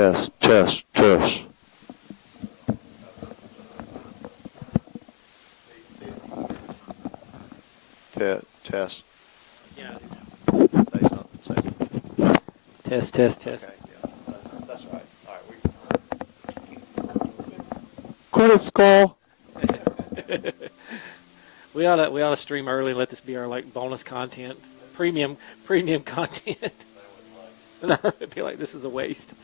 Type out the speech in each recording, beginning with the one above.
Test, test, test. Test. Yeah. Say something. Say something. Test, test, test. Okay, yeah, that's right. All right, Cool skull. We ought to stream early and let this be our like bonus content, premium content. No, it'd be like this is a waste.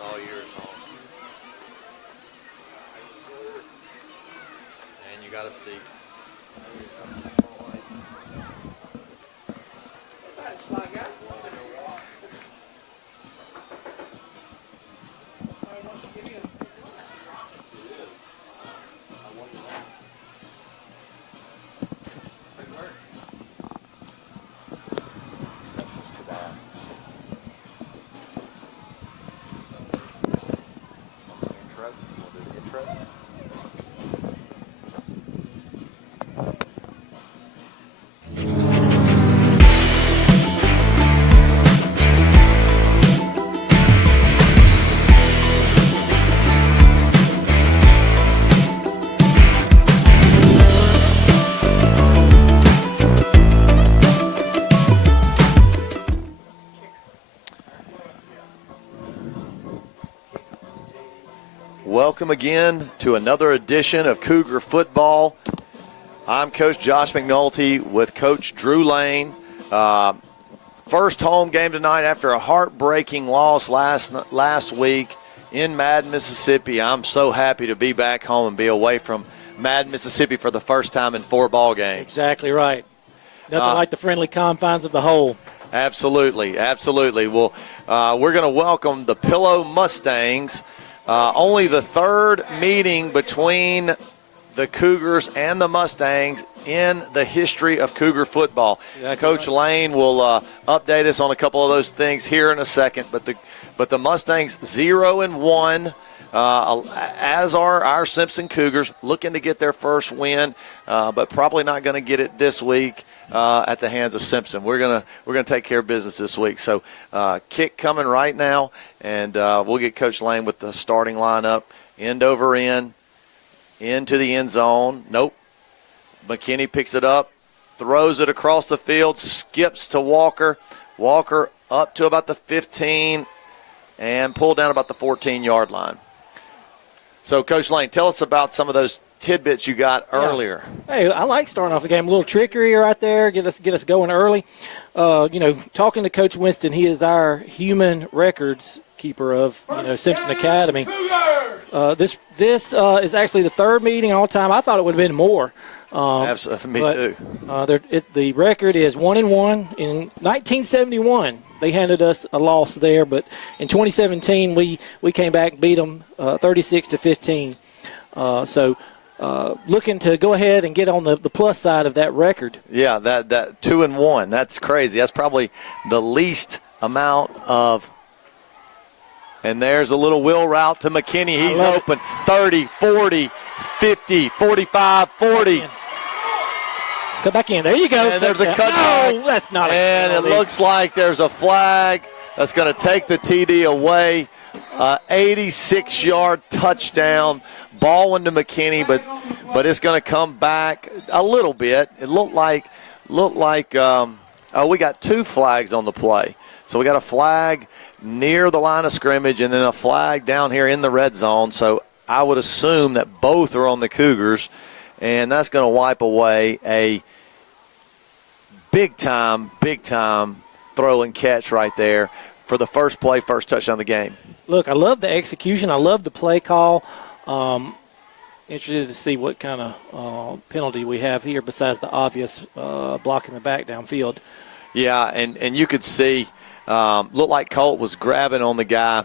It's all yours, Holmes. And you got a seat. Welcome again to another edition of Cougar Football. I'm Coach Josh McNulty with Coach Drew Lane. First home game tonight after a heartbreaking loss last week in Madden, Mississippi. I'm so happy to be back home and be away from Madden, Mississippi for the first time in 4 ball games. Exactly right. Nothing like the friendly confines of the hole. Absolutely, absolutely. Well, we're going to welcome the Pillow Mustangs. Only the third meeting between the Cougars and the Mustangs in the history of Cougar football. Exactly. Coach Lane will update us on a couple of those things here in a second. But the Mustangs 0-1, as are our Simpson Cougars, looking to get their first win, but probably not going to get it this week at the hands of Simpson. We're gonna take care of business this week. So kick coming right now, and we'll get Coach Lane with the starting lineup. End over end, into the end zone. Nope. McKinney picks it up, throws it across the field, skips to Walker. Walker up to about the 15 and pulled down about the 14-yard line. So, Coach Lane, tell us about some of those tidbits you got earlier. Hey, I like starting off the game. A little trickery right there, get us going early. Talking to Coach Winston, he is our human records keeper of Simpson Academy. This is actually the third meeting all time. I thought it would have been more. Absolutely, me too. The record is 1-1. In 1971, they handed us a loss there, but in 2017 we came back and beat them 36-15. Looking to go ahead and get on the plus side of that record. Yeah, that 2-1. That's crazy. That's probably the least amount of. And there's a little wheel route to McKinney. He's open. 30, 40, 50, 45, 40. Come back in. There you go. And there's a cut. No, that's not a And it looks like there's a flag that's going to take the TD away. 86-yard touchdown. Ball into McKinney, but it's going to come back a little bit. It looked like we got 2 flags on the play. So we got a flag near the line of scrimmage and then a flag down here in the red zone. So I would assume that both are on the Cougars, and that's going to wipe away a big-time throw and catch right there for the first play, first touchdown of the game. Look, I love the execution. I love the play call. Interested to see what kind of penalty we have here besides the obvious blocking the back downfield. Yeah, and you could see, looked like Colt was grabbing on the guy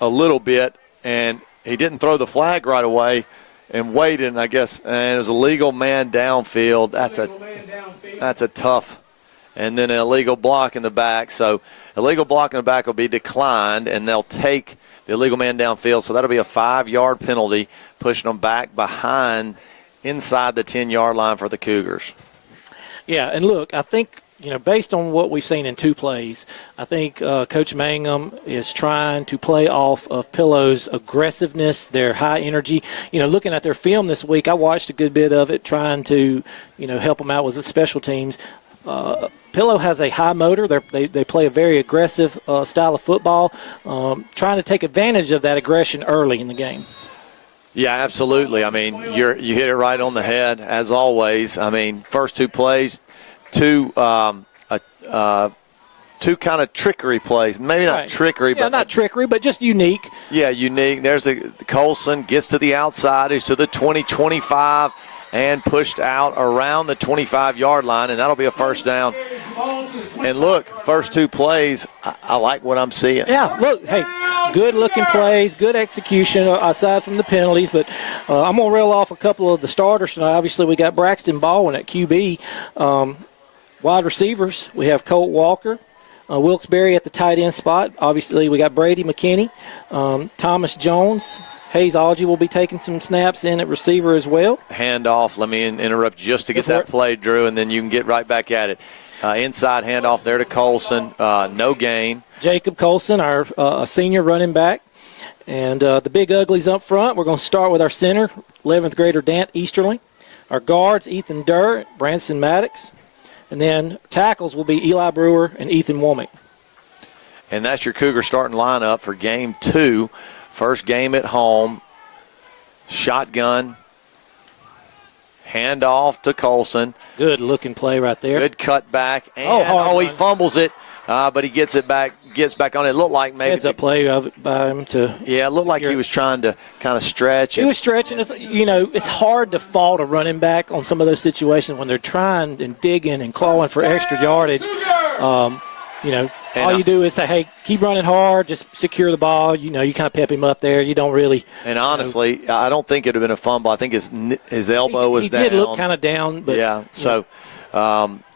a little bit, and he didn't throw the flag right away and waited, I guess, and it was a legal man downfield. That's a tough, and then an illegal block in the back. So illegal block in the back will be declined, and they'll take the illegal man downfield. So that'll be a 5-yard penalty, pushing them back behind inside the 10-yard line for the Cougars. Yeah, and look, I think, based on what we've seen in 2 plays, I think Coach Mangum is trying to play off of Pillow's aggressiveness, their high energy. Looking at their film this week, I watched a good bit of it, trying to, help them out with the special teams. Pillow has a high motor. They play a very aggressive style of football, trying to take advantage of that aggression early in the game. Yeah, absolutely. I mean, you hit it right on the head, as always. I mean, first 2 plays, 2 two kind of trickery plays. Maybe not Right. trickery, Yeah, but not trickery, but just unique. yeah, unique. There's Colson gets to the outside. He's to the 20, 25, and pushed out around the 25-yard line, and that'll be a first down. And look, first two plays, I like what I'm seeing. Yeah, look, hey, good-looking plays, good execution aside from the penalties. But I'm going to reel off a couple of the starters tonight. Obviously, we got Braxton Baldwin at QB. Wide receivers, we have Colt Walker. Wilkes-Barre at the tight end spot. Obviously, we got Brady McKinney, Thomas Jones. Hayes Algie will be taking some snaps in at receiver as well. Handoff. Let me interrupt just to get that play, Drew, and then you can get right back at it. Inside handoff there to Colson. No gain. Jacob Colson, our senior running back. And the big uglies up front, we're going to start with our center, 11th grader Dant Easterling. Our guards, Ethan Durr, Branson Maddox. And then tackles will be Eli Brewer and Ethan Womack. And that's your Cougar starting lineup for game 2. First game at home. Shotgun. Handoff to Colson. Good looking play right there. Good cutback. And he fumbles it, but he gets it back. Gets back on it. It looked like maybe it's a play of it by him to. Yeah, it looked like he was trying to kind of stretch. He was stretching. It's hard to fault a running back on some of those situations when they're trying and digging and clawing for extra yardage. All you do is say, hey, keep running hard, just secure the ball. You kind of pep him up there. You don't really. And honestly, I don't think it would have been a fumble. I think his elbow was down. He did look kind of down. But, yeah, so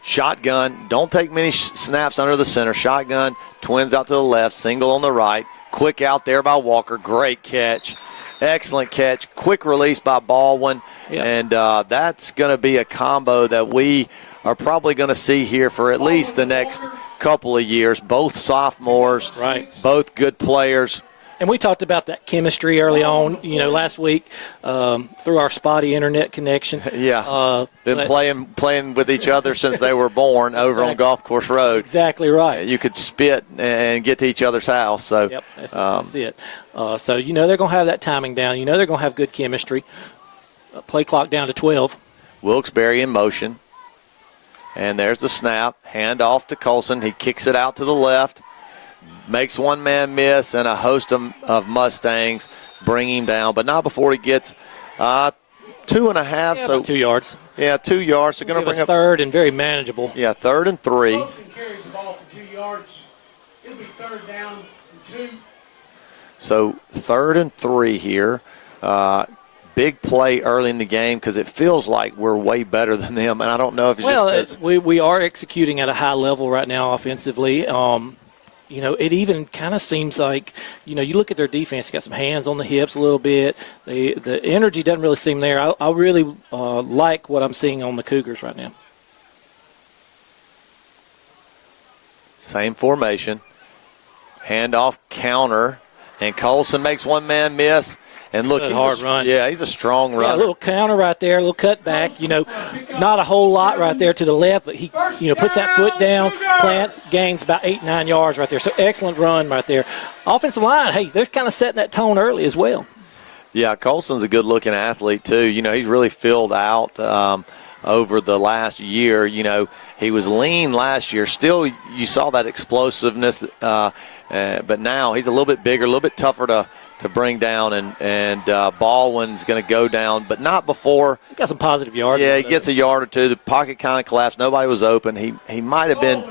shotgun. Don't take many snaps under the center. Shotgun, twins out to the left, single on the right. Quick out there by Walker. Great catch. Excellent catch. Quick release by Baldwin. Yep. And that's going to be a combo that we are probably going to see here for at least the next couple of years. Both sophomores. Right. Both good players. And we talked about that chemistry early on, last week through our spotty internet connection. Yeah. Been playing with each other since they were born over on Golf Course Road. Exactly right. You could spit and get to each other's house. So yep, that's it. So they're going to have that timing down. They're going to have good chemistry. Play clock down to 12. Wilkes-Barre in motion. And there's the snap. Hand off to Colson. He kicks it out to the left. Makes one man miss, and a host of Mustangs bring him down, but not before he gets 2.5. Yeah, so 2 yards. Yeah, 2 yards. So going to bring us up third and very manageable. Yeah, 3rd and 3. Colson carries the ball for 2 yards. It'll be 3rd down and 2. So 3rd and 3 here. Big play early in the game because it feels like we're way better than them, and I don't know if it's we are executing at a high level right now offensively. It even kind of seems like, you look at their defense, got some hands on the hips a little bit. The energy doesn't really seem there. I really like what I'm seeing on the Cougars right now. Same formation. Handoff, counter, and Colson makes one man miss. And look, he's hard run. Yeah, he's a strong runner. Yeah, a little counter right there, a little cutback. Not a whole lot right there to the left, but he, puts that foot down, plants, gains about 8-9 yards right there. So excellent run right there. Offensive line, hey, they're kind of setting that tone early as well. Yeah, Colson's a good-looking athlete too. He's really filled out over the last year. He was lean last year. Still, you saw that explosiveness, but now he's a little bit bigger, a little bit tougher to bring down, and Baldwin's going to go down, but not before. He got some positive yards. Yeah, he gets a yard or two. The pocket kind of collapsed. Nobody was open. He could have been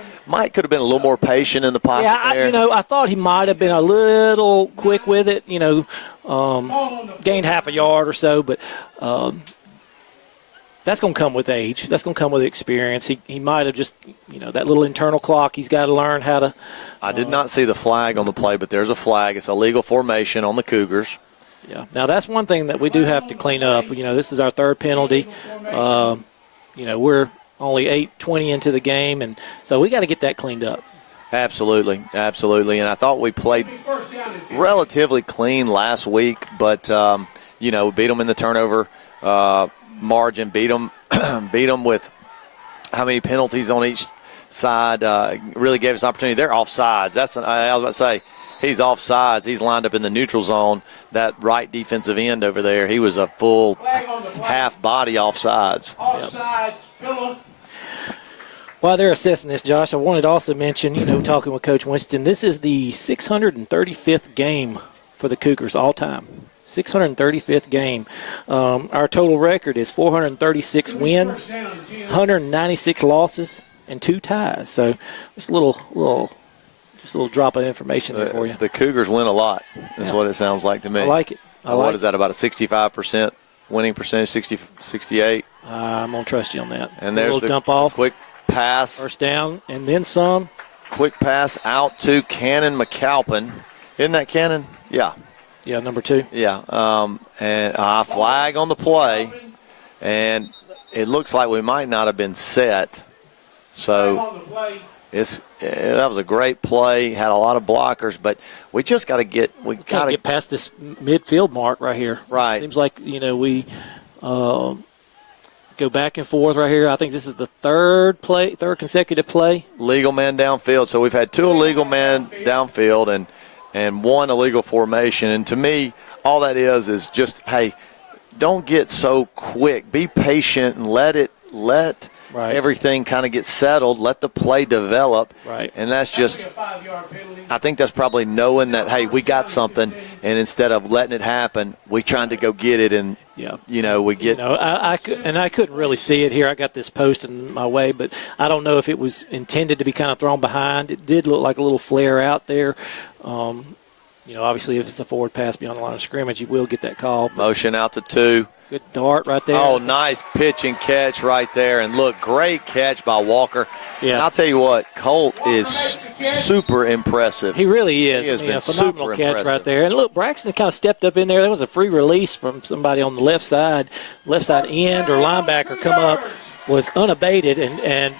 a little more patient in the pocket. Yeah, I thought he might have been a little quick with it. Gained half a yard or so, but that's going to come with age. That's going to come with experience. He might have just, that little internal clock. He's got to learn how to. I did not see the flag on the play, but there's a flag. It's a legal formation on the Cougars. Yeah. Now, that's one thing that we do have to clean up. This is our third penalty. We're only 8:20 into the game, and so we got to get that cleaned up. Absolutely. And I thought we played relatively clean last week, but, we beat them in the turnover margin, beat them with how many penalties on each side, really gave us an opportunity. They're offsides. I was about to say, he's offsides. He's lined up in the neutral zone. That right defensive end over there, he was a full half body offsides. Offsides, Pillow. While they're assessing this, Josh, I wanted to also mention, talking with Coach Winston, this is the 635th game for the Cougars all time. 635th game. Our total record is 436 wins, 196 losses, and 2 ties. So just a little drop of information there for you. The Cougars win a lot. That's what it sounds like to me. I like it. What is that, about a 65% winning percentage, 68? I'm going to trust you on that. And there's a little the dump off. Quick pass. First down, and then some. Quick pass out to Cannon McAlpin. Isn't that Cannon? Yeah. Yeah, number 2. Yeah. And a flag on the play, and it looks like we might not have been set. So that was a great play. Had a lot of blockers, but we just got to get get past this midfield mark right here. Right. Seems like we go back and forth right here. I think this is the third consecutive play. Legal man downfield. So we've had 2 illegal men downfield and 1 illegal formation. And to me, all that is just, hey, don't get so quick. Be patient and let everything kind of get settled. Let the play develop. Right. And that's just, I think that's probably knowing that, hey, we got something, and instead of letting it happen, we trying to go get it, and we get. I couldn't really see it here. I got this post in my way, but I don't know if it was intended to be kind of thrown behind. It did look like a little flare out there. Obviously, if it's a forward pass beyond the line of scrimmage, you will get that call. Motion out to 2. Good dart right there. Oh, nice pitch and catch right there. And look, great catch by Walker. Yeah. And I'll tell you what, Colt is super impressive. He really is. He has been a phenomenal super catch impressive. right there. And look, Braxton kind of stepped up in there. There was a free release from somebody on the left side end or linebacker come up, was unabated, and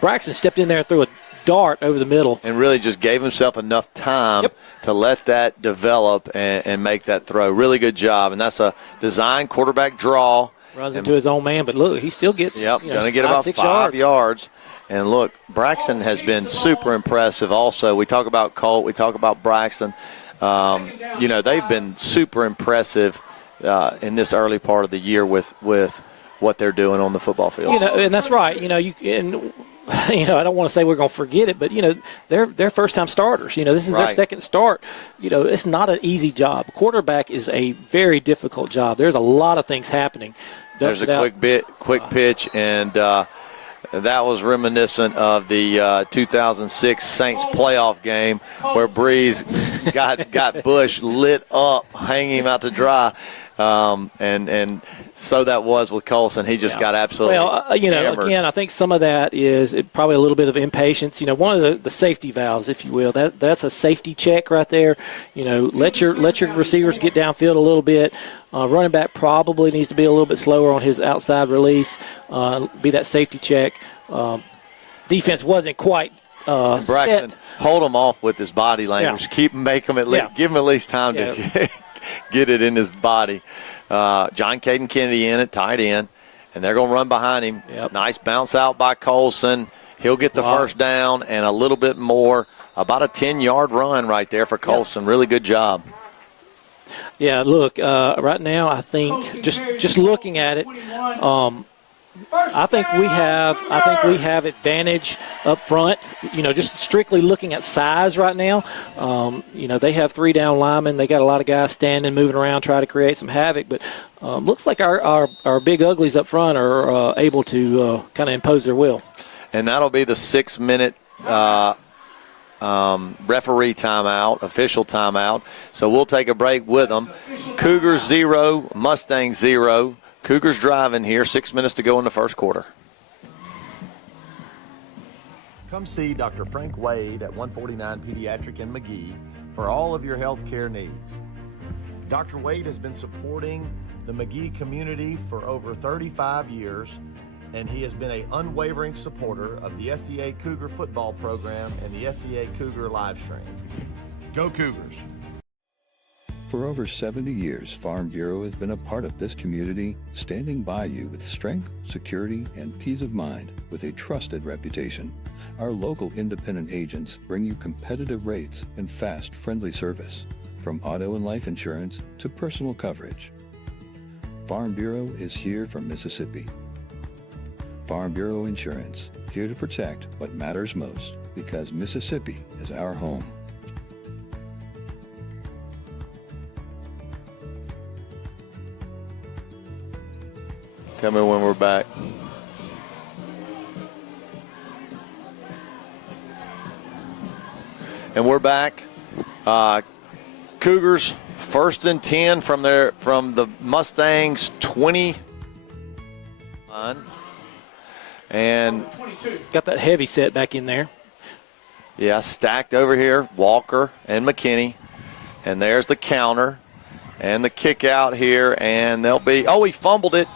Braxton stepped in there and threw a dart over the middle. And really just gave himself enough time to let that develop and make that throw. Really good job. And that's a design quarterback draw. Runs into his own man, but look, he still gets going to get about 5 yards. And look, Braxton has been super impressive also. We talk about Colt. We talk about Braxton. They've been super impressive in this early part of the year with what they're doing on the football field. And that's right. I don't want to say we're going to forget it, but, they're first-time starters. This is their second start. It's not an easy job. Quarterback is a very difficult job. There's a lot of things happening. There's a quick pitch, and that was reminiscent of the 2006 Saints playoff game where Breeze got Bush lit up, hanging him out to dry. And so that was with Colson. He just got absolutely hammered. Again, I think some of that is probably a little bit of impatience. One of the safety valves, if you will, that's a safety check right there. Let your receivers get downfield a little bit. Running back probably needs to be a little bit slower on his outside release, be that safety check. Defense wasn't quite Braxton, set. hold him off with his body language. Give him at least time to get it in his body. John Caden Kennedy in at tight end, and they're going to run behind him. Yep. Nice bounce out by Colson. He'll get the first down and a little bit more. About a 10-yard run right there for Colson. Really good job. Yeah, look, right now I think just looking at it, I think we have advantage up front. Just strictly looking at size right now. They have 3 down linemen. They got a lot of guys standing, moving around, trying to create some havoc. But looks like our big uglies up front are able to kind of impose their will. And that'll be the 6-minute referee timeout, official timeout. So we'll take a break with them. Cougars 0, Mustangs 0. Cougars driving here, 6 minutes to go in the first quarter. Come see Dr. Frank Wade at 149 Pediatric in McGee for all of your health care needs. Dr. Wade has been supporting the McGee community for over 35 years, and he has been an unwavering supporter of the SEA Cougar football program and the SEA Cougar live stream. Go Cougars! For over 70 years, Farm Bureau has been a part of this community, standing by you with strength, security, and peace of mind with a trusted reputation. Our local independent agents bring you competitive rates and fast, friendly service, from auto and life insurance to personal coverage. Farm Bureau is here for Mississippi. Farm Bureau Insurance, here to protect what matters most, because Mississippi is our home. Tell me when we're back. And we're back. Cougars 1st and 10 from the Mustangs 20 line. And got that heavy set back in there. yeah, stacked over here, Walker and McKinney. And there's the counter and the kick out here, and they'll be, oh, he fumbled it.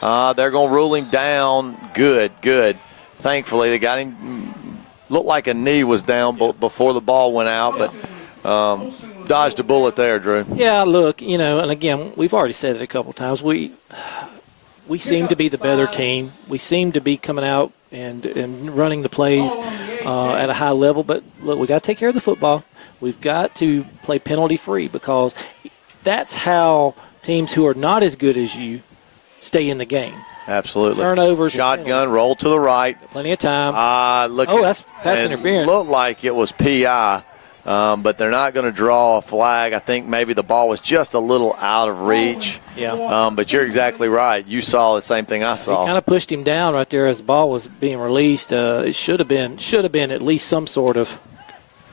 They're going to rule him down. Good. Thankfully, they got him. Looked like a knee was down before the ball went out, but dodged a bullet there, Drew. Yeah, look, and again, we've already said it a couple times. We seem to be the better team. We seem to be coming out and running the plays at a high level. But, look, we got to take care of the football. We've got to play penalty-free, because that's how teams who are not as good as you stay in the game. Absolutely. Turnovers. Shotgun, roll to the right. Plenty of time. That's interference. Looked like it was PI, but they're not going to draw a flag. I think maybe the ball was just a little out of reach. Yeah. But you're exactly right. You saw the same thing I saw. He kind of pushed him down right there as the ball was being released. It should have been at least some sort of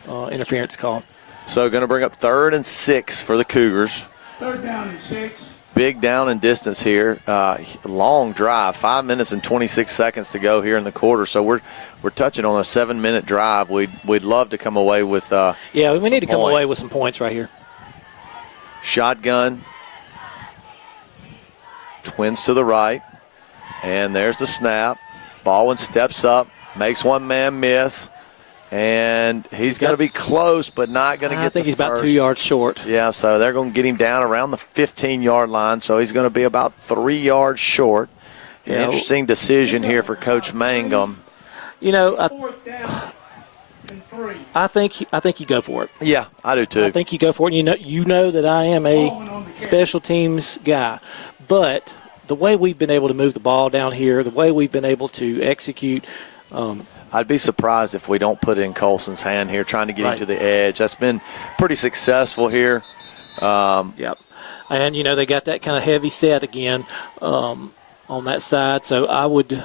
interference call. So going to bring up 3rd and 6 for the Cougars. 3rd down and 6. Big down and distance here. Long drive, 5 minutes and 26 seconds to go here in the quarter. So we're touching on a 7-minute drive. We'd love to come away with we need to come points. away with some points right here. Shotgun. Twins to the right. And there's the snap. Baldwin steps up, makes one man miss. And he's going to be close, but not going to get the I think he's first. about 2 yards short. Yeah, so they're going to get him down around the 15-yard line, so he's going to be about 3 yards short. An interesting decision here for Coach Mangum. 4th down and 3. I think you go for it. Yeah, I do too. I think you go for it. You know that I am a special teams guy, but the way we've been able to move the ball down here, the way we've been able to execute. I'd be surprised if we don't put it in Colson's hand here, trying to get him to the edge. That's been pretty successful here. Yep. And, they got that kind of heavy set again on that side. So I would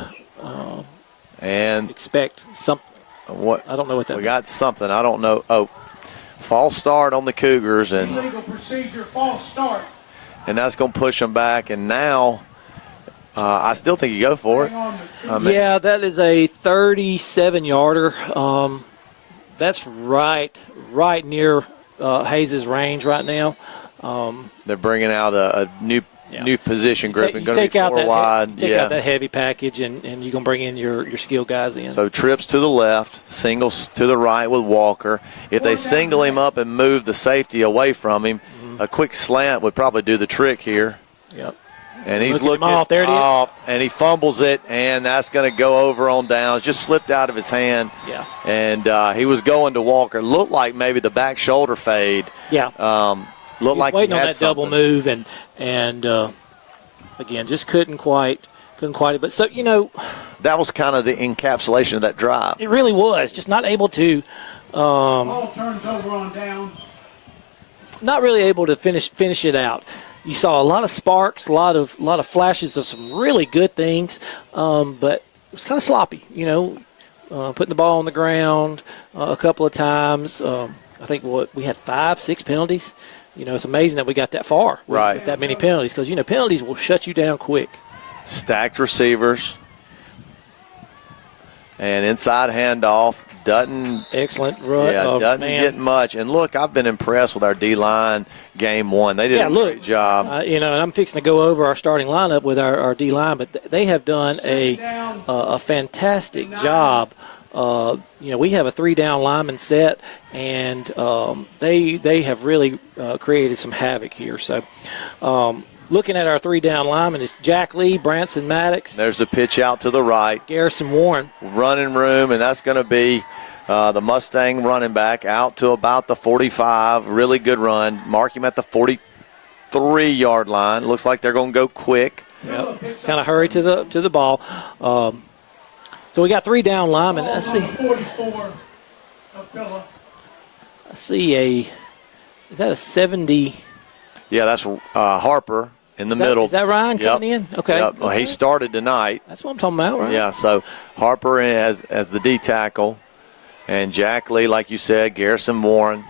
expect something. I don't know what that We means. got something. I don't know. Oh, false start on the Cougars. Illegal procedure, false start. And that's going to push them back. And now I still think you go for it. Yeah, that is a 37-yarder. That's right near Hayes' range right now. They're bringing out a new position group and going to be four wide. Take out that heavy package, and you're going to bring in your skill guys in. So trips to the left, singles to the right with Walker. If they single him up and move the safety away from him, a quick slant would probably do the trick here. Yep. And he's looking off. There it is. And he fumbles it, and that's going to go over on downs. Just slipped out of his hand. Yeah. And he was going to Walker. Looked like maybe the back shoulder fade. Yeah. Looked like waiting he had on that double move, and again, just couldn't quite it. But so that was kind of the encapsulation of that drive. it really was just not able to. Ball turns over on downs. Not really able to finish it out. You saw a lot of sparks, a lot of flashes of some really good things, but it was kind of sloppy. Putting the ball on the ground a couple of times. I think we had 5-6 penalties. It's amazing that we got that far with that many penalties, because penalties will shut you down quick. Stacked receivers and inside handoff. Dutton. Excellent run. Yeah, doesn't get much. And look, I've been impressed with our D-line game one. They did a great job. And I'm fixing to go over our starting lineup with our D-line, but they have done a fantastic job. We have a 3-down lineman set, and they have really created some havoc here. So looking at our 3-down linemen is Jack Lee, Branson Maddox. There's a pitch out to the right. Garrison Warren. Running room, and that's going to be the Mustang running back out to about the 45. Really good run. Mark him at the 43-yard line. Looks like they're going to go quick. Yep. Kind of hurry to the ball. So we got 3 down linemen. Let's see. 44 of Pillow. I see is that a 70? Yeah, that's Harper in the middle. Is that Ryan coming in? Okay. Yep. Well, he started tonight. That's what I'm talking about, right? Yeah, so Harper as the D tackle, and Jack Lee, like you said, Garrison Warren.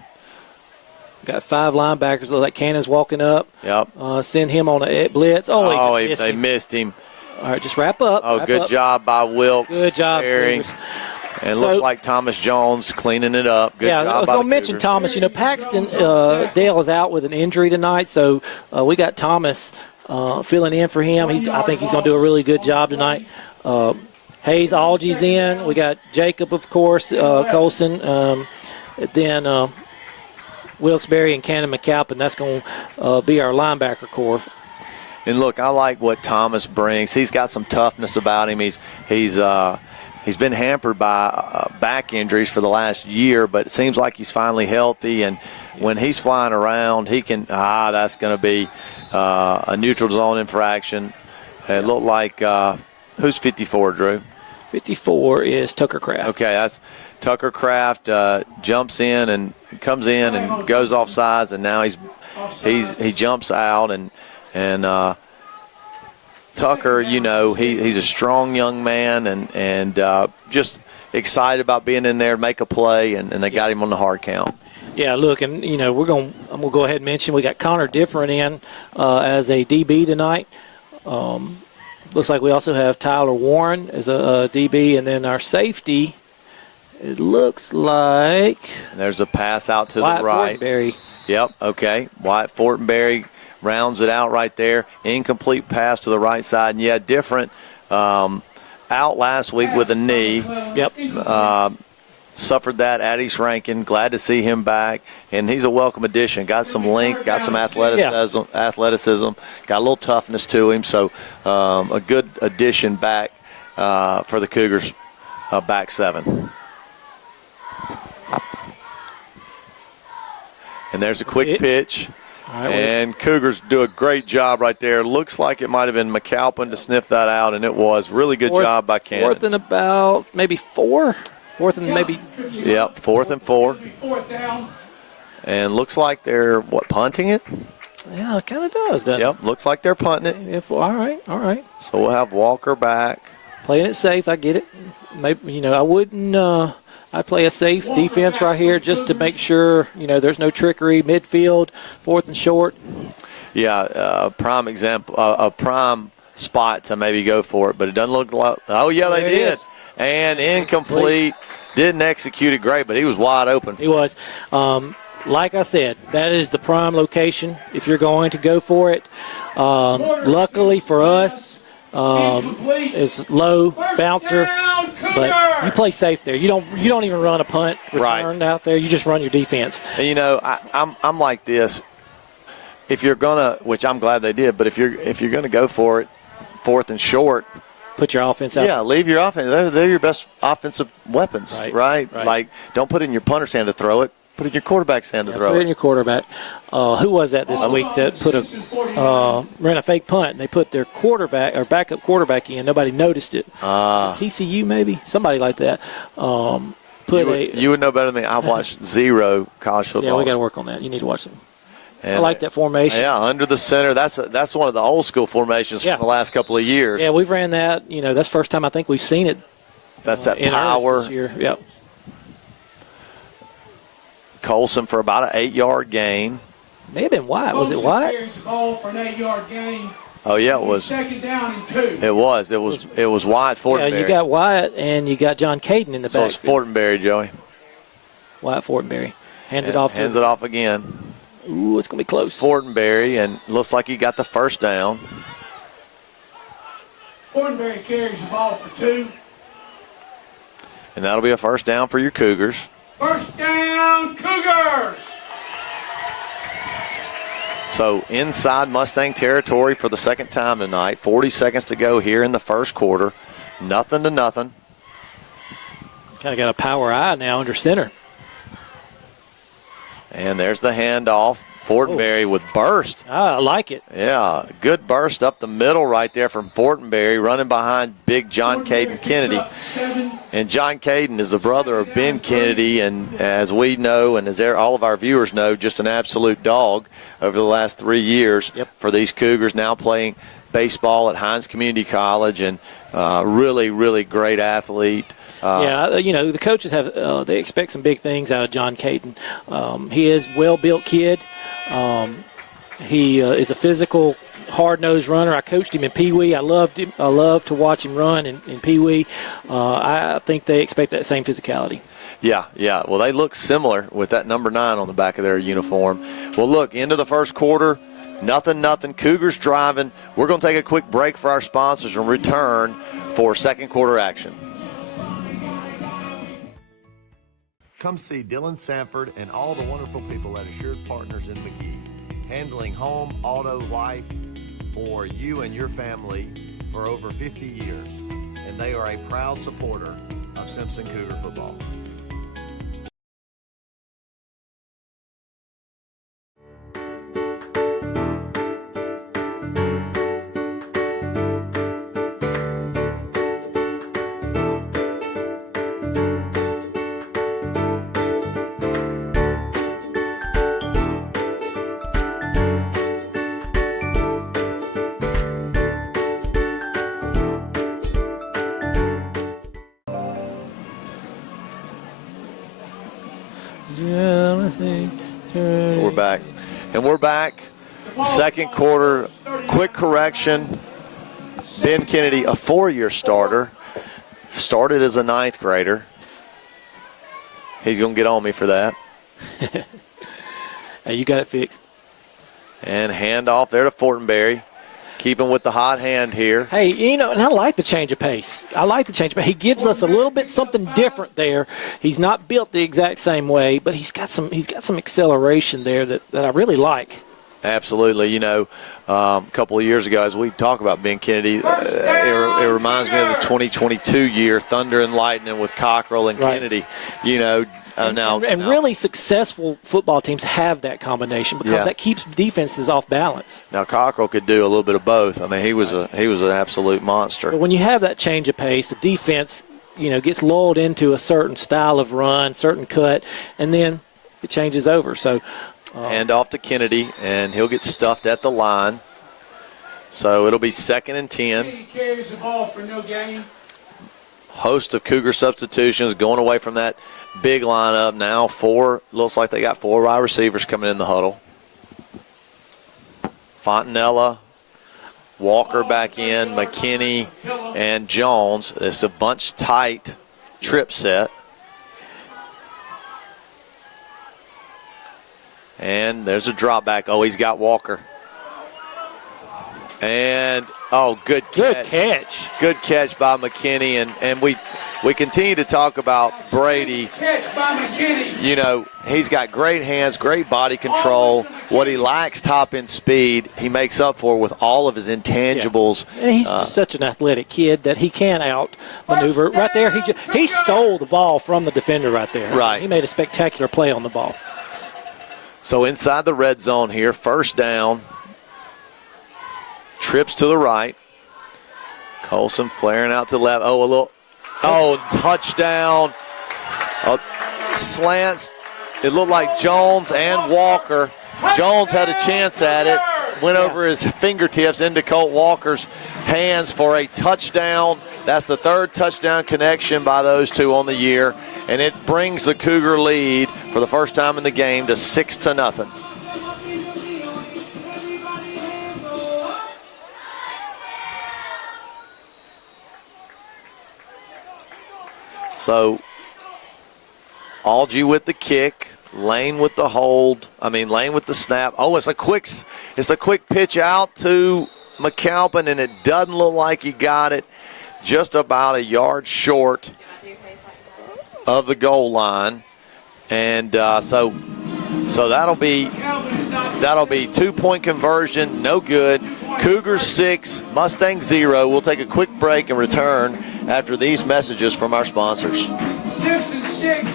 Got 5 linebackers. Look like Cannon's walking up. Yep. Send him on a blitz. Oh, they missed him. All right, just wrap up. Oh, good job by Wilkes. Good job, Cougars. And it looks like Thomas Jones cleaning it up. Good job I was going to mention Cougars. Thomas. You know, Paxton Dale is out with an injury tonight, so we got Thomas filling in for him. I think he's going to do a really good job tonight. Hayes Algie's in. We got Jacob, of course, Colson. Then Wilkes-Barre and Cannon McAlpin. That's going to be our linebacker core. And look, I like what Thomas brings. He's got some toughness about him. He's been hampered by back injuries for the last year, but it seems like he's finally healthy. And when he's flying around, he can. That's going to be a neutral zone infraction. It looked like who's 54, Drew? 54 is Tucker Craft. Okay, that's Tucker Craft. Jumps in and comes in and goes off sides, and now he jumps out and Tucker, you know, he's a strong young man and just excited about being in there, make a play, and they got him on the hard count. Yeah, look, and you know I'm gonna go ahead and mention we got Connor Different in as a DB tonight. Looks like we also have Tyler Warren as a DB, and then our safety. It looks like there's a pass out to Wyatt the right. Fortenberry. Yep. Okay. Wyatt Fortenberry rounds it out right there. Incomplete pass to the right side. And yeah, Different out last week with a knee. Yep. Suffered that at East Rankin. Glad to see him back, and he's a welcome addition. Got some length, got some athleticism, got a little toughness to him. So a good addition back for the Cougars, back 7. And there's a quick pitch. All right, and Cougars do a great job right there. Looks like it might have been McAlpin to sniff that out, and it was. Really good job by Cannon. 4th and about maybe 4. 4th and maybe. Yep, 4th and 4. 4th down. And looks like they're, punting it? Yeah, it kind of does, doesn't Yep, looks like they're punting it. All right. So we'll have Walker back. Playing it safe, I get it. Maybe, I wouldn't. I play a safe defense right here just to make sure, there's no trickery. Midfield, 4th and short. Yeah, prime example, a prime spot to maybe go for it, but it doesn't look like. Oh, yeah, they did. And incomplete. Didn't execute it great, but he was wide open. He was. Like I said, that is the prime location if you're going to go for it. Luckily for us, it's low bouncer, but you play safe there. You don't even run a punt return out there. You just run your defense. And I'm like this. If you're gonna, which I'm glad they did, but if you're gonna go for it, 4th and short. Put your offense out. Yeah, leave your offense. They're your best offensive weapons, right? Like, don't put it in your punter's hand to throw it. Put it in your quarterback's hand to throw it. Put it in your quarterback. Who was that this week that ran a fake punt and they put their quarterback or backup quarterback in? Nobody noticed it. TCU maybe, somebody like that. You would know better than me. I watched 0 college football. Yeah, we got to work on that. You need to watch them. I like that formation. Yeah, under the center. That's one of the old school formations from the last couple of years. Yeah, we've ran that. That's the first time I think we've seen it. That's that in power. this year. Yep. Colson for about an 8-yard gain. May have been Wyatt. Was it Wyatt? Carries the ball for an 8-yard gain. Oh yeah, it was. 2nd down and 2. It was Wyatt Fortenberry. Yeah, you got Wyatt and you got John Caden in the back. So it's Fortenberry, Joey. Wyatt Fortenberry hands it off. Hands it off again. Ooh, it's gonna be close. Fortenberry, and looks like he got the first down. Fortenberry carries the ball for 2. And that'll be a first down for your Cougars. First down, Cougars! So inside Mustang territory for the second time tonight. 40 seconds to go here in the first quarter. 0-0. Kind of got a power eye now under center. And there's the handoff Fortenberry with burst. I like it. Yeah, good burst up the middle right there from Fortenberry, running behind big John Caden Kennedy. And John Caden is the brother of Ben Kennedy, and as we know and as all of our viewers know, just an absolute dog over the last 3 years for these Cougars, now playing baseball at Hines Community College, and really, really great athlete. The coaches they expect some big things out of John Caden. He is a well-built kid. He is a physical, hard-nosed runner. I coached him in Pee Wee. I loved him. I loved to watch him run in Pee Wee. I think they expect that same physicality. Yeah. Well, they look similar with that number 9 on the back of their uniform. Well, look, into the first quarter, nothing. Cougars driving. We're going to take a quick break for our sponsors and return for second quarter action. Come see Dylan Sanford and all the wonderful people at Assured Partners in McGee, handling home, auto, life for you and your family for over 50 years. And they are a proud supporter of Simpson Cougar football. We're back. Second quarter, quick correction. Ben Kennedy, a 4-year starter, started as a 9th grader. He's going to get on me for that. Hey, you got it fixed. And handoff there to Fortenberry. Keeping with the hot hand here. Hey, and I like the change of pace. He gives us a little bit something different there. He's not built the exact same way, but he's got some acceleration there that I really like. Absolutely. A couple of years ago, as we talk about Ben Kennedy, it reminds me of the 2022 year, Thunder and Lightning with Cockrell and Kennedy. Really successful football teams have that combination because that keeps defenses off balance. Now Cockrell could do a little bit of both. I mean, he was an absolute monster. But when you have that change of pace, the defense, gets lulled into a certain style of run, certain cut, and then it changes over. So hand off to Kennedy, and he'll get stuffed at the line. So it'll be 2nd and 10. He carries the ball for no gain. Host of Cougar substitutions going away from that big lineup now. Looks like they got 4 wide receivers coming in the huddle. Fontanella, Walker back in, McKinney, and Jones. It's a bunch tight trip set. And there's a drop back. Oh, he's got Walker. And, good catch. Good catch by McKinney. And we continue to talk about Brady. Catch by McKinney. He's got great hands, great body control. What he lacks top end speed, he makes up for with all of his intangibles. Yeah. And he's just such an athletic kid that he can out-maneuver. Right there, he stole the ball from the defender right there. Right. He made a spectacular play on the ball. So inside the red zone here, first down. Trips to the right. Colson flaring out to the left. Touchdown. Slants. It looked like Jones and Walker. Jones had a chance at it. Went over his fingertips into Colt Walker's hands for a touchdown. That's the 3rd touchdown connection by those two on the year. And it brings the Cougar lead for the first time in the game to 6-0. So, Algie with the kick, Lane with the hold. Lane with the snap. Oh, it's a quick pitch out to McAlpin, and it doesn't look like he got it. Just about a yard short of the goal line, and so that'll be 2-point conversion, no good. Cougars 6, Mustangs 0. We'll take a quick break and return after these messages from our sponsors. Simpson 6.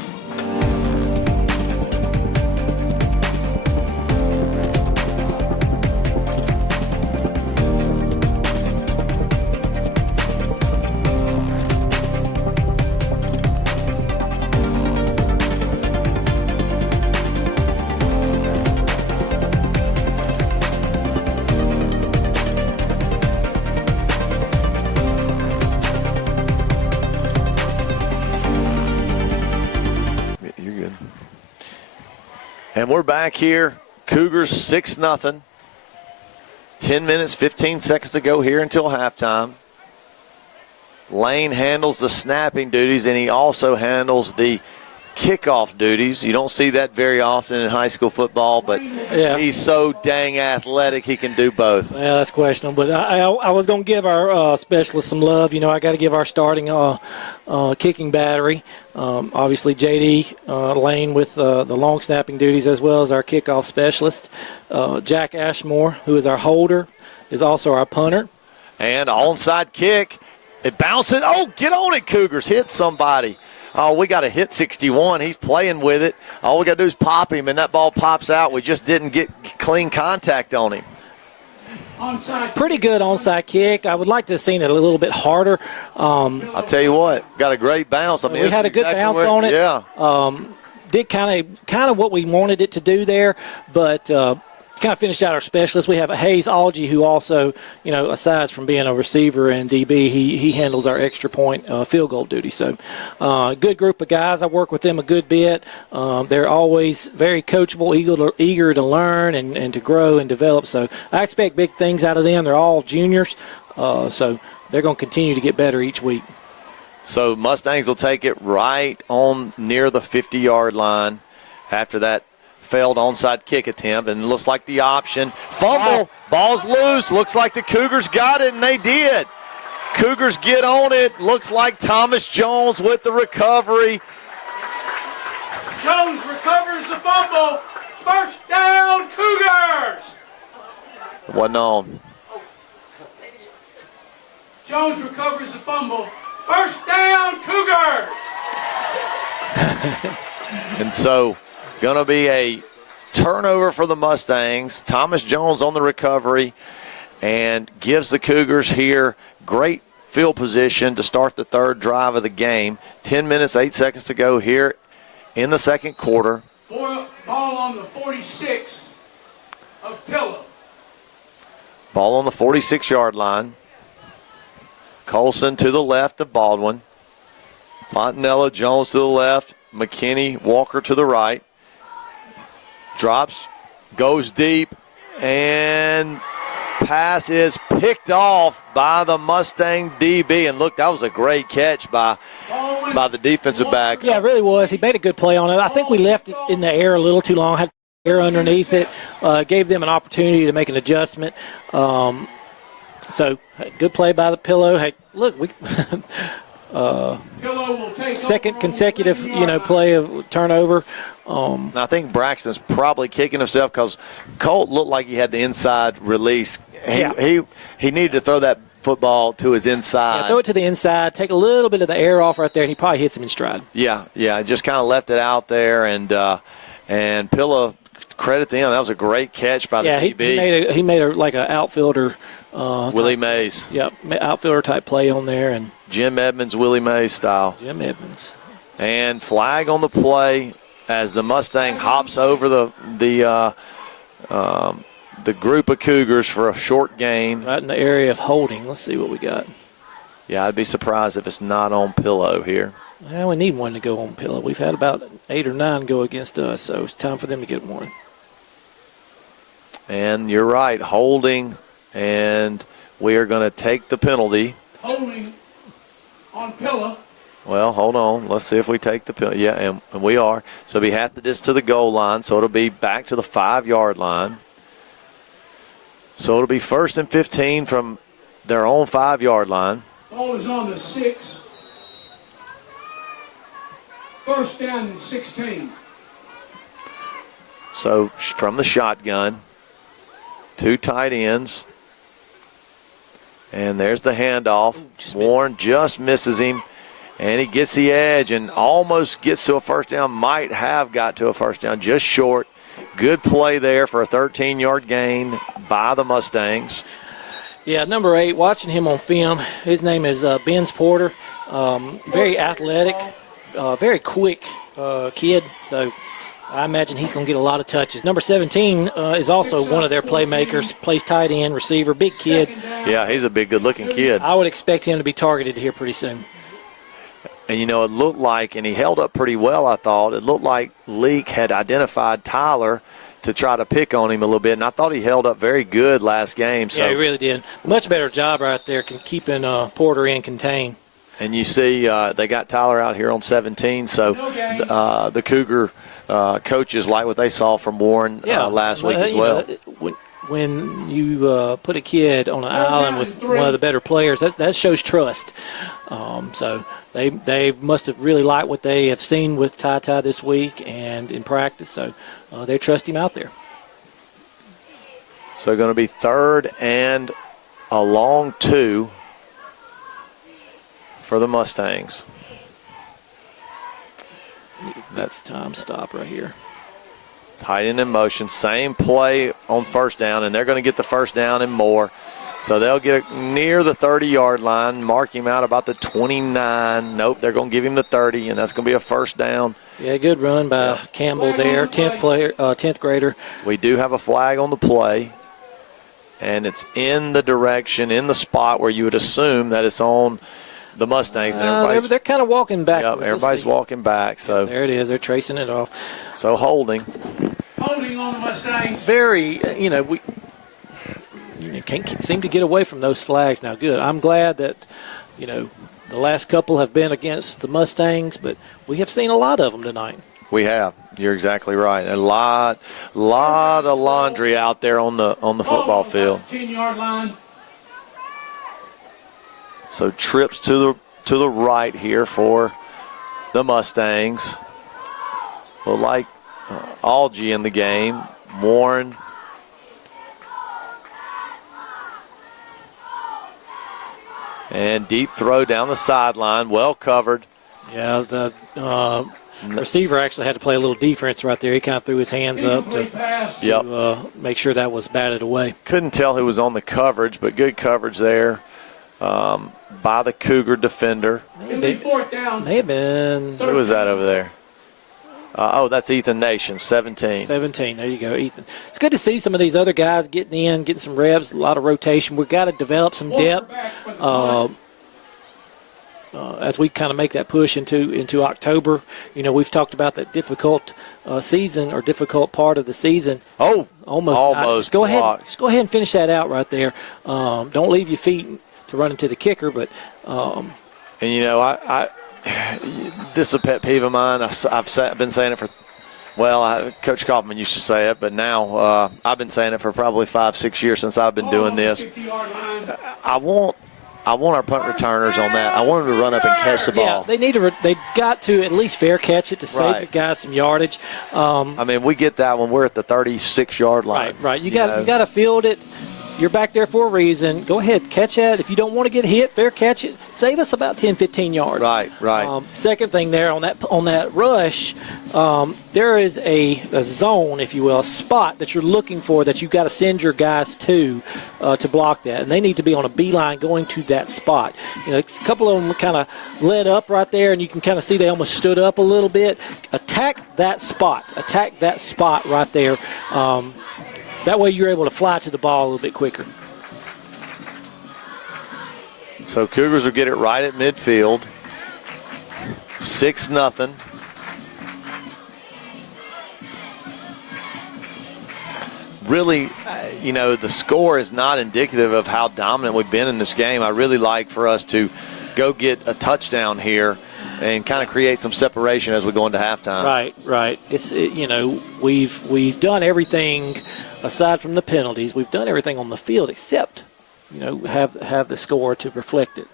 And we're back here. Cougars 6-0. 10 minutes, 15 seconds to go here until halftime. Lane handles the snapping duties, and he also handles the kickoff duties. You don't see that very often in high school football, but he's so dang athletic he can do both. Yeah, that's questionable. But I was going to give our specialists some love. You know, I got to give our starting kicking battery. Obviously, J.D. Lane with the long snapping duties, as well as our kickoff specialist. Jack Ashmore, who is our holder, is also our punter. And onside kick. It bounces. Oh, get on it, Cougars. Hit somebody. Oh, we got to hit 61. He's playing with it. All we got to do is pop him, and that ball pops out. We just didn't get clean contact on him. Onside. Pretty good onside kick. I would like to have seen it a little bit harder. I'll tell you what, got a great bounce. I mean, We had a good bounce on it. Yeah. Did kind of what we wanted it to do there, but kind of finished out our specialist. We have Hayes Algie, who also, you know, aside from being a receiver and DB, he handles our extra point field goal duty. So good group of guys. I work with them a good bit. They're always very coachable, eager to learn and to grow and develop. So I expect big things out of them. They're all juniors, so they're going to continue to get better each week. So Mustangs will take it right on near the 50-yard line after that failed onside kick attempt, and it looks like the option. Fumble, ball's loose. Looks like the Cougars got it, and they did. Cougars get on it. Looks like Thomas Jones with the recovery. Jones recovers the fumble. First down, Cougars. Wasn't on. Jones recovers the fumble. First down, Cougars. And so going to be a turnover for the Mustangs. Thomas Jones on the recovery and gives the Cougars here great field position to start the third drive of the game. 10 minutes, 8 seconds to go here in the second quarter. Ball on the 46 of Pillow. Ball on the 46-yard line. Colson to the left of Baldwin. Fontanella, Jones to the left. McKinney, Walker to the right. Drops, goes deep, and pass is picked off by the Mustang DB. And look, that was a great catch by the defensive back. Yeah, it really was. He made a good play on it. I think we left it in the air a little too long. Had air underneath it. Gave them an opportunity to make an adjustment. So good play by the Pillow. Hey, look, we Pillow will take second consecutive, play of turnover. I think Braxton's probably kicking himself because Colt looked like he had the inside release. He needed to throw that football to his inside. Yeah, throw it to the inside, take a little bit of the air off right there, and he probably hits him in stride. Yeah, just kind of left it out there, and Pillow, credit to him, that was a great catch by the DB. He made like an outfielder. Willie Mays. Yep, outfielder type play on there, and Jim Edmonds, Willie Mays style. Jim Edmonds. And flag on the play as the Mustang hops over the group of Cougars for a short gain. Right in the area of holding. Let's see what we got. Yeah, I'd be surprised if it's not on Pillow here. Well, we need one to go on Pillow. We've had about 8 or 9 go against us, so it's time for them to get one. And you're right, holding, and we are going to take the penalty. Holding on Pillow. Well, hold on. Let's see if we take the penalty. Yeah, and we are. So we have to distance to the goal line, so it'll be back to the 5-yard line. So it'll be 1st and 15 from their own 5-yard line. Ball is on the 6. First down and 16. So from the shotgun, 2 tight ends. And there's the handoff. Warren just misses him. And he gets the edge and almost gets to a first down. Might have got to a first down, just short. Good play there for a 13-yard gain by the Mustangs. Yeah, number 8, watching him on film, his name is Benz Porter. Very athletic, very quick kid. So I imagine he's going to get a lot of touches. Number 17 is also one of their playmakers, plays tight end, receiver, big kid. Yeah, he's a big, good-looking kid. I would expect him to be targeted here pretty soon. And, it looked like, and he held up pretty well, I thought. It looked like Leak had identified Tyler to try to pick on him a little bit, and I thought he held up very good last game. So. Yeah, he really did. Much better job right there keeping Porter in contain. And you see they got Tyler out here on 17, so the Cougar coaches like what they saw from Warren last week as well. When you put a kid on an island with one of the better players, that shows trust. So they must have really liked what they have seen with Ty this week and in practice, so they trust him out there. So going to be 3rd and a long 2 for the Mustangs. That's time stop right here. Tight end in motion, same play on first down, and they're going to get the first down and more. So they'll get it near the 30-yard line, mark him out about the 29. Nope, they're going to give him the 30, and that's going to be a first down. Yeah, good run by Campbell there, 10th grader. We do have a flag on the play, and it's in the direction, in the spot where you would assume that it's on the Mustangs. And they're kind of walking back. Yep, everybody's walking back. So there it is. They're tracing it off. So holding. Holding on the Mustangs. Very, we can't seem to get away from those flags now. Good. I'm glad that, the last couple have been against the Mustangs, but we have seen a lot of them tonight. We have. You're exactly right. A lot of laundry out there on the football field. 10-yard line. So trips to the right here for the Mustangs. Look like Algie in the game. Warren. And deep throw down the sideline, well covered. Yeah, the receiver actually had to play a little defense right there. He kind of threw his hands up to make sure that was batted away. Couldn't tell who was on the coverage, but good coverage there by the Cougar defender. May have been. Who was that over there? That's Ethan Nation, 17. 17, there you go, Ethan. It's good to see some of these other guys getting some reps, a lot of rotation. We've got to develop some depth as we kind of make that push into October. We've talked about that difficult season or difficult part of the season. Almost. Just go ahead and finish that out right there. Don't leave your feet to run into the kicker, but this is a pet peeve of mine. I've been saying it for, Coach Kaufman used to say it, but now I've been saying it for probably 5-6 years since I've been doing this. I want our punt returners on that. I want them to run up and catch the ball. Yeah, they got to at least fair catch it to save the guys some yardage. We get that when we're at the 36-yard line. Right. You got to field it. You're back there for a reason. Go ahead, catch that. If you don't want to get hit, fair catch it. Save us about 10, 15 yards. Right. Second thing there on that rush, there is a zone, if you will, a spot that you're looking for that you've got to send your guys to block that. And they need to be on a beeline going to that spot. A couple of them kind of led up right there, and you can kind of see they almost stood up a little bit. Attack that spot right there. That way you're able to fly to the ball a little bit quicker. So Cougars will get it right at midfield. 6-0. Really, the score is not indicative of how dominant we've been in this game. I really like for us to go get a touchdown here and kind of create some separation as we go into halftime. Right. It's we've done everything aside from the penalties. We've done everything on the field except have the score to reflect it.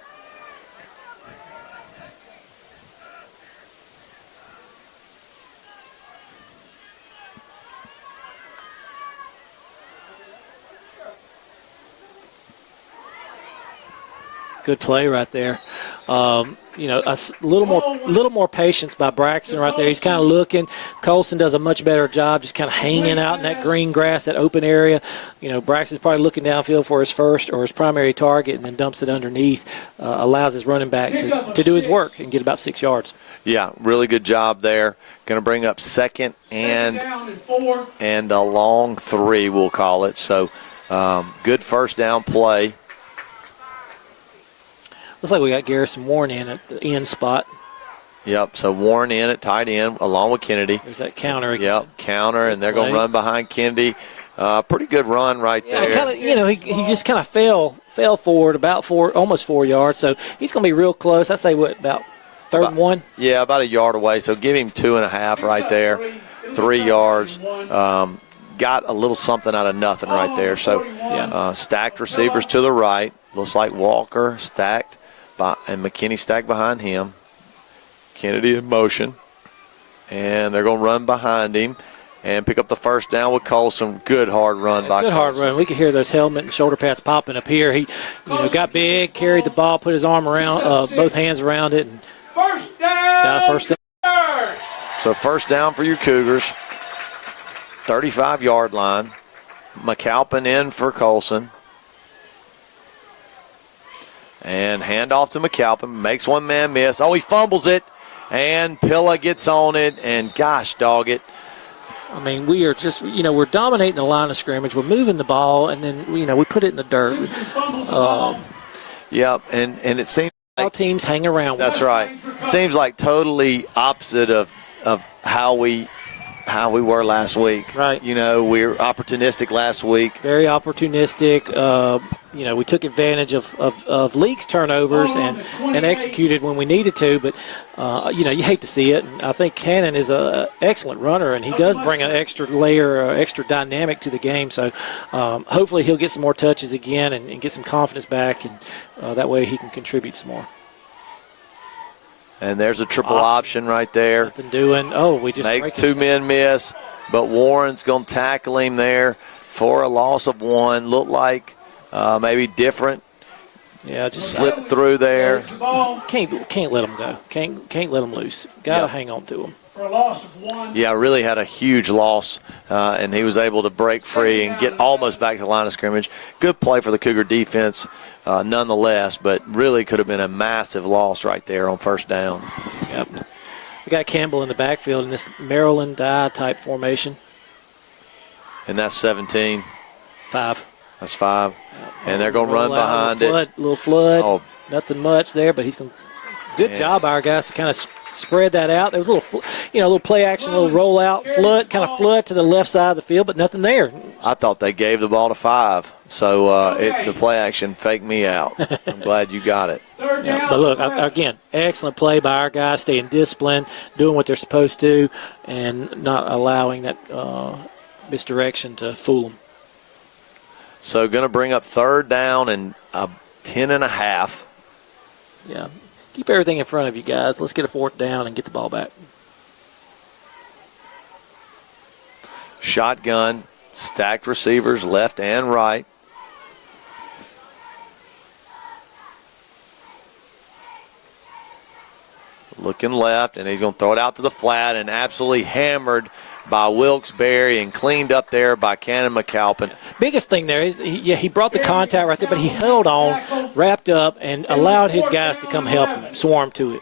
Good play right there. A little more patience by Braxton right there. He's kind of looking. Colson does a much better job just kind of hanging out in that green grass, that open area. Braxton's probably looking downfield for his first or his primary target and then dumps it underneath, allows his running back to do his work and get about 6 yards. Yeah, really good job there. Going to bring up second and a long 3, we'll call it. So good first down play. Looks like we got Garrison Warren in at the end spot. Yep, so Warren in at tight end along with Kennedy. There's that counter again. Yep, counter, and they're going to Play. run behind Kennedy. Pretty good run right Yeah, there. he just kind of fell forward about almost 4 yards. So he's going to be real close. I'd say about third and 1. Yeah, about a yard away. So give him 2.5 right there, 3 yards. Got a little something out of nothing right there. So stacked receivers to the right. Looks like Walker stacked and McKinney stacked behind him. Kennedy in motion, and they're going to run behind him and pick up the first down with Colson. Good hard run by Colson. Good hard run. We could hear those helmet and shoulder pads popping up here. He got big, carried the ball, put his arm around, both hands around it, and First down. got a first down. So first down for your Cougars, 35-yard line. McAlpin in for Colson. And handoff to McAlpin. Makes one man miss. Oh, he fumbles it. And Pilla gets on it. And gosh, dog it. I mean, we are just, we're dominating the line of scrimmage. We're moving the ball, and then, we put it in the dirt. Yep, and it seems All teams hang around. that's right. Seems like totally opposite of how we were last week. Right. We were opportunistic last week. Very opportunistic. We took advantage of Leake's turnovers and executed when we needed to. But, you hate to see it. And I think Cannon is an excellent runner, and he does bring an extra layer, extra dynamic to the game. So hopefully he'll get some more touches again and get some confidence back, and that way he can contribute some more. And there's a triple option right there. Nothing doing. Oh, we just makes two men miss, but Warren's going to tackle him there for a loss of one. Looked like maybe different. Yeah, just slipped through there. Can't let him go. Can't let him loose. Got to hang on to him. For a loss of one. Yeah, really had a huge loss, and he was able to break free and get almost back to the line of scrimmage. Good play for the Cougar defense nonetheless, but really could have been a massive loss right there on first down. Yep. We got Campbell in the backfield in this Maryland type formation. And that's 17. 5. That's 5. And they're going to run behind it. Little flood. Oh. Nothing much there, but he's going to. Good job by our guys to kind of spread that out. There was a little play action, a little rollout, flood to the left side of the field, but nothing there. I thought they gave the ball to 5, so the play action faked me out. I'm glad you got it. Yeah, but look, again, excellent play by our guys, staying disciplined, doing what they're supposed to, and not allowing that misdirection to fool them. So going to bring up third down and 10.5. Yeah. Keep everything in front of you guys. Let's get a fourth down and get the ball back. Shotgun, stacked receivers left and right. Looking left, and he's going to throw it out to the flat, and absolutely hammered by Wilkes-Barre and cleaned up there by Cannon McAlpin. Biggest thing there is he brought the contact right there, but he held on, wrapped up, and allowed his guys to come help him, swarm to it.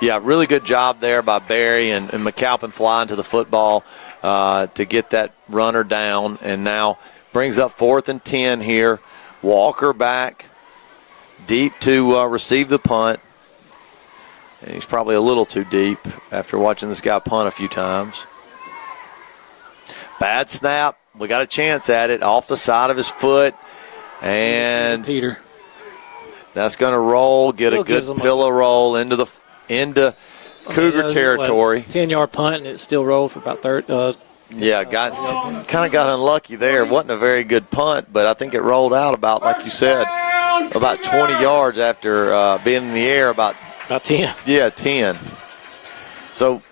Yeah, really good job there by Barry and McAlpin flying to the football to get that runner down, and now brings up 4th and 10 here. Walker back deep to receive the punt. And he's probably a little too deep after watching this guy punt a few times. Bad snap. We got a chance at it off the side of his foot. And Peter. That's going to roll, get Still a good pillow roll into Cougar territory. 10-yard punt, and it still rolled for about 30. Yeah, kind of got unlucky there. It wasn't a very good punt, but I think it rolled out about, like you said, about 20 yards after being in the air, about 10. Yeah, 10. So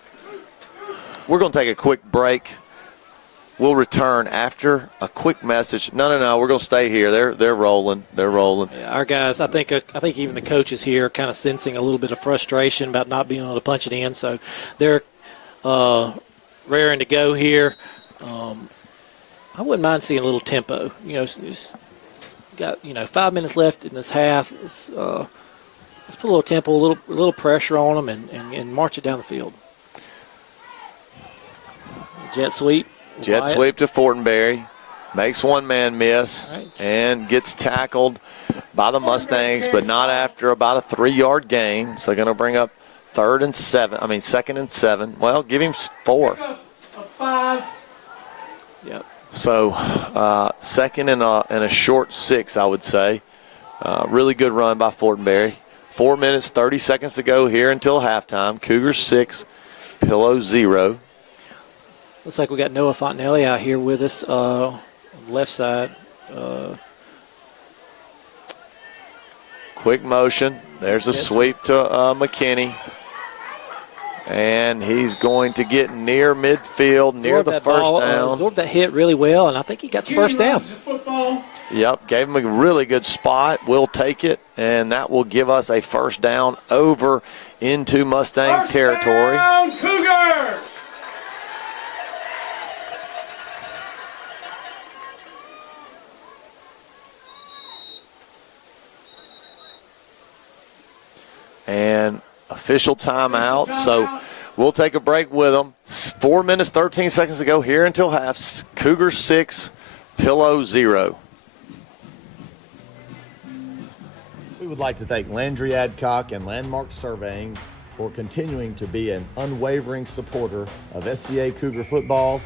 we're going to take a quick break. We'll return after a quick message. No, we're going to stay here. They're rolling. They're rolling. Yeah, our guys, I think even the coaches here are kind of sensing a little bit of frustration about not being able to punch it in. So they're raring to go here. I wouldn't mind seeing a little tempo. It's got 5 minutes left in this half. Let's put a little tempo, a little pressure on them, and march it down the field. Jet sweep. Jet sweep to Fortenberry. Makes one man miss and gets tackled by the Mustangs, but not after about a 3-yard gain. So going to bring up second and 7. Well, give him 4. Pick up a 5. Yep. So second and a short 6, I would say. Really good run by Fortenberry. 4 minutes, 30 seconds to go here until halftime. Cougars 6, Pillows 0. Looks like we got Noah Fontanelli out here with us on the left side. Quick motion. There's a sweep to McKinney. And he's going to get near midfield, near the first down. Absorbed that hit really well, and I think he got the first down. Football. Yep, gave him a really good spot. We'll take it, and that will give us a first down over into Mustang territory. Down, Cougars! And official timeout. So we'll take a break with them. 4 minutes, 13 seconds to go here until half. Cougars 6, Pillow 0. We would like to thank Landry Adcock and Landmark Surveying for continuing to be an unwavering supporter of SCA Cougar football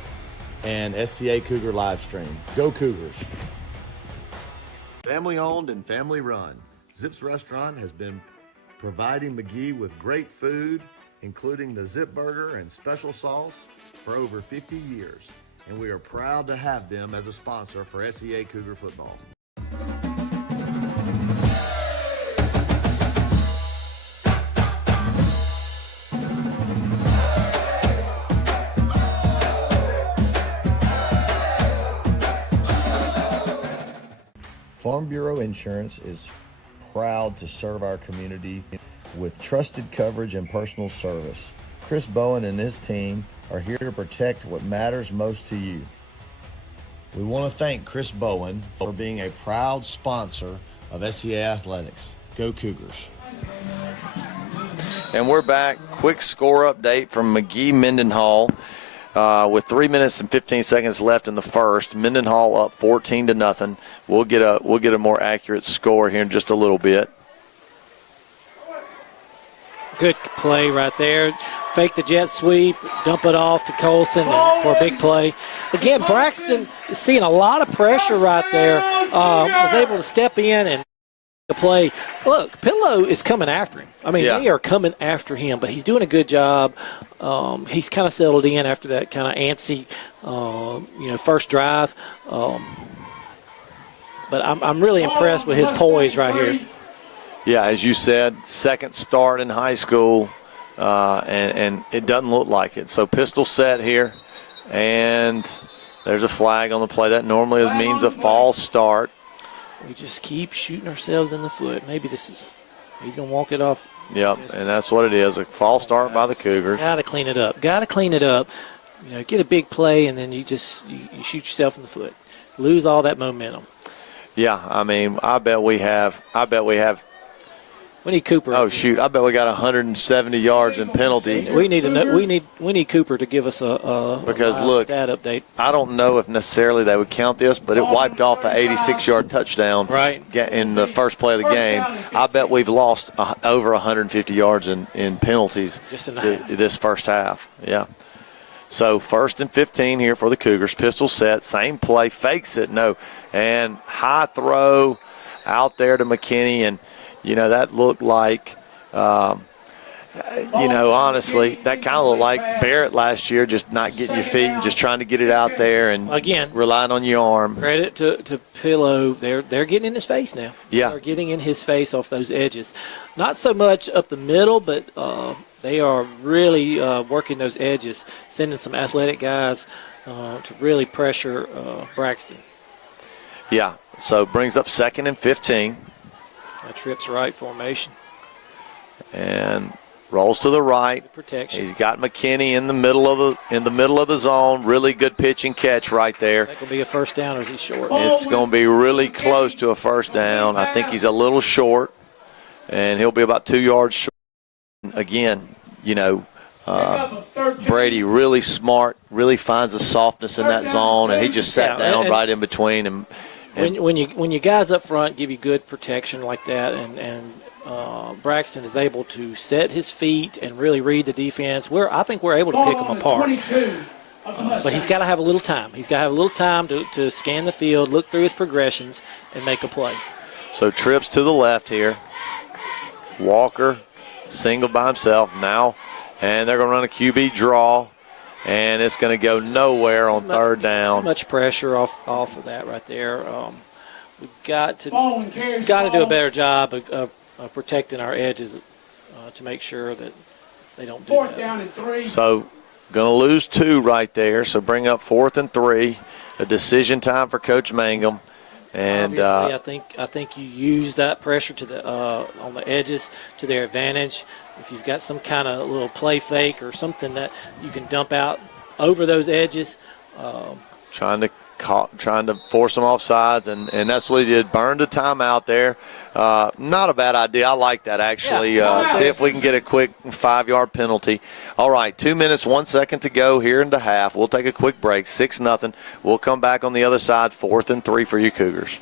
and SCA Cougar live stream. Go Cougars. Family owned and family run. Zip's Restaurant has been providing McGee with great food, including the Zip Burger and special sauce, for over 50 years. And we are proud to have them as a sponsor for SCA Cougar football. Farm Bureau Insurance is proud to serve our community with trusted coverage and personal service. Chris Bowen and his team are here to protect what matters most to you. We want to thank Chris Bowen for being a proud sponsor of SCA Athletics. Go Cougars. And we're back. Quick score update from McGee Mendenhall. With 3 minutes and 15 seconds left in the first, Mendenhall up 14-0. We'll get a more accurate score here in just a little bit. Good play right there. Fake the jet sweep, dump it off to Colson for a big play. Again, Braxton is seeing a lot of pressure right there. Was able to step in and the play. Look, Pillow is coming after him. I mean, they are coming after him, but he's doing a good job. He's kind of settled in after that kind of antsy, first drive. But I'm really impressed with his poise right here. Yeah, as you said, second start in high school, and it doesn't look like it. So pistol set here, and there's a flag on the play. That normally means a false start. We just keep shooting ourselves in the foot. Maybe he's going to walk it off. Yep, and that's what it is, a false start by the Cougars. Got to clean it up. Get a big play, and then you shoot yourself in the foot. Lose all that momentum. Yeah, I mean, I bet we have. We need Cooper. Oh shoot! I bet we got 170 yards in penalty. We need Cooper to give us a stat update. I don't know if necessarily they would count this, but it wiped off an 86-yard touchdown in the first play of the game. I bet we've lost over 150 yards in penalties this first half. Yeah. So 1st and 15 here for the Cougars. Pistol set, same play, fakes it, and high throw out there to McKinney, and that looked like, honestly, that kind of looked like Barrett last year, just not getting your feet and just trying to get it out there and again relying on your arm. Credit to Pillow. They're getting in his face now. Yeah. They're getting in his face off those edges. Not so much up the middle, but they are really working those edges, sending some athletic guys to really pressure Braxton. Yeah, so brings up 2nd and 15. Trips right formation. And rolls to the right. Good protection. He's got McKinney in the middle of the zone. Really good pitch and catch right there. That could be a first down, or is he short? It's going to be really close to a first down. I think he's a little short, and he'll be about 2 yards short. Again, Brady really smart, really finds a softness in that zone, and he just sat down right in between. And when you guys up front give you good protection like that, and Braxton is able to set his feet and really read the defense, I think we're able to pick them apart. 22 of the But he's Mustangs. got to have a little time. He's got to have a little time to scan the field, look through his progressions, and make a play. So trips to the left here. Walker single by himself now, and they're going to run a QB draw, and it's going to go nowhere on third down. Too much pressure off of that right there. We've got to Following carries do a ball. better job of protecting our edges to make sure that they don't do Fourth that. down and 3. So going to lose 2 right there, so bring up 4th and 3. A decision time for Coach Mangum. And Obviously, I think you use that pressure to the on the edges to their advantage. If you've got some kind of little play fake or something that you can dump out over those edges, trying to force them off sides, and that's what he did. Burned a timeout there. Not a bad idea. I like that, actually. Yeah. See if we can get a quick 5-yard penalty. All right, 2 minutes, 1 second to go here in the half. We'll take a quick break, 6-0. We'll come back on the other side, 4th and 3 for you Cougars.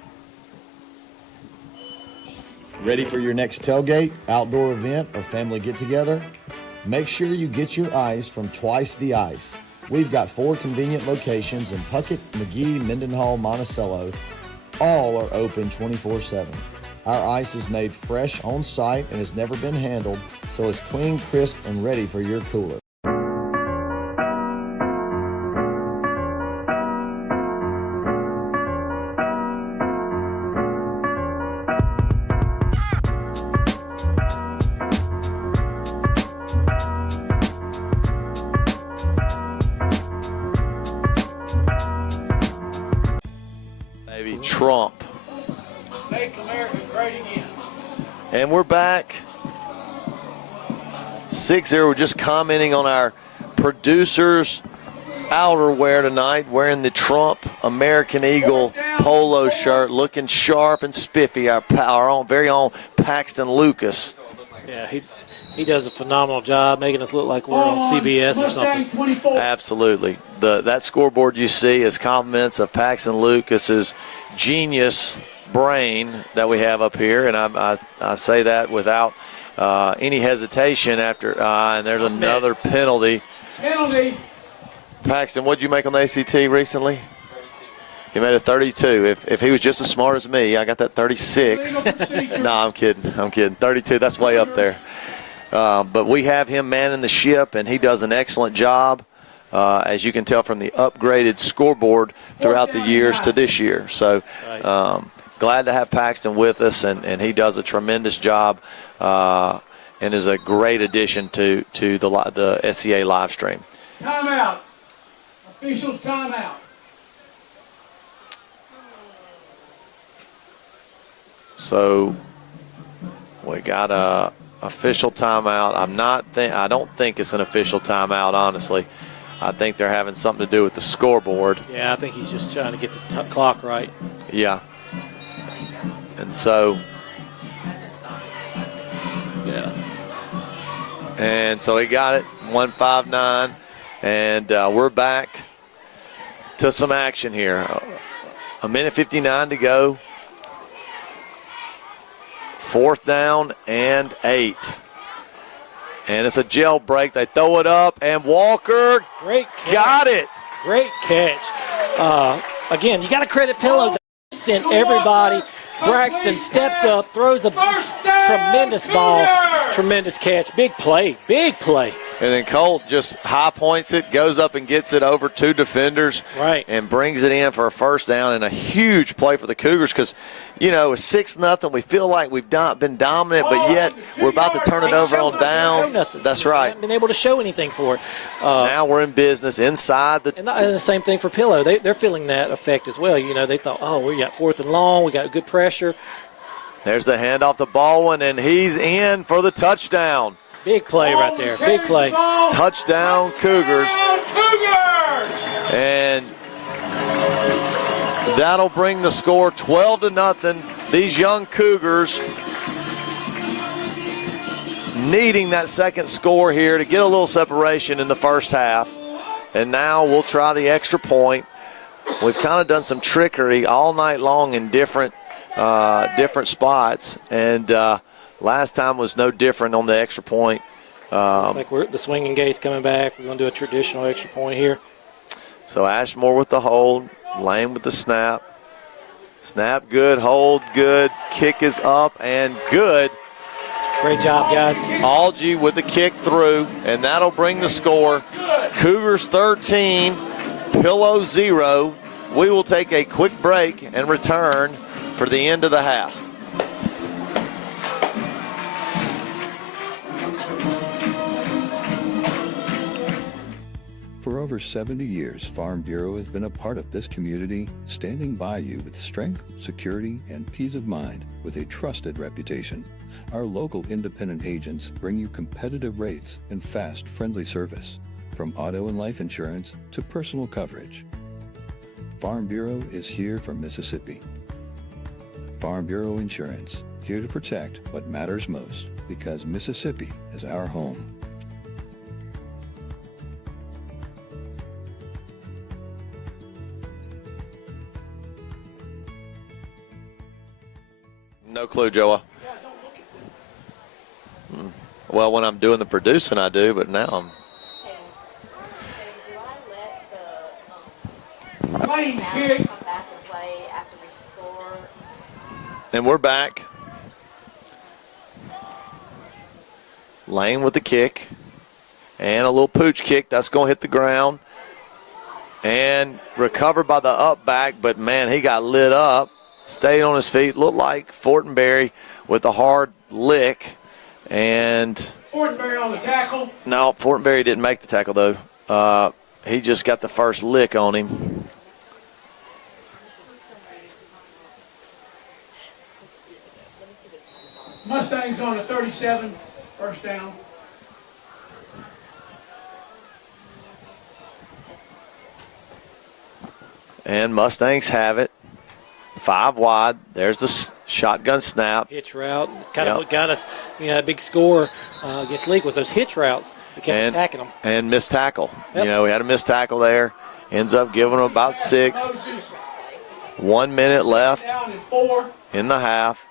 Ready for your next tailgate, outdoor event, or family get-together? Make sure you get your ice from Twice the Ice. We've got 4 convenient locations in Puckett, McGee, Mendenhall, Monticello. All are open 24/7. Our ice is made fresh on site and has never been handled, so it's clean, crisp, and ready for your cooler. Maybe Trump. Make America great again. And we're back. 6-0. We're just commenting on our producers' outerwear tonight, wearing the Trump American Eagle polo shirt, looking sharp and spiffy. Our own, very own Paxton Lucas. yeah, he does a phenomenal job making us look like we're on CBS or Mustang something. 24. Absolutely. That scoreboard you see is compliments of Paxton Lucas's genius brain that we have up here, and I say that without any hesitation. After and there's another penalty. Penalty. Paxton, what did you make on the ACT recently? He made a 32. If he was just as smart as me, I got that 36. Legal procedure. No, I'm kidding. 32, that's way up there. But we have him manning the ship, and he does an excellent job, as you can tell from the upgraded scoreboard throughout the years to this year. So glad to have Paxton with us, and he does a tremendous job and is a great addition to the SCA live stream. Timeout. Officials timeout. So we got a official timeout. I don't think it's an official timeout, honestly. I think they're having something to do with the scoreboard. Yeah, I think he's just trying to get the clock right. Yeah. And so he got it, 1:59, and we're back to some action here. A minute 59 to go. 4th down and 8. And it's a jailbreak. They throw it up, and Walker Great catch. got it. Great catch. Again, you got to credit Pillow. They sent everybody. Braxton steps up, throws a tremendous ball, tremendous catch. Big play. And then Colt just high points it, goes up and gets it over 2 defenders, Right. and brings it in for a first down, and a huge play for the Cougars because, it's 6-0. We feel like we've been dominant, but yet we're about to turn it over on downs. That's right. Haven't been able to show anything for it. Now we're in business inside the. And the same thing for Pillow. They're feeling that effect as well. They thought, we got 4th and long, we got good pressure. There's the handoff to Baldwin, and he's in for the touchdown. Big play right there. Big play. Touchdown Cougars. And that'll bring the score 12-0. These young Cougars needing that second score here to get a little separation in the first half. And now we'll try the extra point. We've kind of done some trickery all night long in different spots. And Last time was no different on the extra point. It's like the swinging gate's coming back. We're going to do a traditional extra point here. So Ashmore with the hold, Lane with the snap. Snap good, hold good, kick is up and good. Great job, guys. Algie with the kick through, and that'll bring the score. Cougars 13, Pillow 0. We will take a quick break and return for the end of the half. For over 70 years, Farm Bureau has been a part of this community, standing by you with strength, security, and peace of mind with a trusted reputation. Our local independent agents bring you competitive rates and fast, friendly service, from auto and life insurance to personal coverage. Farm Bureau is here for Mississippi. Farm Bureau Insurance, here to protect what matters most, because Mississippi is our home. No clue, Joa. Well, when I'm doing the producing, I do, but now I'm. Lane kick. Come back and play after we score. And we're back. Lane with the kick. And a little pooch kick. That's going to hit the ground. And recovered by the up back, but, man, he got lit up. Stayed on his feet. Looked like Fortenberry with a hard lick. And Fortenberry on the tackle. no, Fortenberry didn't make the tackle, though. He just got the first lick on him. Mustangs on the 37, first down. And Mustangs have it. 5 wide. There's the shotgun snap. Hitch route. It's kind of what got us, that big score against Leak was those hitch routes. We kept attacking them. And missed tackle. Yep. We had a missed tackle there. Ends up giving them about 6. 1 minute left Down in 4. in the half.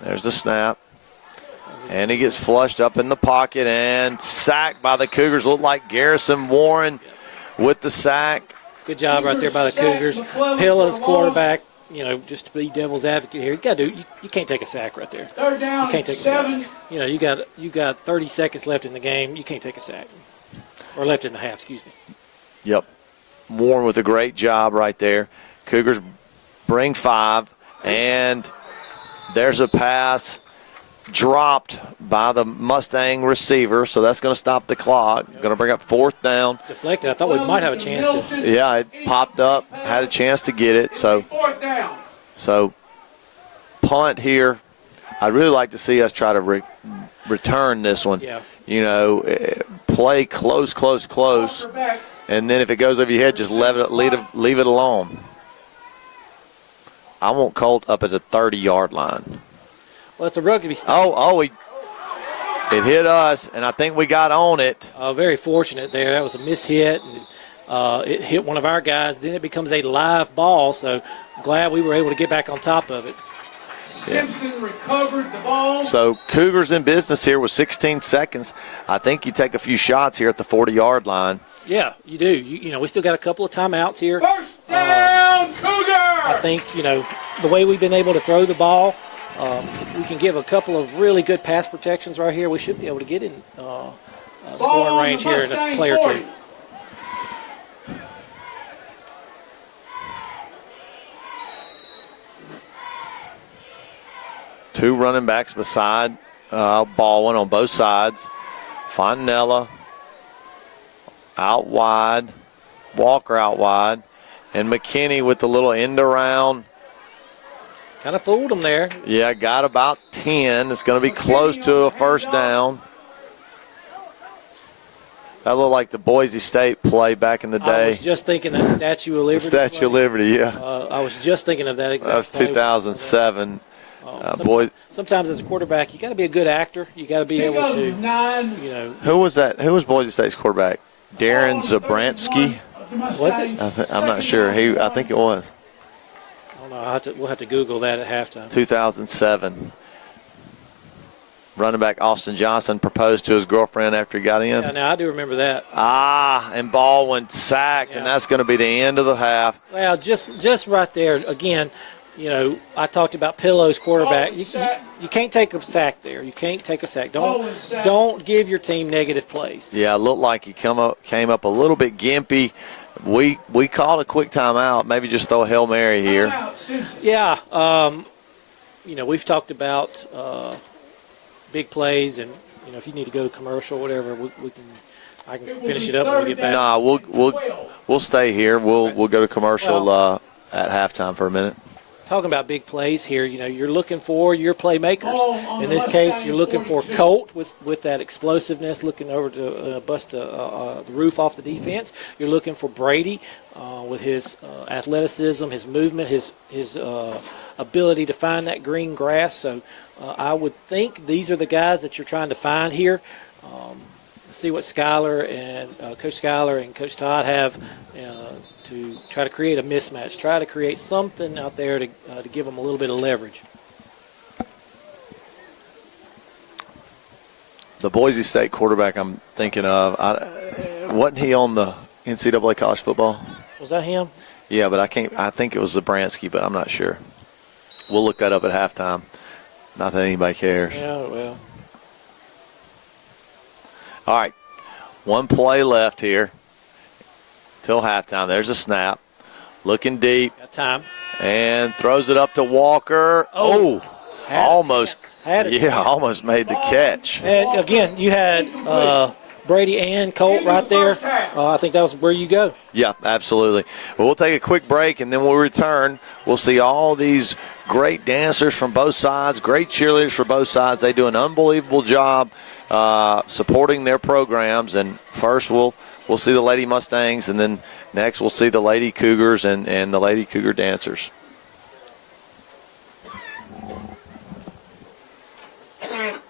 There's the snap. And he gets flushed up in the pocket and sacked by the Cougars. Looked like Garrison Warren with the sack. Good job right there by the Cougars. Pillow's quarterback, just to be devil's advocate here. You can't take a sack right there. Third down, You can't take 7. a sack. You got 30 seconds left in the game. You can't take a sack. Or left in the half, excuse me. Yep. Warren with a great job right there. Cougars bring 5. And there's a pass dropped by the Mustang receiver, so that's going to stop the clock. Going to bring up 4th down. Deflected. I thought we might have a chance to. Yeah, it popped up, had a chance to get it. So 4th down. Punt here. I'd really like to see us try to return this one. Yeah. Play close, and then if it goes over your head, just leave it alone. I want Colt up at the 30-yard line. Well, it's a rugby style. It hit us, and I think we got on it. Very fortunate there. That was a mishit, and it hit one of our guys. Then it becomes a live ball, so glad we were able to get back on top of it. Simpson recovered the ball. So Cougars in business here with 16 seconds. I think you take a few shots here at the 40-yard line. Yeah, you do. We still got a couple of timeouts here. First down, Cougar! I think, the way we've been able to throw the ball, if we can give a couple of really good pass protections right here, we should be able to get in scoring range here in a play or two. Two running backs beside Baldwin on both sides. Fontanella out wide, Walker out wide, and McKinney with the little end around. Kind of fooled them there. Yeah, got about 10. It's going to be close to a first down. That looked like the Boise State play back in the day. I was just thinking that Statue of Liberty. The Statue of Liberty, yeah. I was just thinking of that exact That was play. 2007. Sometimes as a quarterback, you got to be a good actor. You got to be able to, 9. Who was that? Who was Boise State's quarterback? Darren Zabransky? Was it? I'm not sure. I think it was. We'll have to Google that at halftime. 2007. Running back Austin Johnson proposed to his girlfriend after he got in. Yeah, now I do remember that. And Baldwin sacked, and that's going to be the end of the half. Well, just right there, again, I talked about Pillows quarterback. You can't take a sack there. You can't take a sack. Don't give your team negative plays. Yeah, it looked like he came up a little bit gimpy. We called a quick timeout. Maybe just throw a Hail Mary here. Yeah, we've talked about big plays, and if you need to go to commercial, whatever, I can finish it up when we get back. Nah, we'll stay here. We'll go to commercial at halftime for a minute. Talking about big plays here, you're looking for your playmakers. In this case, you're looking for Colt with that explosiveness, looking over to bust the roof off the defense. You're looking for Brady with his athleticism, his movement, his ability to find that green grass. So I would think these are the guys that you're trying to find here. See what Schuyler and Coach Schuyler and Coach Todd have to try to create a mismatch, try to create something out there to give them a little bit of leverage. The Boise State quarterback I'm thinking of, wasn't he on the NCAA college football? Was that him? Yeah, but I think it was Zabransky, but I'm not sure. We'll look that up at halftime. Not that anybody cares. Yeah, well. All right, one play left here till halftime. There's a snap. Looking deep. Got time. And throws it up to Walker. Almost made the catch. And, again, you had Brady and Colt right there. I think that was where you go. Yeah, absolutely. Well, we'll take a quick break, and then we'll return. We'll see all these great dancers from both sides, great cheerleaders for both sides. They do an unbelievable job supporting their programs. And first we'll see the Lady Mustangs, and then next we'll see the Lady Cougars and the Lady Cougar dancers. Come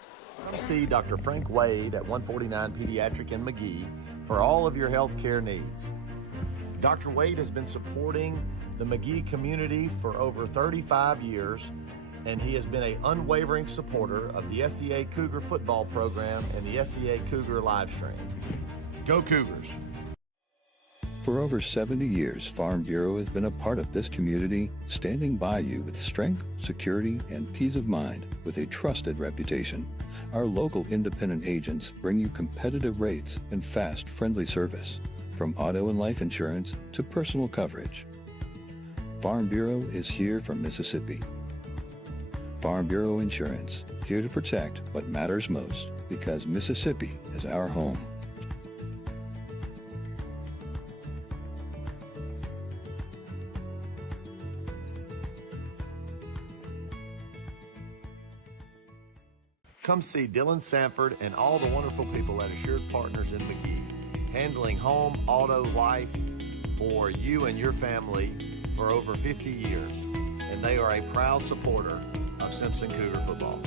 see Dr. Frank Wade at 149 Pediatric in McGee for all of your health care needs. Dr. Wade has been supporting the McGee community for over 35 years, and he has been an unwavering supporter of the SEA Cougar football program and the SEA Cougar live stream. Go Cougars! For over 70 years, Farm Bureau has been a part of this community, standing by you with strength, security, and peace of mind with a trusted reputation. Our local independent agents bring you competitive rates and fast, friendly service, from auto and life insurance to personal coverage. Farm Bureau is here for Mississippi. Farm Bureau Insurance, here to protect what matters most, because Mississippi is our home. Come see Dylan Sanford and all the wonderful people at Assured Partners in McGee, handling home, auto, life for you and your family for over 50 years. And they are a proud supporter of Simpson Cougar football.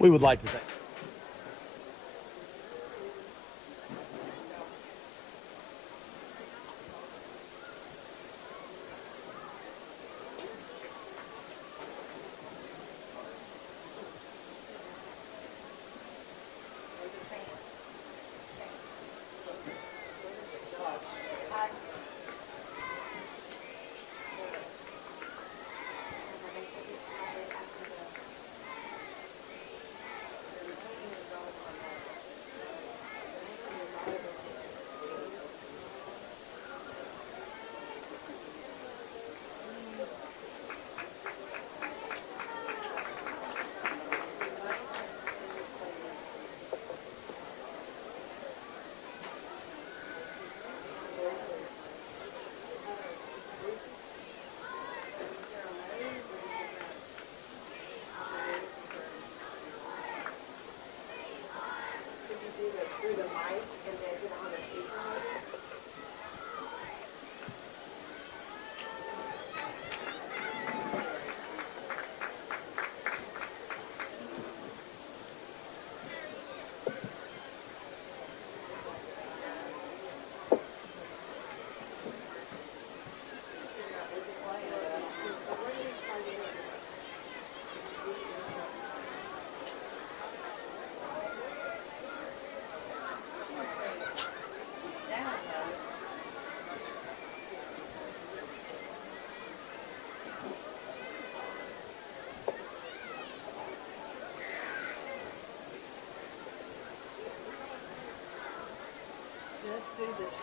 We would like to thank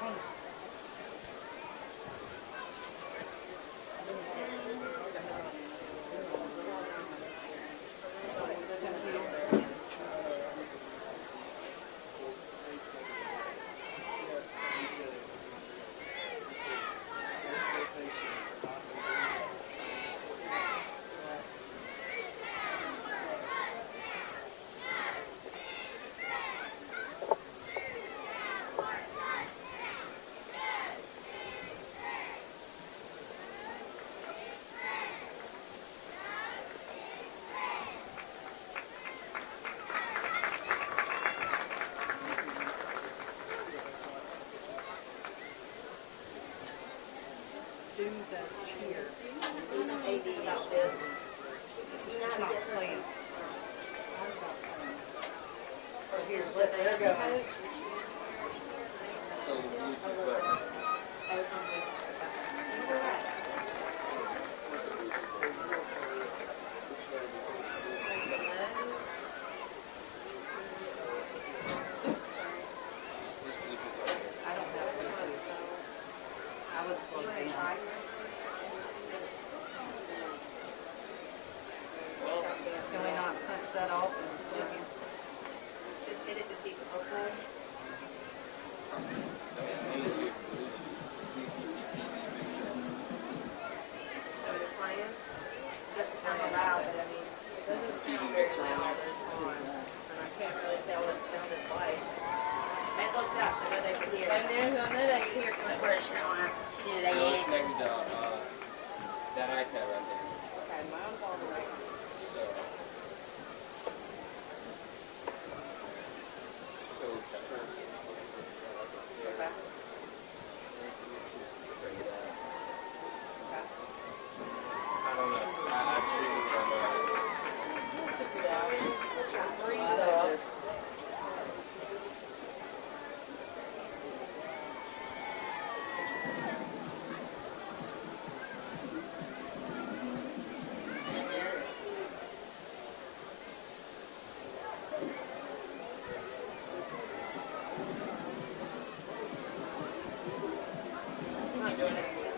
Do the cheer. AD about this. It's not playing. Oh, here, let there go. I don't have Bluetooth. I was plugged in. Can we not punch that off and plug in? Just hit it to see if it's okay. So it's playing? That's kind of loud, but I mean, it doesn't sound very loud on. And I can't really tell what it sounded like. They looked up so I know they could hear. I know they could hear from the British on. She did it No, it's AM. connected to that iPad right there. Okay, mine's all the way. So, turn. Okay. I don't know. I streamed it What's your freeze up? I'm not doing it again.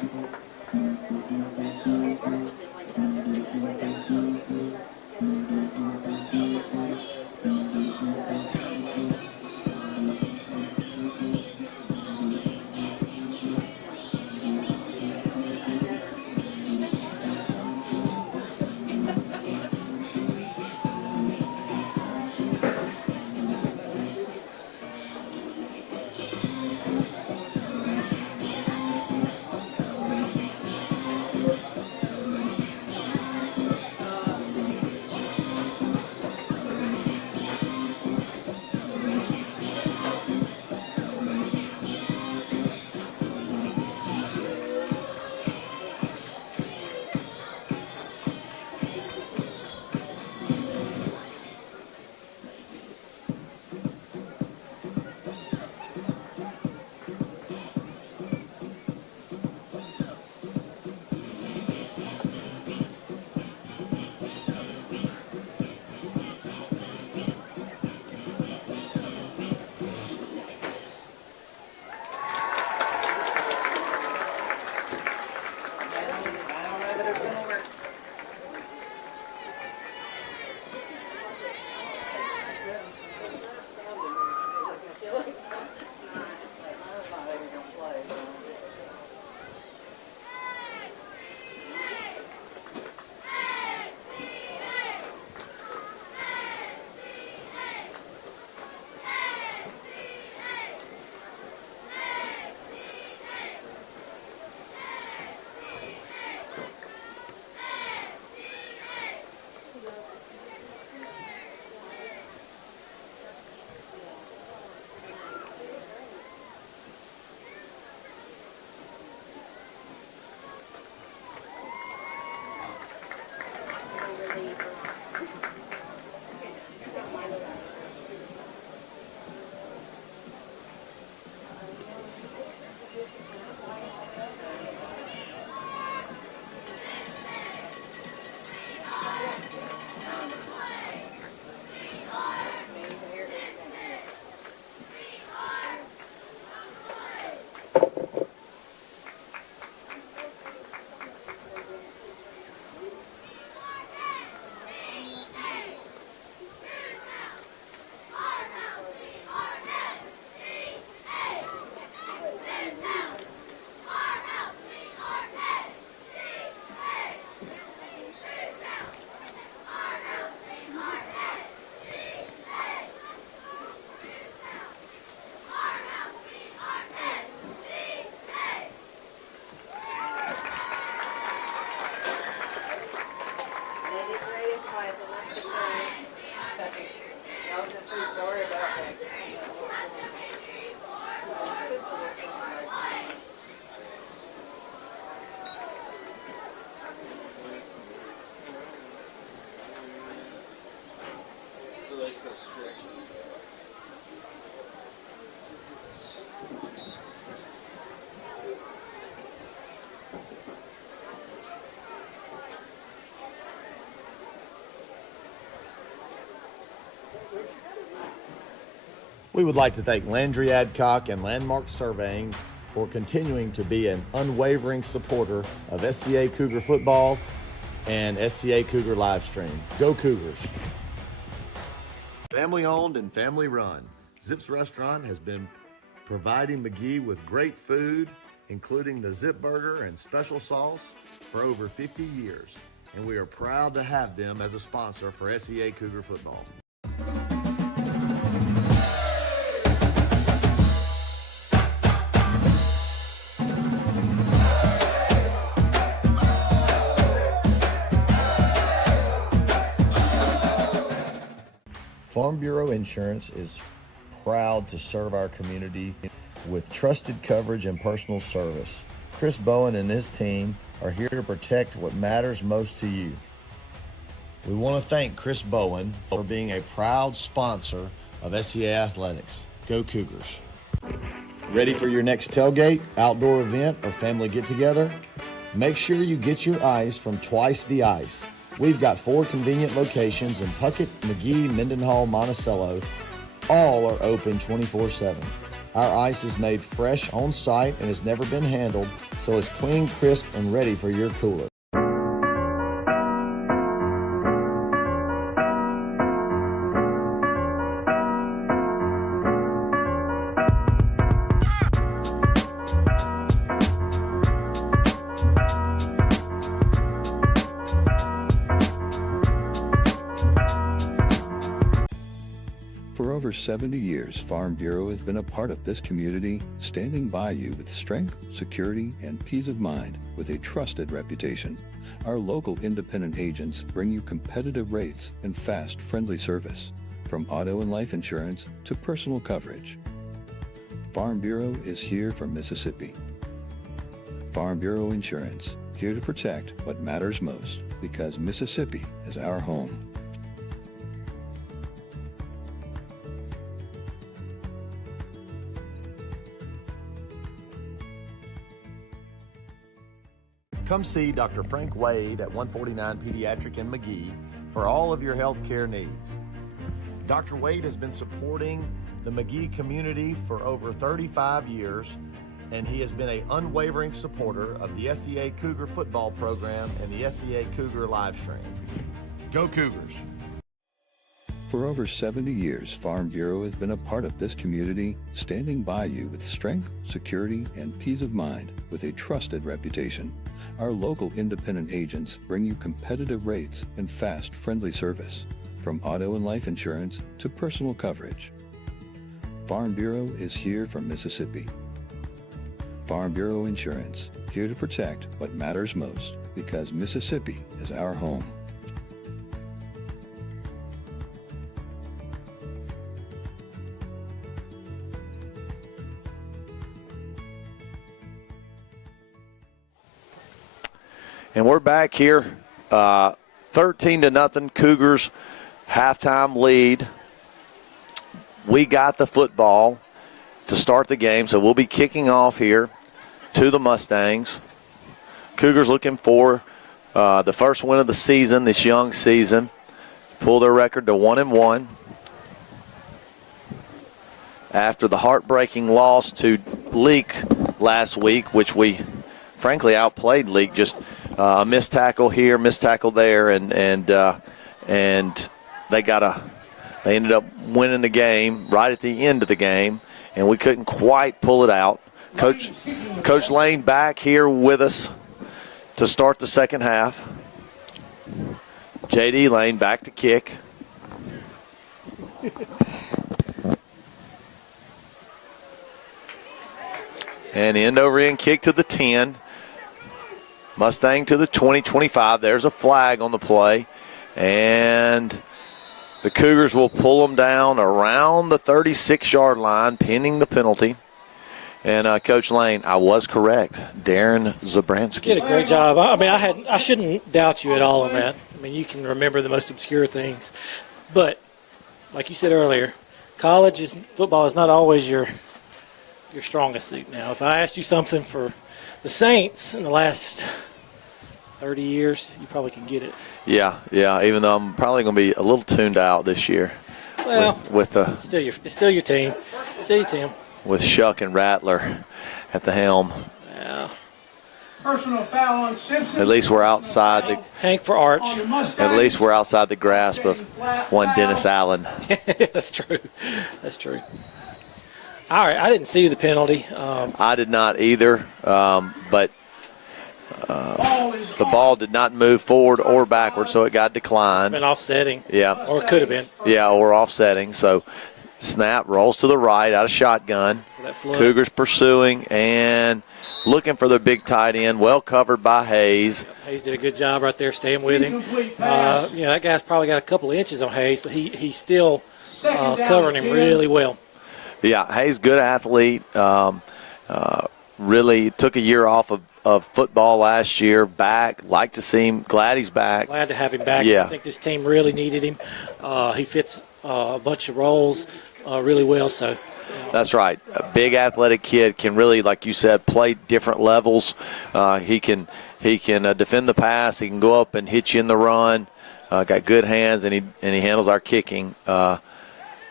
I don't know that it's gonna work. I'm not even gonna play. Maybe great and quiet, but not for sure. Seconds. I wasn't too sorry about that. So they still stretch and stuff. We would like to thank Landry Adcock and Landmark Surveying for continuing to be an unwavering supporter of SCA Cougar football and SCA Cougar Livestream. Go Cougars! Family owned and family run, Zip's Restaurant has been providing McGee with great food, including the Zip Burger and special sauce, for over 50 years. And we are proud to have them as a sponsor for SCA Cougar football. Farm Bureau Insurance is proud to serve our community with trusted coverage and personal service. Chris Bowen and his team are here to protect what matters most to you. We want to thank Chris Bowen for being a proud sponsor of SCA Athletics. Go Cougars! Ready for your next tailgate, outdoor event, or family get-together? Make sure you get your ice from Twice the Ice. We've got 4 convenient locations in Puckett, McGee, Mendenhall, Monticello. All are open 24/7. Our ice is made fresh on site and has never been handled, so it's clean, crisp, and ready for your cooler. For over 70 years, Farm Bureau has been a part of this community, standing by you with strength, security, and peace of mind with a trusted reputation. Our local independent agents bring you competitive rates and fast, friendly service, from auto and life insurance to personal coverage. Farm Bureau is here for Mississippi. Farm Bureau Insurance, here to protect what matters most, because Mississippi is our home. Come see Dr. Frank Wade at 149 Pediatric in McGee for all of your health care needs. Dr. Wade has been supporting the McGee community for over 35 years, and he has been an unwavering supporter of the SEA Cougar football program and the SEA Cougar live stream. Go Cougars! For over 70 years, Farm Bureau has been a part of this community, standing by you with strength, security, and peace of mind with a trusted reputation. Our local independent agents bring you competitive rates and fast, friendly service, from auto and life insurance to personal coverage. Farm Bureau is here for Mississippi. Farm Bureau Insurance, here to protect what matters most, because Mississippi is our home. And we're back here, 13-0 Cougars, halftime lead. We got the football to start the game, so we'll be kicking off here to the Mustangs. Cougars looking for the first win of the season, this young season, pull their record to 1-1 after the heartbreaking loss to Leak last week, which we frankly outplayed Leak. Just a missed tackle here, missed tackle there, and they ended up winning the game right at the end of the game, and we couldn't quite pull it out. Coach Lane back here with us to start the second half. J.D. Lane back to kick. And end over end kick to the 10. Mustang to the 20, 25. There's a flag on the play. And the Cougars will pull them down around the 36-yard line, pending the penalty. And Coach Lane, I was correct. Darren Zabransky Did a great job. I mean, I shouldn't doubt you at all on that. I mean, you can remember the most obscure things. But like you said earlier, football is not always your strongest suit. Now, if I asked you something for the Saints in the last 30 years, you probably can get it. Yeah, even though I'm probably going to be a little tuned out this year. Well, it's still your team. Still your team. With Shuck and Rattler at the helm. Yeah. Personal foul on Simpson. At least we're outside the Tank for Arch. On the Mustang. At least we're outside the grasp of one Dennis Allen. That's true. That's true. All right, I didn't see the penalty. I did not either, but the ball did not move forward or backward, so it got declined. It's been offsetting. Yeah. Or it could have been. Yeah, or offsetting. So snap, rolls to the right out of shotgun. Cougars pursuing and looking for their big tight end, well covered by Hayes. Hayes did a good job right there staying with him. That guy's probably got a couple of inches on Hayes, but he's still covering him really well. Yeah, Hayes, good athlete. Really took a year off of football last year. Back, like to see him. Glad he's back. Glad to have him back. Yeah. I think this team really needed him. He fits a bunch of roles really well. So. That's right. A big athletic kid can really, like you said, play different levels. He can defend the pass. He can go up and hit you in the run. Got good hands, and he handles our kicking.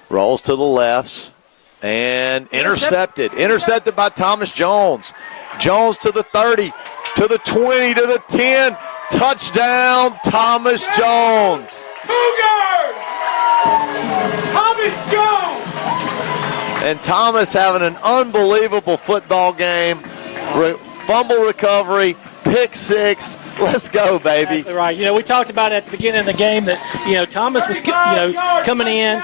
Rolls to the lefts. And intercepted by Thomas Jones. Jones to the 30, to the 20, to the 10. Touchdown, Thomas Jones. Cougars! Thomas Jones! And Thomas having an unbelievable football game. Fumble recovery, pick six. Let's go, baby. Exactly right. We talked about at the beginning of the game that, Thomas was, coming in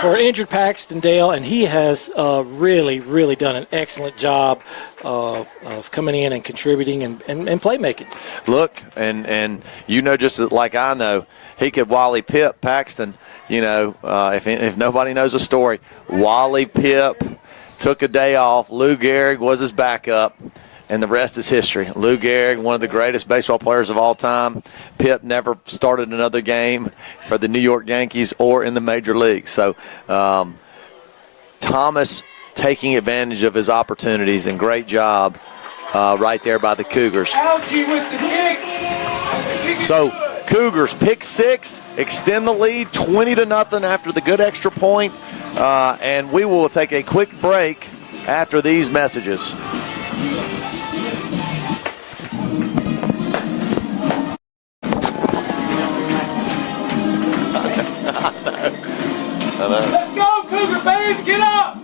for injured Paxton Dale, and he has really, really done an excellent job of coming in and contributing and playmaking. Look, and just like I know, he could Wally Pip Paxton. If nobody knows the story, Wally Pip took a day off. Lou Gehrig was his backup. And the rest is history. Lou Gehrig, one of the greatest baseball players of all time. Pip never started another game for the New York Yankees or in the major leagues. So Thomas taking advantage of his opportunities, and great job right there by the Cougars. Algie with the kick. So Cougars pick six, extend the lead 20-0 after the good extra point. And we will take a quick break after these messages. Let's go, Cougar fans, get up!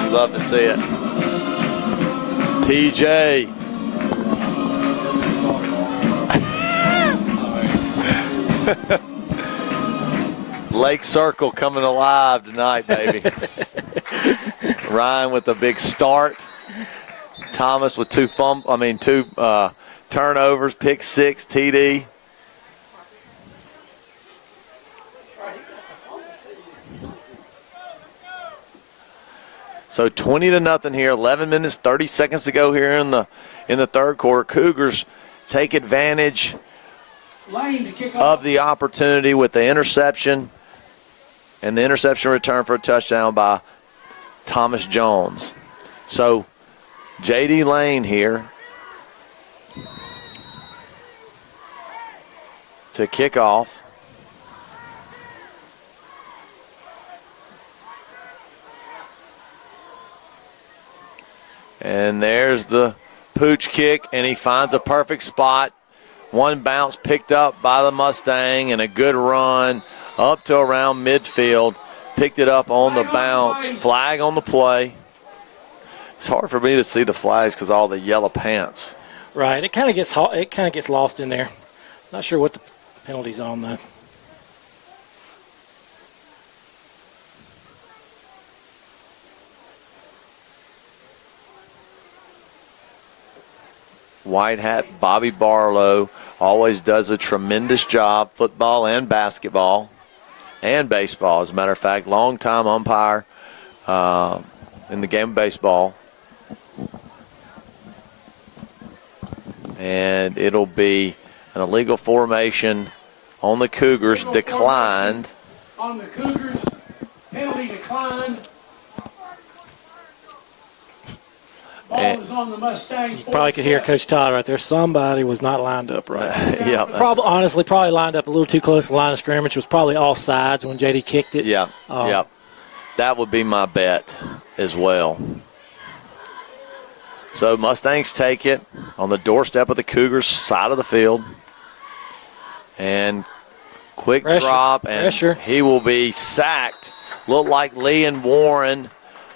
You love to see it. TJ. Lake Circle coming alive tonight, baby. Ryan with a big start. Thomas with two turnovers, pick six, TD. So 20-0 here. 11 minutes, 30 seconds to go here in the third quarter. Cougars take advantage Lane to kick off. of the opportunity with the interception, and the interception return for a touchdown by Thomas Jones. So J.D. Lane here to kick off. And there's the pooch kick, and he finds a perfect spot. One bounce picked up by the Mustang, and a good run up to around midfield. Picked it up on the bounce. Flag on the play. It's hard for me to see the flags because all the yellow pants. Right. It kind of gets lost in there. Not sure what the penalty's on though. White hat Bobby Barlow always does a tremendous job, football and basketball and baseball. As a matter of fact, long-time umpire in the game of baseball. And it'll be an illegal formation on the Cougars, declined. On the Cougars, penalty declined. Ball is on the Mustang. You probably could hear Coach Todd right there. Somebody was not lined up right. Yeah. Probably lined up a little too close to the line of scrimmage. Was probably offsides when JD kicked it. Yeah, yeah. That would be my bet as well. So Mustangs take it on the doorstep of the Cougars' side of the field. And quick drop, and he will be sacked. Looked like Lee and Warren.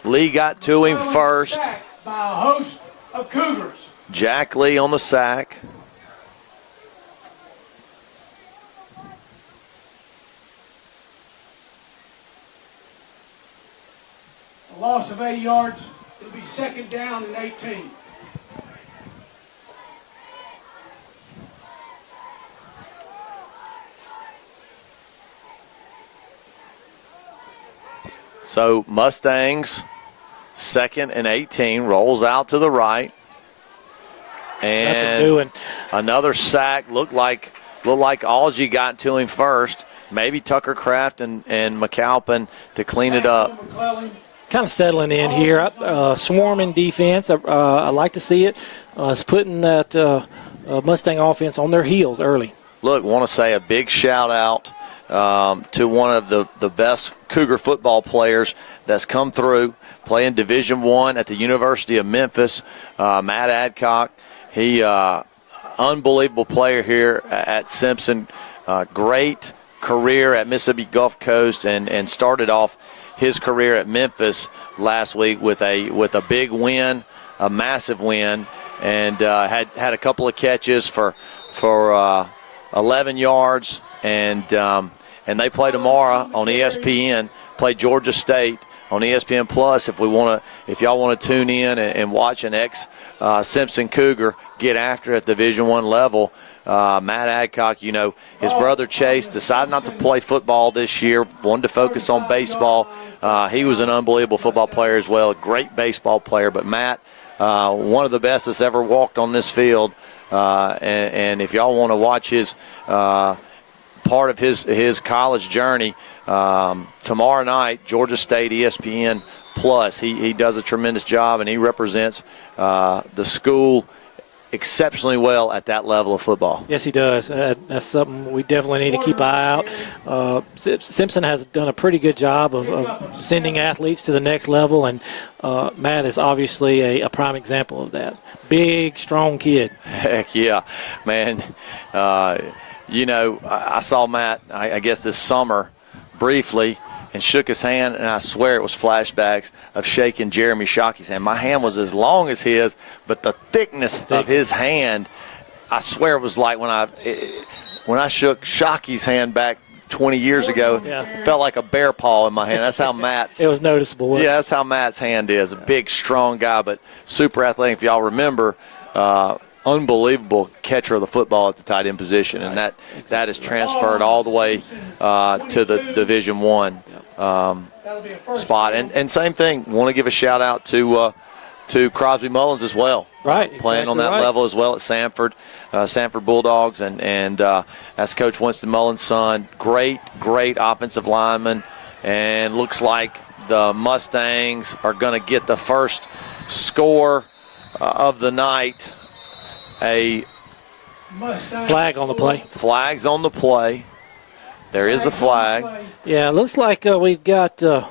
Lee got to him first. By a host of Cougars. Jack Lee on the sack. A loss of 8 yards. It'll be second down and 18. So Mustangs, 2nd and 18, rolls out to the right. And another sack. Looked like Algie got to him first. Maybe Tucker Kraft and McAlpin to clean it up. Kind of settling in here. Swarming defense. I like to see it. It's putting that Mustang offense on their heels early. Look, want to say a big shout out to one of the best Cougar football players that's come through, playing Division I at the University of Memphis, Matt Adcock. He unbelievable player here at Simpson. Great career at Mississippi Gulf Coast, and started off his career at Memphis last week with a big win, a massive win, and had a couple of catches for 11 yards, and they play tomorrow on ESPN. Play Georgia State on ESPN Plus. If y'all want to tune in and watch an ex Simpson Cougar get after it at Division I level. Matt Adcock, his brother Chase decided not to play football this year, wanted to focus on baseball. He was an unbelievable football player as well, a great baseball player. But Matt, one of the best that's ever walked on this field. And if y'all want to watch his part of his college journey, tomorrow night, Georgia State, ESPN Plus. He does a tremendous job, and he represents the school exceptionally well at that level of football. Yes, he does. That's something we definitely need to keep an eye out. Simpson has done a pretty good job of sending athletes to the next level, and Matt is obviously a prime example of that. Big, strong kid. Heck yeah, man. I saw Matt, I guess this summer, briefly, and shook his hand, and I swear it was flashbacks of shaking Jeremy Shockey's hand. My hand was as long as his, but the thickness of his hand, I swear it was like when I shook Shockey's hand back 20 years ago, it felt like a bear paw in my hand. That's how Matt's. It was noticeable. Yeah, that's how Matt's hand is. A big, strong guy, but super athletic. If y'all remember, unbelievable catcher of the football at the tight end position, and that is transferred all the way to the Division I spot. And same thing, want to give a shout out to Crosby Mullins as well. Right, playing on that level as well at Sanford Bulldogs, and that's Coach Winston Mullins' son. Great offensive lineman, and looks like the Mustangs are going to get the first score of the night. A flag on the play. Flag's on the play. There is a flag. Yeah, it looks like we've got, Pillow's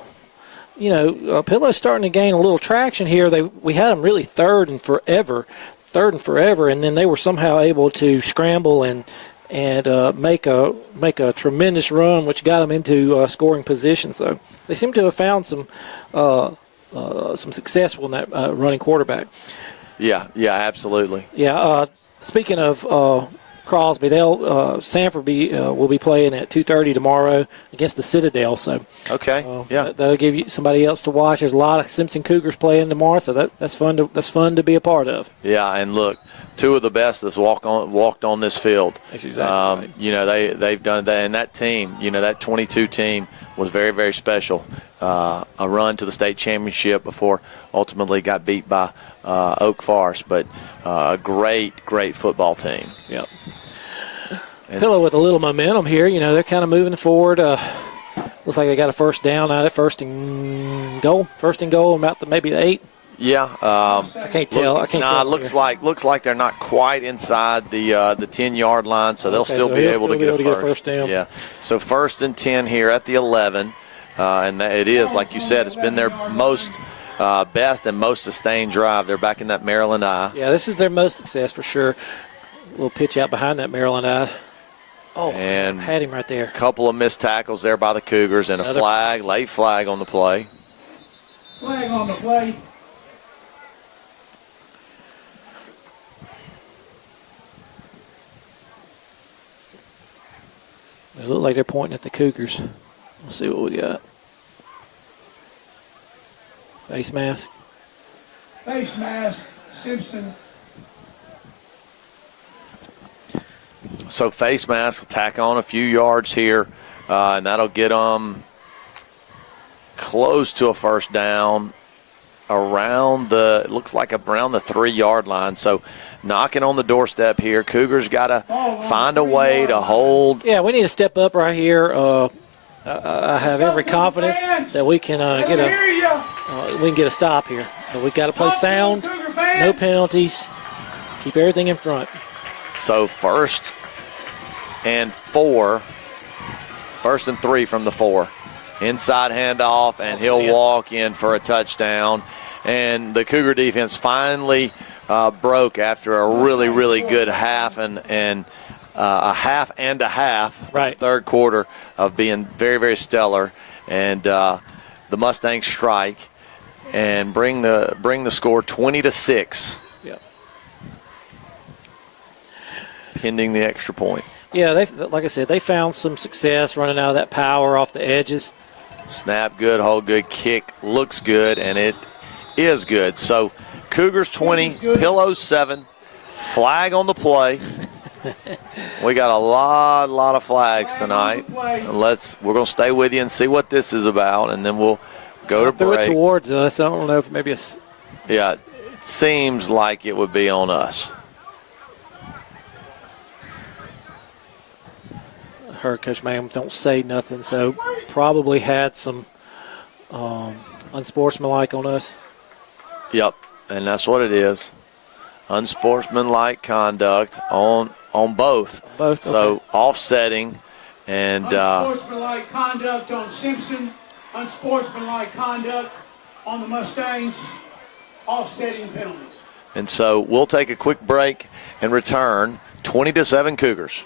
starting to gain a little traction here. We had them really third and forever, and then they were somehow able to scramble and make a tremendous run, which got them into scoring position. So they seem to have found some success in that running quarterback. Yeah, absolutely. Yeah. Speaking of Crosby, Sanford will be playing at 2:30 tomorrow against the Citadel. So okay, that'll give you somebody else to watch. There's a lot of Simpson Cougars playing tomorrow, so that's fun to be a part of. Yeah, and look, two of the best that's walked on this field. That's exactly right. They've done that, and that team, that 22 team was very, very special. A run to the state championship before ultimately got beat by Oak Forest, but a great football team. Yep. Pillow with a little momentum here. They're kind of moving forward. Looks like they got a first down out at first and goal. First and goal, about maybe the 8. Yeah. I can't tell. It looks like they're not quite inside the 10-yard line, so they'll still be able to get a first down. Yeah. So 1st and 10 here at the 11, and it is, like you said, it's been their most best and most sustained drive. They're back in that Maryland I. Yeah, this is their most success for sure. We'll pitch out behind that Maryland I. Oh, and had him right there. A couple of missed tackles there by the Cougars, and a late flag on the play. Flag on the play. It looks like they're pointing at the Cougars. We'll see what we got. Face mask. Face mask, Simpson. So face mask, tack on a few yards here, and that'll get them close to a first down around the 3-yard line. So knocking on the doorstep here. Cougars got to find a way to hold. Yeah, we need to step up right here. I have every confidence that we can get a stop here. But we've got to play sound, no penalties, keep everything in front. So first and 3 from the 4. Inside handoff, and he'll walk in for a touchdown. And the Cougar defense finally broke after a really, really good half and a half and a half. Right. Third quarter of being very, very stellar. And the Mustangs strike and bring the score 20-6. Yep. Pending the extra point. Yeah, like I said, they found some success running out of that power off the edges. Snap good, hold good, kick looks good, and it is good. So Cougars 20, Pillows 7, flag on the play. We got a lot of flags tonight. We're going to stay with you and see what this is about, and then we'll go to Threw break. it towards us. I don't know if maybe it's. Yeah, it seems like it would be on us. Heard Coach Mangum don't say nothing, so probably had some unsportsmanlike on us. Yep, and that's what it is. Unsportsmanlike conduct on both. Both. So Okay. offsetting and Unsportsmanlike conduct on Simpson, unsportsmanlike conduct on the Mustangs, offsetting penalties. and so we'll take a quick break and return. 20-7 Cougars.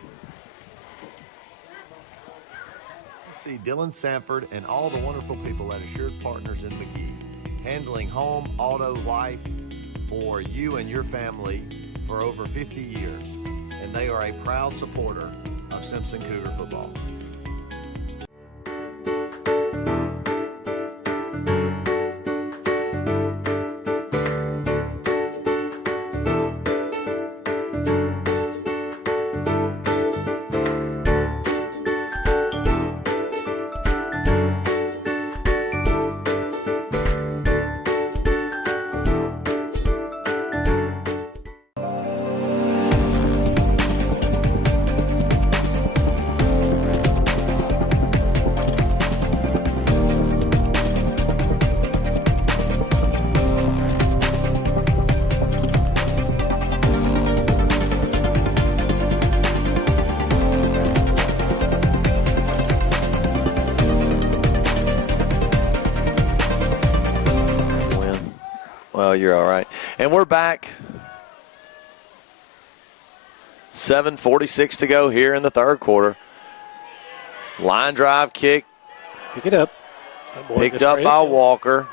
See Dylan Sanford and all the wonderful people at Assured Partners in McGee, handling home, auto, life for you and your family for over 50 years. And they are a proud supporter of Simpson Cougar football. Well, you're all right. And we're back. 7:46 to go here in the third quarter. Line drive kick Pick it up. That boy picked goes up straight by Walker.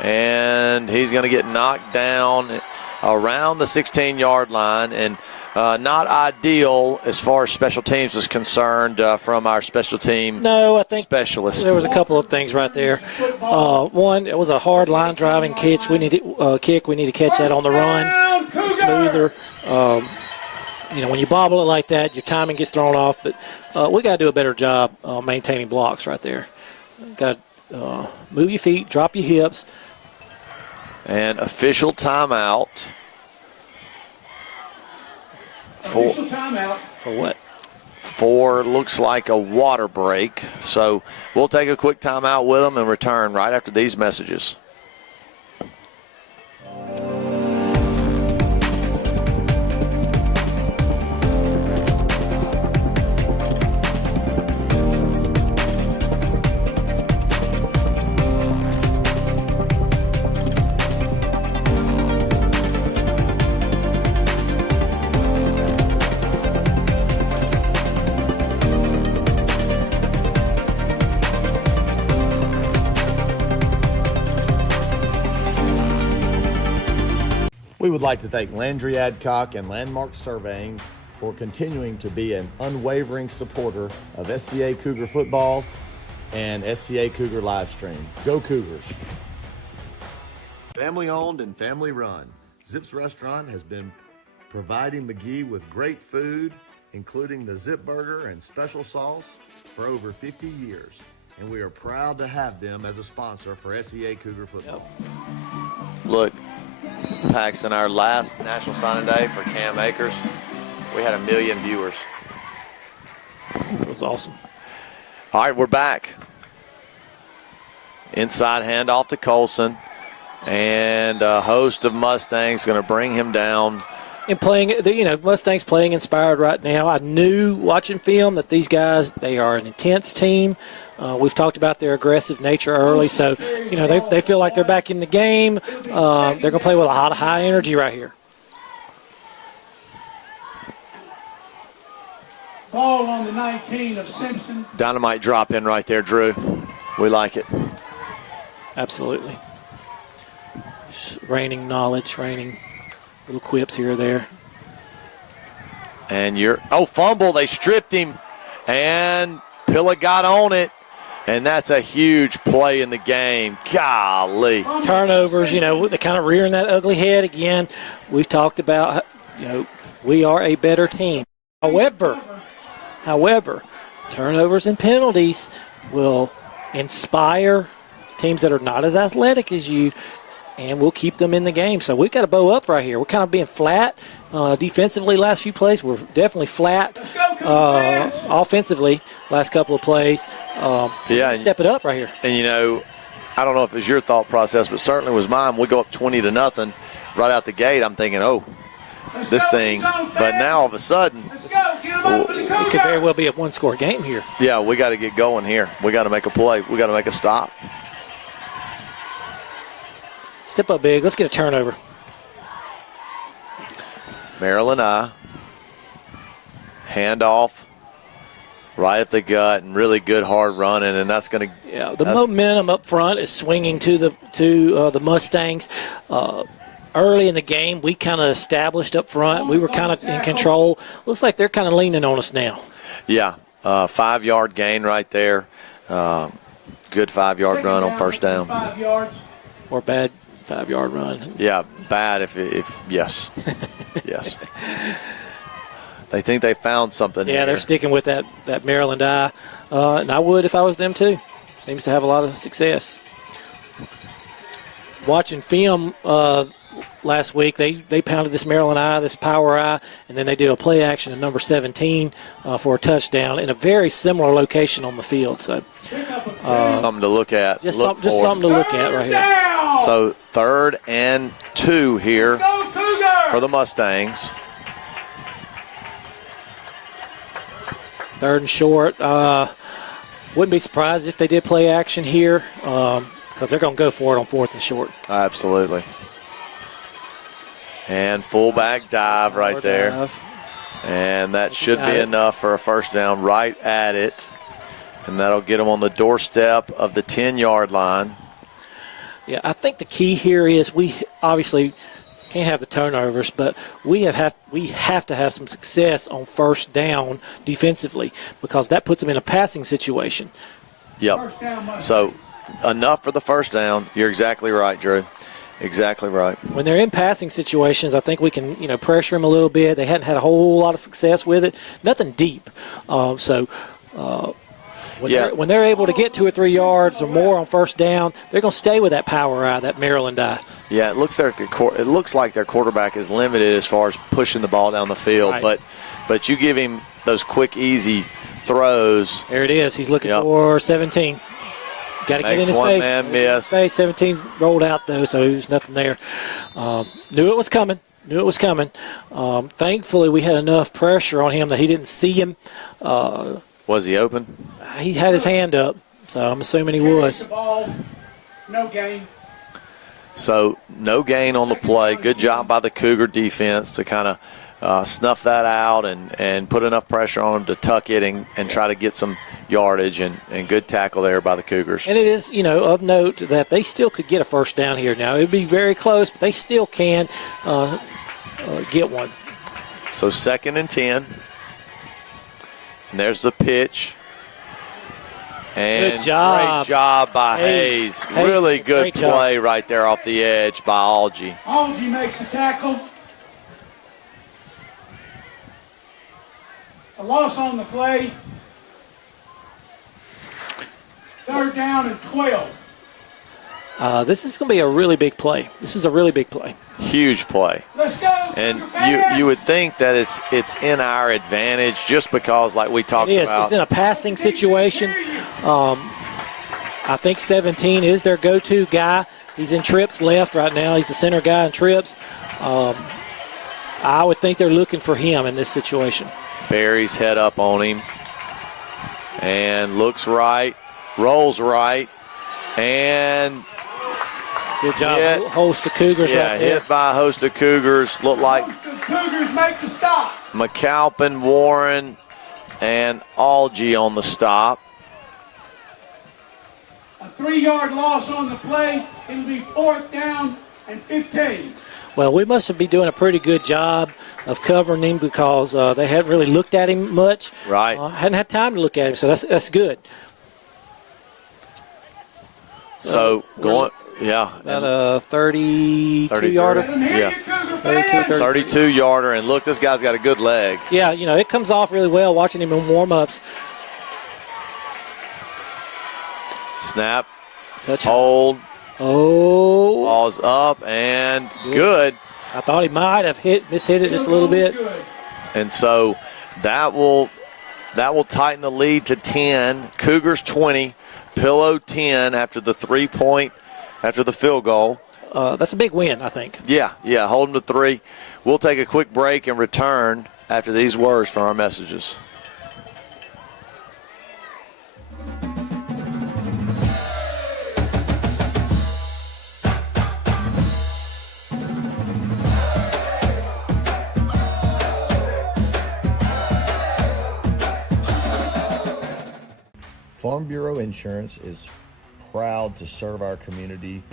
And he's going to get knocked down around the 16-yard line. And not ideal as far as special teams is concerned from our special team No, I think specialist. there was a couple of things right there. One, it was a hard line driving catch. We need to catch that on the run, smoother. When you bobble it like that, your timing gets thrown off. But we got to do a better job maintaining blocks right there. Got to move your feet, drop your hips. And official timeout. Official timeout. For what? For looks like a water break. So we'll take a quick timeout with them and return right after these messages. We would like to thank Landry Adcock and Landmark Surveying for continuing to be an unwavering supporter of SCA Cougar football and SCA Cougar live stream. Go Cougars! Family owned and family run, Zip's Restaurant has been providing McGee with great food, including the Zip Burger and special sauce, for over 50 years. And we are proud to have them as a sponsor for SCA Cougar football. Look, Paxton, our last National Signing Day for Cam Akers, we had 1 million viewers. It was awesome. All right, we're back. Inside handoff to Colson. And a host of Mustangs going to bring him down And playing, Mustangs playing inspired right now. I knew watching film that these guys, they are an intense team. We've talked about their aggressive nature early, so they feel like they're back in the game. They're going to play with a lot of high energy right here. Ball on the 19 of Simpson. Dynamite drop in right there, Drew. We like it. Absolutely. Just raining knowledge, raining little quips here or there. And fumble. They stripped him, and Pilla got on it. And that's a huge play in the game. Golly. Turnovers, they're kind of rearing that ugly head again. We've talked about, we are a better team. However, turnovers and penalties will inspire teams that are not as athletic as you, and we'll keep them in the game. So we've got to bow up right here. We're kind of being flat defensively last few plays. We're definitely flat offensively last couple of plays. Step it up right here. And, I don't know if it was your thought process, but certainly was mine. We go up 20-0 right out the gate. I'm thinking, this thing. But now all of a sudden, it could very well be a one-score game here. Yeah, we got to get going here. We got to make a play. We got to make a stop. Step up big. Let's get a turnover. Maryland handoff right at the gut, and really good hard running, and that's going to. Yeah, the momentum up front is swinging to the Mustangs. Early in the game, we kind of established up front. We were kind of in control. Looks like they're kind of leaning on us now. Yeah, 5-yard gain right there. Good 5-yard run on first down. 5 yards. Or bad 5-yard run. Yeah, bad if yes. Yes. They think they found something. Yeah, here. They're sticking with that Maryland eye. And I would if I was them too. Seems to have a lot of success. Watching film last week, they pounded this Maryland eye, this power eye, and then they did a play action at number 17 for a touchdown in a very similar location on the field. So something to look at. Just something to look at right here. So 3rd and 2 here for the Mustangs. 3rd and short. Wouldn't be surprised if they did play action here because they're going to go for it on 4th and short. Absolutely. And fullback dive right there. And that should be enough for a first down right at it. And that'll get them on the doorstep of the 10-yard line. Yeah, I think the key here is we obviously can't have the turnovers, but we have to have some success on first down defensively because that puts them in a passing situation. Yep. So enough for the first down. You're exactly right, Drew. Exactly right. When they're in passing situations, I think we can, pressure them a little bit. They hadn't had a whole lot of success with it. Nothing deep. When they're able to get 2 or 3 yards or more on first down, they're going to stay with that power eye, that Maryland eye. Yeah, it looks like their quarterback is limited as far as pushing the ball down the field. Right. But you give him those quick, easy throws. There it is. He's looking for 17. Got to get in his face. Man miss. 17's rolled out, though, so there's nothing there. Knew it was coming. Thankfully, we had enough pressure on him that he didn't see him. Was he open? He had his hand up, so I'm assuming he was. No gain. So no gain on the play. Good job by the Cougar defense to kind of snuff that out and put enough pressure on him to tuck it and try to get some yardage and good tackle there by the Cougars. And it is, of note that they still could get a first down here now. It would be very close, but they still can get one. So 2nd and 10. And there's the pitch. And good job. Great job by Hayes. Really good play right there off the edge by Algie. Algie makes the tackle. A loss on the play. 3rd down and 12. This is going to be a really big play. This is a really big play. Huge play. Let's go. And you would think that it's in our advantage just because, like we talked about. It's in a passing situation. I think 17 is their go-to guy. He's in trips left right now. He's the center guy in trips. I would think they're looking for him in this situation. Barry's head up on him and looks right, rolls right, and Good job, hit. host of Cougars yeah, right there. hit by a host of Cougars. Looked like The Cougars make the stop. McAlpin, Warren, and Algie on the stop. A 3-yard loss on the play. It'll be 4th down and 15. Well, we must be doing a pretty good job of covering him because they hadn't really looked at him much. Right. Hadn't had time to look at him, so that's good. So going, yeah, About a 32-yarder. Let them hear Yeah. you, Cougar 32, fans. 32-yarder, and look, this guy's got a good leg. Yeah, it comes off really well watching him in warm-ups. Snap, Touch. hold, Oh, ball's up, and good. I thought he might have mishit it just a little bit. Good. And so that will tighten the lead to 10. Cougars 20, Pillow 10 after the field goal. That's a big win, I think. Yeah, hold them to 3. We'll take a quick break and return after these words from our messages. Farm Bureau Insurance is proud to serve our community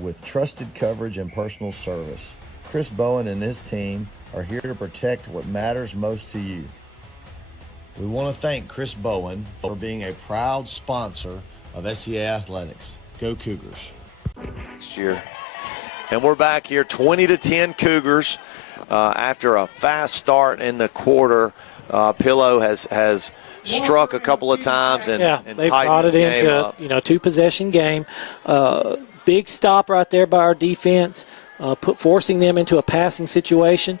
with trusted coverage and personal service. Chris Bowen and his team are here to protect what matters most to you. We want to thank Chris Bowen for being a proud sponsor of SEA Athletics. Go Cougars. Next year. And we're back here, 20-10 Cougars. After a fast start in the quarter, Pillow has struck a couple of times and they tightened brought it this game into up. a 2-possession game. Big stop right there by our defense, forcing them into a passing situation.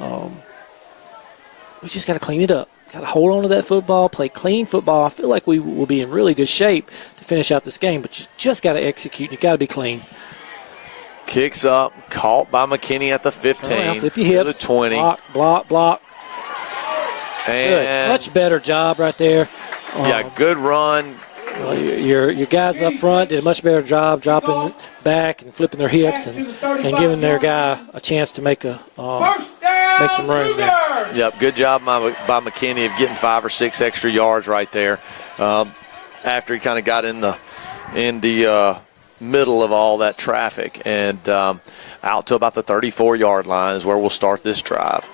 We just got to clean it up. Got to hold on to that football, play clean football. I feel like we will be in really good shape to finish out this game, but you just got to execute. You got to be clean. Kicks up, caught by McKinney at the 15. Turn around, flip your to hips. the 20. Block. Good. And Much better job right there. good run. Your guys up front did a much better job dropping back and flipping their hips and giving their guy a chance to make First down, make some room there. Cougars. Yep, good job by McKinney of getting 5 or 6 extra yards right there. After he kind of got in the middle of all that traffic, and out to about the 34-yard line is where we'll start this drive.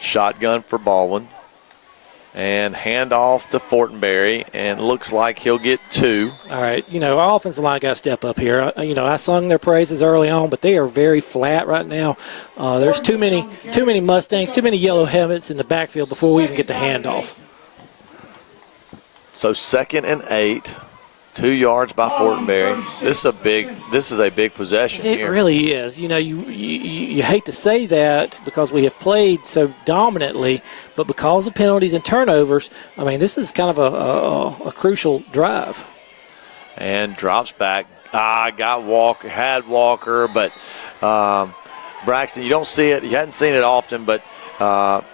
Shotgun for Baldwin. And handoff to Fortenberry, and looks like he'll get 2. All right, our offensive line got to step up here. I sung their praises early on, but they are very flat right now. There's too many Mustangs, too many yellow helmets in the backfield before we even get the handoff. So 2nd and 8, 2 yards by Fortenberry. This is a big possession It here. really is. You hate to say that because we have played so dominantly, but because of penalties and turnovers, I mean, this is kind of a crucial drive. And drops back. Got Walker, had Walker, but Braxton, you don't see it. You hadn't seen it often, but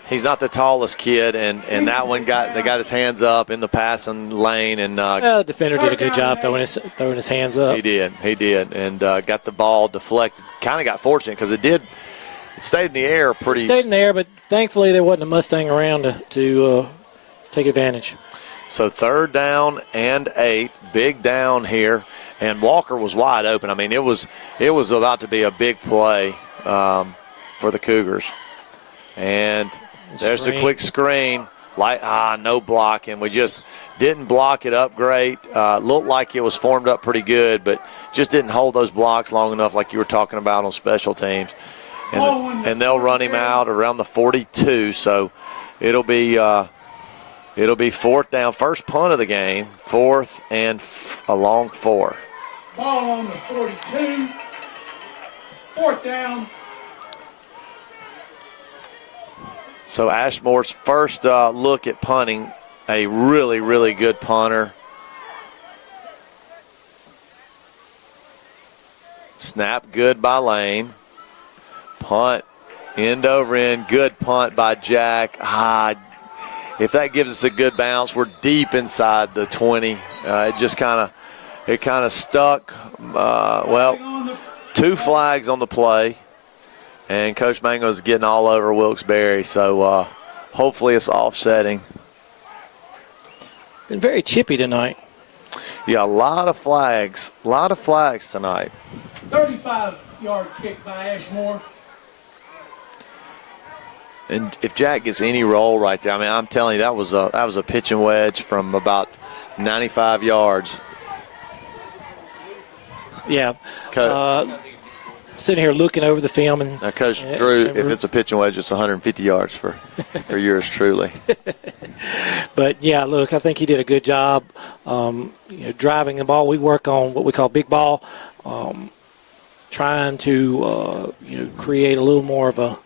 he's not the tallest kid, and that one got his hands up in the passing lane, and The defender did a good job throwing his hands up. he did, and got the ball deflected. Kind of got fortunate because it stayed in the air pretty. It stayed in there, but thankfully there wasn't a Mustang around to take advantage. So 3rd down and 8, big down here, and Walker was wide open. I mean, it was about to be a big play for the Cougars. And there's a quick screen. No blocking. We just didn't block it up great. Looked like it was formed up pretty good, but just didn't hold those blocks long enough like you were talking about on special teams. And they'll run him out around the 42, so it'll be 4th down. First punt of the game, 4th and a long 4. Ball on the 42. 4th down. So Ashmore's first look at punting, a really, really good punter. Snap good by Lane. Punt end over end. Good punt by Jack. If that gives us a good bounce, we're deep inside the 20. It just kind of stuck. Two flags on the play, and Coach Mango's getting all over Wilkes-Barre. So hopefully it's offsetting. Been very chippy tonight. Yeah, a lot of flags tonight. 35-yard kick by Ashmore. And if Jack gets any roll right there, I mean, I'm telling you, that was a pitching wedge from about 95 yards. Yeah. Sitting here looking over the film. And now, Coach Drew, if it's a pitching wedge, it's 150 yards for yours truly. But, yeah, look, I think he did a good job driving the ball. We work on what we call big ball, trying to, create a little more of a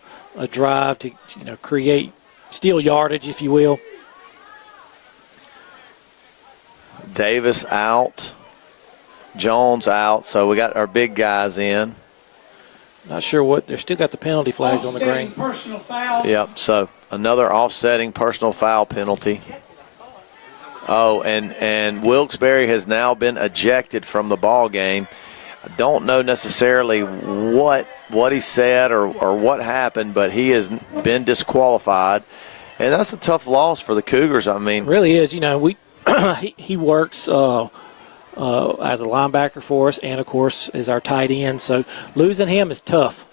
drive to, create steal yardage, if you will. Davis out. Jones out. So we got our big guys in. Not sure what. They've still got the penalty flags on the green. Personal foul. Yep, so another offsetting personal foul penalty. Oh, and Wilkes-Barre has now been ejected from the ball game. I don't know necessarily what he said or what happened, but he has been disqualified. And that's a tough loss for the Cougars. I mean, it really is. He works as a linebacker for us, and of course is our tight end. So losing him is tough.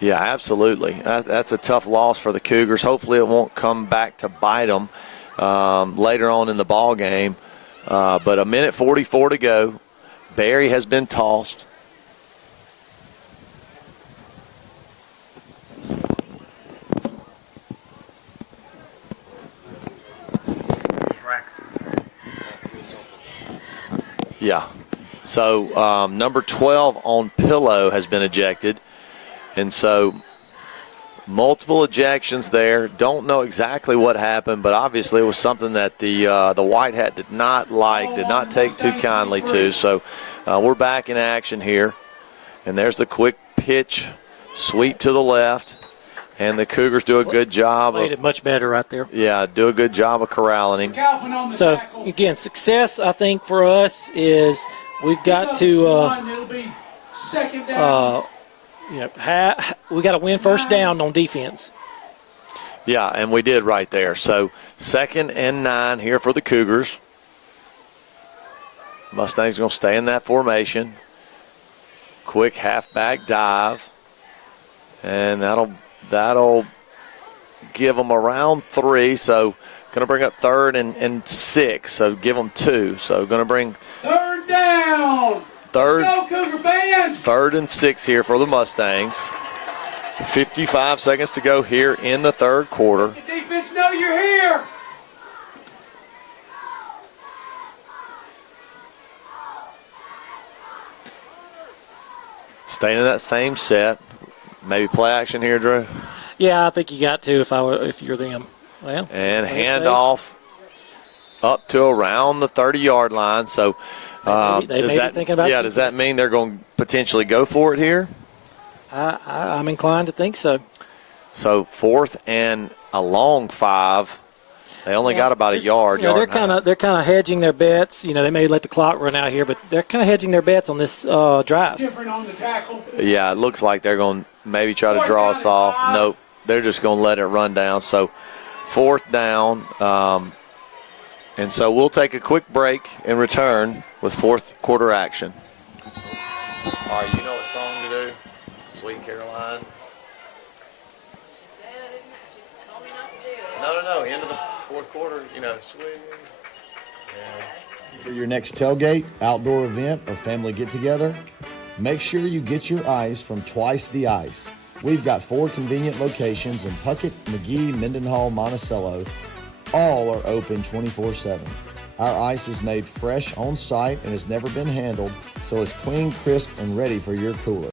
Yeah, absolutely. That's a tough loss for the Cougars. Hopefully it won't come back to bite them later on in the ball game. But a minute 44 to go. Barry has been tossed. Yeah. So number 12 on Pillow has been ejected. And so multiple ejections there. Don't know exactly what happened, but obviously it was something that the White Hat did not like, did not take too kindly to. So we're back in action here. And there's the quick pitch, sweep to the left. And the Cougars do a good job. Played it much better right there. Yeah, do a good job of corralling him. So, again, success, I think, for us is we've got to we got to win first down on defense. Yeah, and we did right there. So 2nd and 9 here for the Cougars. Mustangs going to stay in that formation. Quick halfback dive. And that'll give them around 3. So going to bring up 3rd and 6. So give them 2. So going to bring 3rd down. Let's go, Cougar fans. 3rd and 6 here for the Mustangs. 55 seconds to go here in the 3rd quarter. The defense know you're here. Staying in that same set. Maybe play action here, Drew. Yeah, I think you got to if you're them. Well, and handoff up to around the 30-yard line. So they may be thinking about does that mean they're going to potentially go for it here? I'm inclined to think so. So 4th and a long 5. They only got about a yard. They're kind of hedging their bets. They may let the clock run out here, but they're kind of hedging their bets on this drive. Different on the tackle. Yeah, it looks like they're going to maybe try to draw us off. Nope, they're just going to let it run down. So 4th down. And so we'll take a quick break and return with 4th quarter action. All right, you know what song to do? Sweet Caroline. She told me not to do it. No. End of the 4th quarter, sweet. For your next tailgate, outdoor event, or family get-together, make sure you get your ice from Twice the Ice. We've got 4 convenient locations in Puckett, McGee, Mendenhall, Monticello. All are open 24/7. Our ice is made fresh on site and has never been handled, so it's clean, crisp, and ready for your cooler.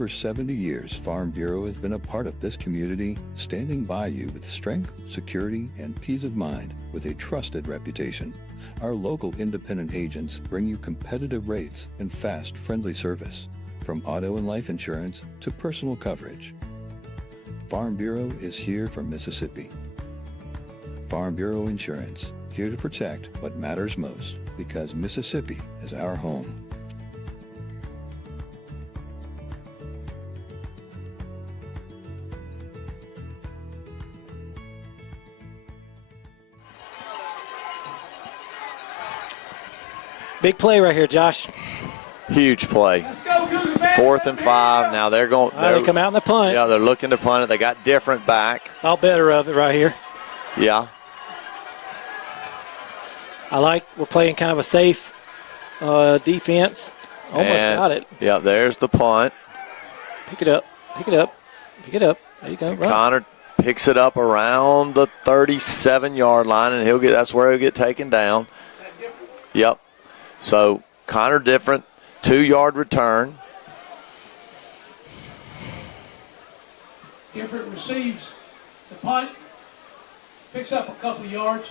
over 70 years, Farm Bureau has been a part of this community, standing by you with strength, security, and peace of mind with a trusted reputation. Our local independent agents bring you competitive rates and fast, friendly service, from auto and life insurance to personal coverage. Farm Bureau is here for Mississippi. Farm Bureau Insurance, here to protect what matters most, because Mississippi is our home. Big play right here, Josh. Huge play. Let's go, Cougar fans. 4th and 5. Now they're going. They come out in the punt. Yeah, they're looking to punt it. They got different back. All better of it right here. Yeah. I like we're playing kind of a safe defense. Almost got it. Yeah, there's the punt. Pick it up. Pick it up. Pick it up. There you go. Run. Connor picks it up around the 37-yard line, and that's where he'll get taken down. Yep. So Connor different, 2-yard return. Different receives the punt, picks up a couple of yards.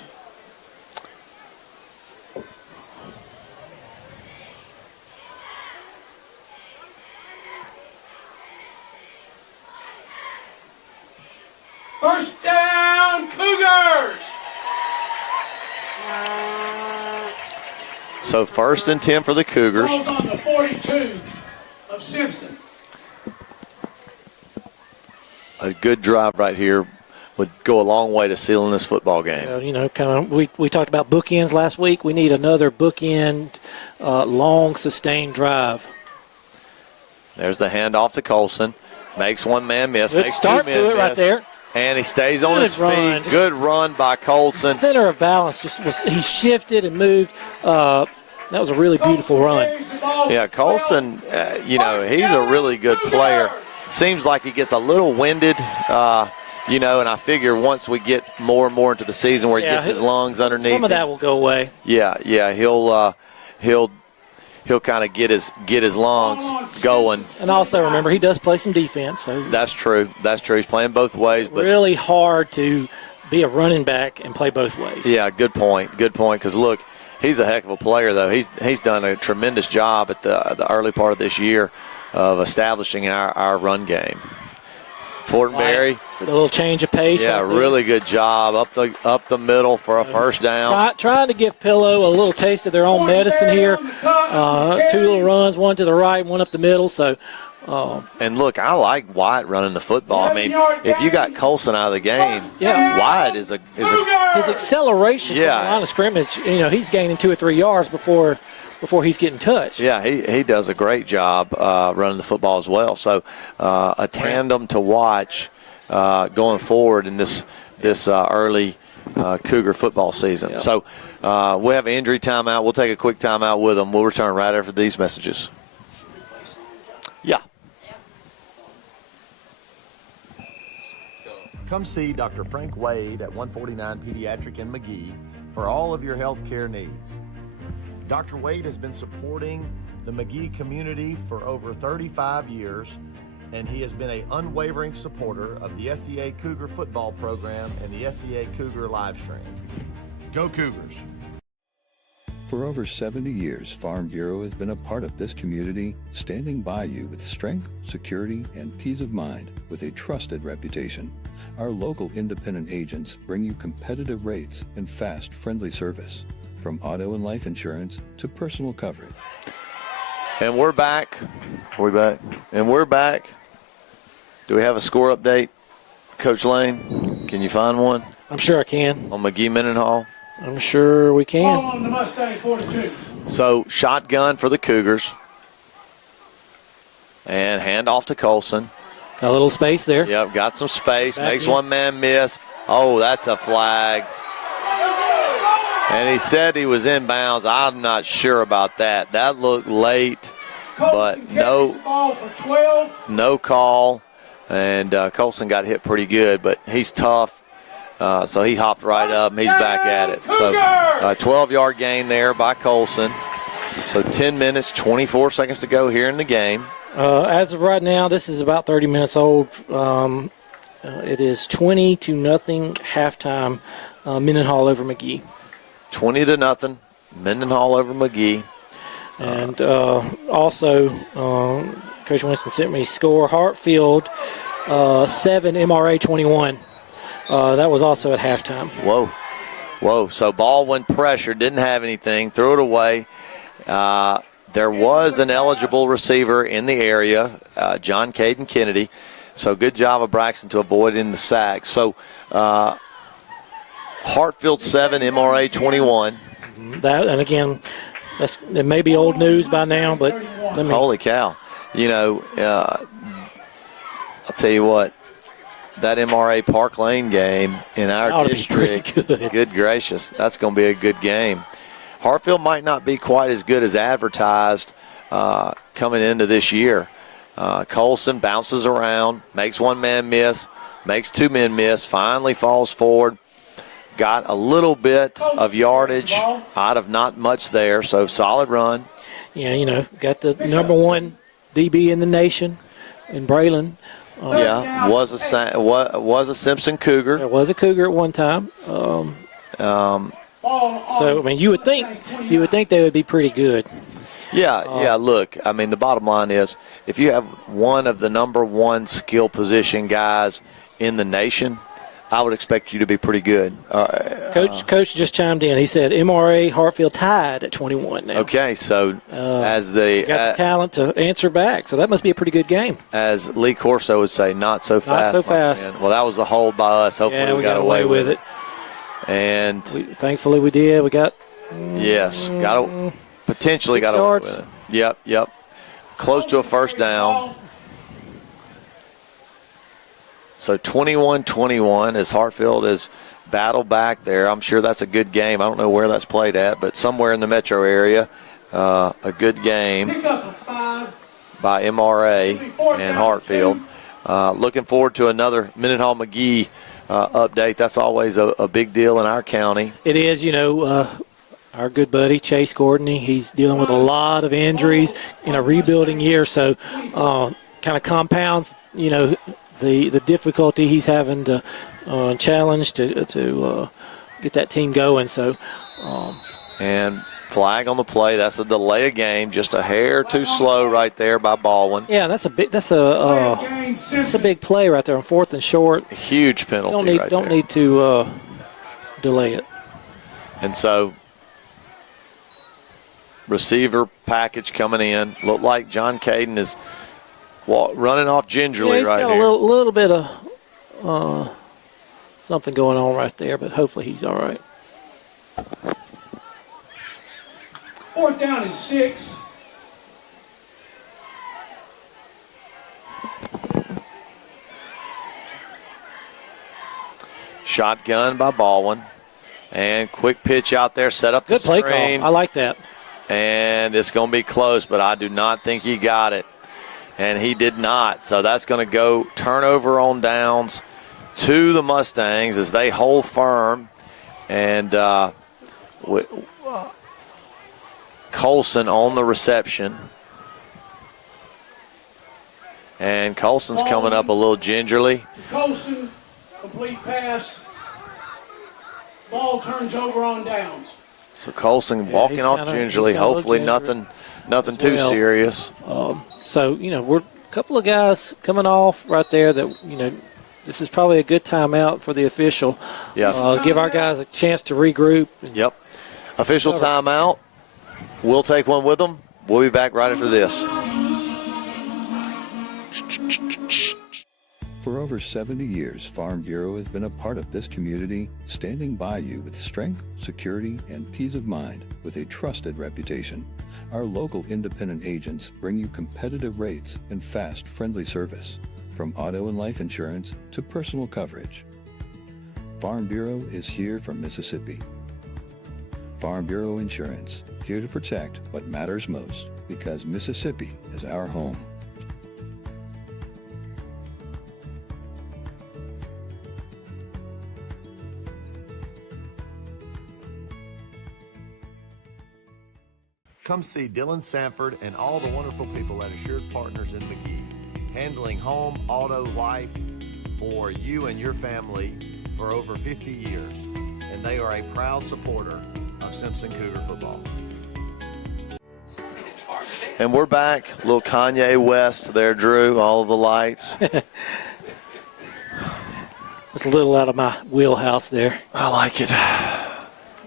First down, Cougars! So 1st and 10 for the Cougars. Ball's on the 42 of Simpson. A good drive right here would go a long way to sealing this football game. You know, kind of. We talked about bookends last week. We need another bookend, long, sustained drive. There's the handoff to Colson. Makes one man miss. Good makes start 2 men to it miss. right there. And he stays on Good his run. feet. Good run by Colson. Center of balance he shifted and moved. That was a really beautiful run. Yeah, Colson, he's a really good player. Seems like he gets a little winded, and I figure once we get more and more into the season where he gets his lungs underneath. Some of that will go away. Yeah, he'll kind of get his lungs going. And also remember, he does play some defense. So That's true. He's playing both ways. But really hard to be a running back and play both ways. Yeah, good point. Because look, he's a heck of a player, though. He's done a tremendous job at the early part of this year of establishing our run game. Fortenberry. A little change of pace. Yeah, really good job up the middle for a first down. Trying to give Pillow a little taste of their own medicine here. 2 little runs, one to the right, one up the middle. So. And look, I like White running the football. I mean, if you got Colson out of the game, White is a his acceleration from the line of scrimmage. He's gaining 2 or 3 yards before he's getting touched. Yeah, he does a great job running the football as well. So a tandem to watch going forward in this early Cougar football season. Yeah. So we have an injury timeout. We'll take a quick timeout with them. We'll return right after these messages. Yeah. Come see Dr. Frank Wade at 149 Pediatric in McGee for all of your health care needs. Dr. Wade has been supporting the McGee community for over 35 years, and he has been an unwavering supporter of the SEA Cougar football program and the SEA Cougar live stream. Go Cougars! For over 70 years, Farm Bureau has been a part of this community, standing by you with strength, security, and peace of mind with a trusted reputation. Our local independent agents bring you competitive rates and fast, friendly service, from auto and life insurance to personal coverage. And we're back. We're back. Do we have a score update, Coach Lane? Can you find one? I'm sure I can. On McGee Mendenhall? I'm sure we can. Ball on the Mustang 42. So shotgun for the Cougars. And handoff to Colson. Got a little space there. Yep, got some space. Makes in. one man miss. Oh, that's a flag. And he said he was inbounds. I'm not sure about that. That looked late, but no call. And Colson got hit pretty good, but he's tough. So he hopped right up, and he's back at it. So a 12-yard gain there by Colson. So 10 minutes, 24 seconds to go here in the game. As of right now, this is about 30 minutes old. It is 20-0 halftime. Mendenhall over McGee. 20-0. Mendenhall over McGee. And also, Coach Winston sent me score. Hartfield 7, MRA 21. That was also at halftime. Whoa. So Baldwin pressure, didn't have anything, threw it away. There was an eligible receiver in the area, John Caden Kennedy. So good job of Braxton to avoid in the sack. So Hartfield 7, MRA 21. That, and again, it may be old news by now, but holy cow. I'll tell you what, that MRA Park Lane game in our district, good gracious, that's going to be a good game. Hartfield might not be quite as good as advertised coming into this year. Colson bounces around, makes one man miss, makes two men miss, finally falls forward. Got a little bit of yardage out of not much there, so solid run. Yeah, got the number one DB in the nation in Braylon. Was a Simpson Cougar. There was a Cougar at one time. So I mean, you would think they would be pretty good. Yeah. Look, I mean, the bottom line is, if you have one of the number one skill position guys in the nation, I would expect you to be pretty good. Coach just chimed in. He said MRA Hartfield tied at 21 now. Okay, so as got the talent to answer back, so that must be a pretty good game. As Lee Corso would say, not so fast. Not so fast. Man. Well, that was a hold by us. Hopefully we got away with it. And thankfully we did. We got potentially got away with it. Yep. Close to a first down. So 21-21 as Hartfield is battled back there. I'm sure that's a good game. I don't know where that's played at, but somewhere in the metro area, a good game by MRA and Hartfield. Looking forward to another Mendenhall McGee update. That's always a big deal in our county. It is, our good buddy Chase Gordon, he's dealing with a lot of injuries in a rebuilding year, so kind of compounds, the difficulty he's having to challenge to get that team going. So, and flag on the play. That's a delay of game, just a hair too slow right there by Baldwin. Yeah, that's a big play right there on 4th and short. Huge penalty. Don't need to delay it. And so, receiver package coming in. Looked like John Caden is running off gingerly right here. He's got a little bit of something going on right there, but hopefully he's all right. 4th down and 6. Shotgun by Baldwin. And quick pitch out there, set up the screen. Good play call. I like that. And it's going to be close, but I do not think he got it. And he did not. So that's going to go turnover on downs to the Mustangs as they hold firm. And Colson on the reception. And Colson's coming up a little gingerly. Colson, complete pass. Ball turns over on downs. So Colson walking off gingerly. Hopefully nothing too serious. So, we're a couple of guys coming off right there that, this is probably a good timeout for the official. Yeah. Give our guys a chance to regroup. Yep. Official timeout. We'll take one with them. We'll be back right after this. For over 70 years, Farm Bureau has been a part of this community, standing by you with strength, security, and peace of mind with a trusted reputation. Our local independent agents bring you competitive rates and fast, friendly service, from auto and life insurance to personal coverage. Farm Bureau is here for Mississippi. Farm Bureau Insurance, here to protect what matters most, because Mississippi is our home. come see Dylan Sanford and all the wonderful people at Assured Partners in McGee, handling home, auto, life for you and your family for over 50 years. And they are a proud supporter of Simpson Cougar football. And we're back. A little Kanye West there, Drew. All of the lights. It's a little out of my wheelhouse there. I like it.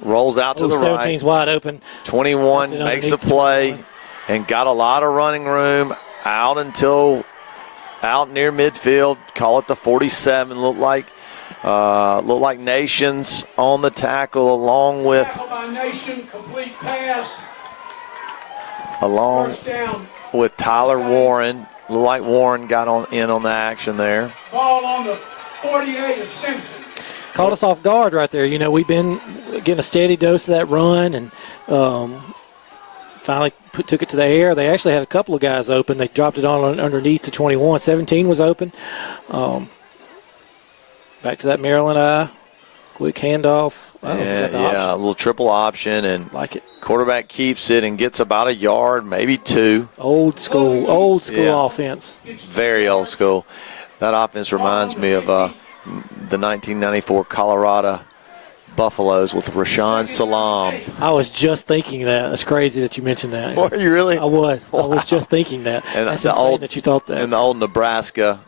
Rolls out to the 17's right. wide open. 21 makes a play and got a lot of running room out near midfield. Call it the 47. Looked like Nations on the tackle along with Tackle by Nation, complete pass. First down. with Tyler Warren. Looked like Warren got in on the action there. Ball on the 48 of Simpson. Caught us off guard right there. You know, we've been getting a steady dose of that run, and finally took it to the air. They actually had a couple of guys open. They dropped it on underneath to 21. 17 was open. Back to that Maryland eye. Quick handoff. And, a little triple option, and like it. Quarterback keeps it and gets about a yard, maybe two. Old school offense. Very old school. That offense reminds me of the 1994 Colorado Buffaloes with Rashawn Salam. I was just thinking that. That's crazy that you mentioned that. Were you really? I was. Wow. I was just thinking that. And that's the insane old, that you thought that. And the old Nebraska,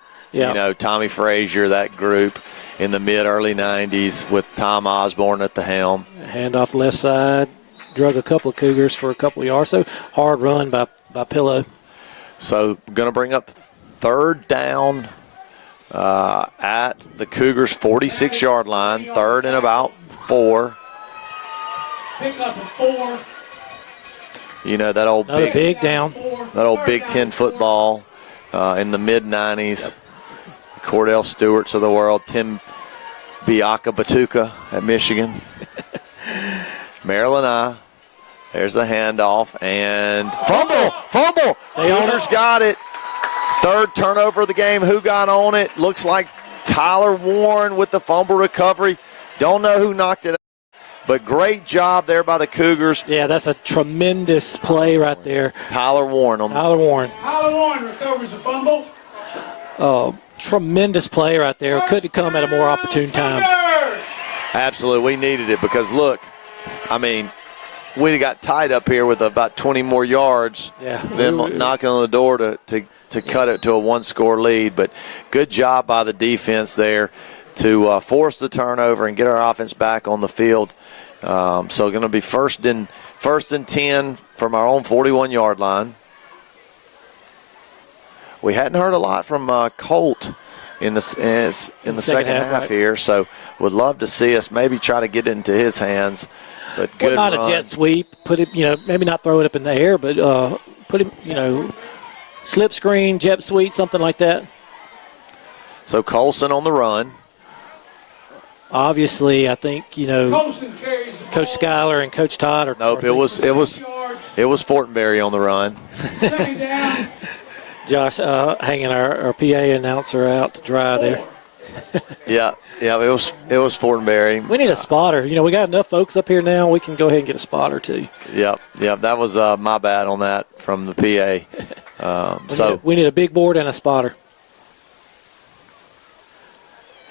Tommy Frazier, that group in the mid-early 90s with Tom Osborne at the helm. Hand off the left side. Drug a couple of Cougars for a couple of yards. So hard run by Pillow. So going to bring up third down at the Cougars' 46-yard line. Third and about 4. Pick up a 4. You know, that old big down. That old Big Ten football in the mid-90s. Cordell Stewart's of the world. Tim Biaka-Batuka at Michigan. Maryland eye. There's a handoff and fumble. Cougars got it. Third turnover of the game. Who got on it? Looks like Tyler Warren with the fumble recovery. Don't know who knocked it out, but great job there by the Cougars. Yeah, that's a tremendous play right there. Tyler Warren recovers a fumble. Tremendous play right there. Couldn't come at a more opportune time. Absolutely. We needed it because, look, I mean, we got tied up here with about 20 more yards. Yeah. Them knocking on the door to cut it to a one-score lead. But good job by the defense there to force the turnover and get our offense back on the field. So going to be first and 10 from our own 41-yard line. We hadn't heard a lot from Colt in the second half right here, so would love to see us maybe try to get it into his hands. But good not run. A jet sweep. Put it, maybe not throw it up in the air, but put him, slip screen, jet sweep, something like that. So Colson on the run. Obviously, I think Coach Schuyler and Coach Todd are. Nope, it was Fortenberry on the run. Second down. Josh hanging our PA announcer out to dry there. Yeah, it was Fortenberry. We need a spotter. We got enough folks up here now. We can go ahead and get a spotter too. Yep. That was my bad on that from the PA. We need a big board and a spotter.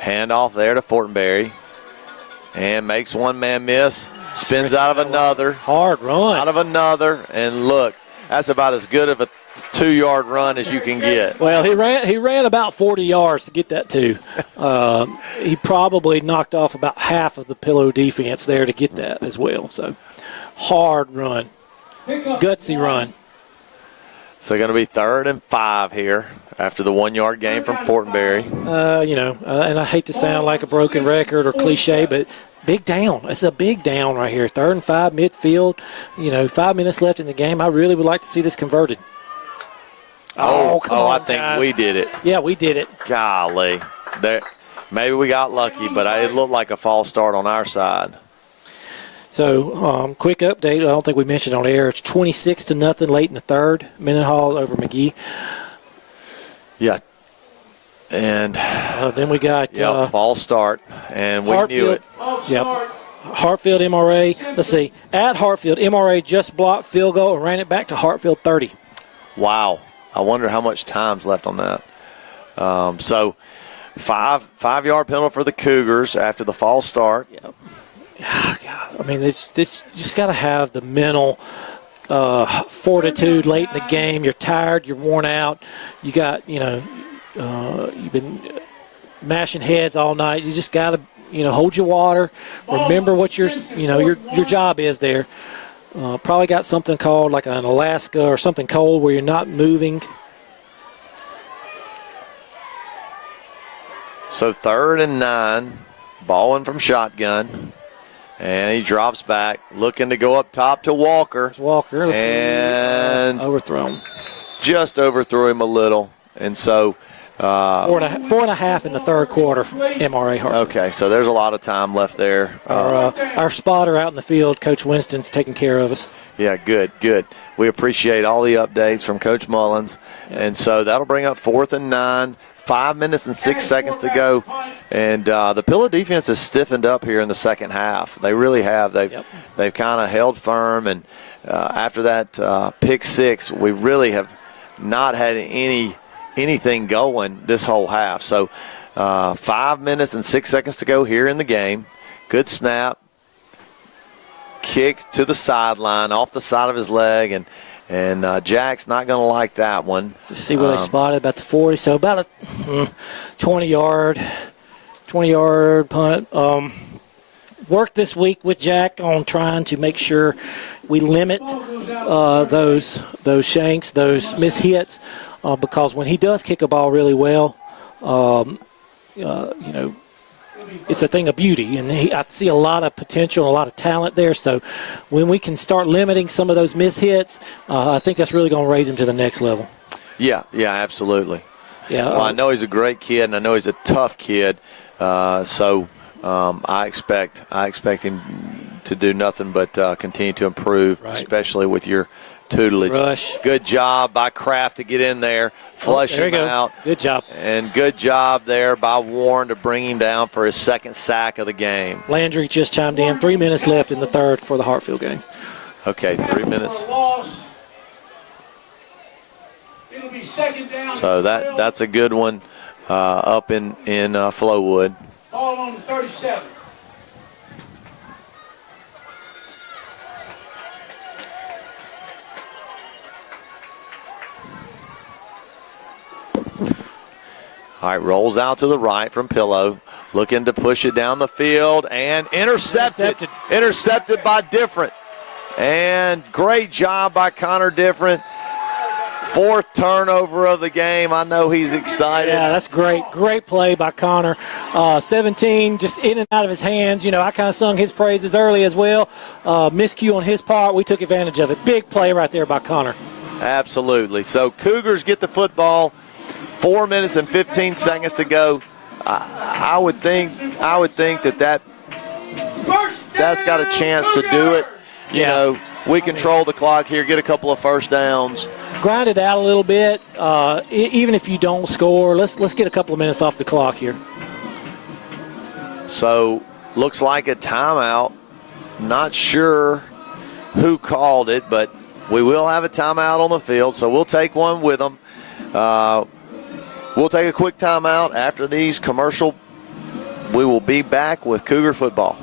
Handoff there to Fortenberry, and makes one man miss. Spins out of another. Hard run. Out of another, and look, that's about as good of a 2-yard run as you can get. Well, he ran about 40 yards to get that too. He probably knocked off about half of the Pillow defense there to get that as well. So hard run, gutsy run. So going to be 3rd and 5 here after the 1-yard gain from Fortenberry. And I hate to sound like a broken record or cliche, but big down. It's a big down right here. 3rd and 5 midfield. 5 minutes left in the game. I really would like to see this converted. Come on, I think guys. we did it. Yeah, we did it. Golly. Maybe we got lucky, but it looked like a false start on our side. So, quick update. I don't think we mentioned on air. It's 26-0 late in the third. Mendenhall over McGee. Yeah. And then we got false start, and we knew it. Yep. Hartfield MRA. Let's see. At Hartfield, MRA just blocked field goal and ran it back to Hartfield 30. Wow. I wonder how much time's left on that. So 5-yard penalty for the Cougars after the false start. Yep. God, I mean, this you just got to have the mental fortitude late in the game. You're tired. You're worn out. You got, you've been mashing heads all night. You just got to, hold your water. Remember what your job is there. Probably got something called like an Alaska or something cold where you're not moving. So 3rd and 9, balling from shotgun. And he drops back, looking to go up top to Walker. Walker, and overthrown. Just overthrew him a little. And so 4.5 in the third quarter for MRA Hartford. Okay, so there's a lot of time left there. Our spotter out in the field, Coach Winston's taking care of us. Yeah, good. We appreciate all the updates from Coach Mullins. And so that'll bring up 4th and 9. 5 minutes and 6 seconds to go. And the Pillow defense has stiffened up here in the second half. They really have. They've kind of held firm. And after that pick 6, we really have not had anything going this whole half. So 5 minutes and 6 seconds to go here in the game. Good snap. Kick to the sideline, off the side of his leg. And Jack's not going to like that one. Just see where they spotted about the 40. So about a 20-yard punt. Worked this week with Jack on trying to make sure we limit those shanks, those mishits, because when he does kick a ball really well, it's a thing of beauty, and I see a lot of potential and a lot of talent there. So when we can start limiting some of those mishits, I think that's really going to raise him to the next level. Yeah, absolutely. Yeah. Well, I know he's a great kid, and I know he's a tough kid. So I expect him to do nothing but continue to improve, right, especially with your tutelage. Rush. Good job by Kraft to get in there, flush him out. Good job. And good job there by Warren to bring him down for his second sack of the game. Landry just chimed in. 3 minutes left in the third for the Hartfield game. Okay, 3 minutes. It'll be second down. So that's a good one up in Flowwood. Ball on the 37. All right, rolls out to the right from Pillow, looking to push it down the field, and intercepted by Different. And great job by Connor Different. 4th turnover of the game. I know he's excited. Yeah, that's great. Great play by Connor. 17, just in and out of his hands. I kind of sung his praises early as well. Miscue on his part. We took advantage of it. Big play right there by Connor. Absolutely. So Cougars get the football. 4 minutes and 15 seconds to go. I would think that's got a chance to do it. We control the clock here, get a couple of first downs. Grind it out a little bit. Even if you don't score, let's get a couple of minutes off the clock here. So looks like a timeout. Not sure who called it, but we will have a timeout on the field, so we'll take one with them. We'll take a quick timeout. After these commercial, we will be back with Cougar football.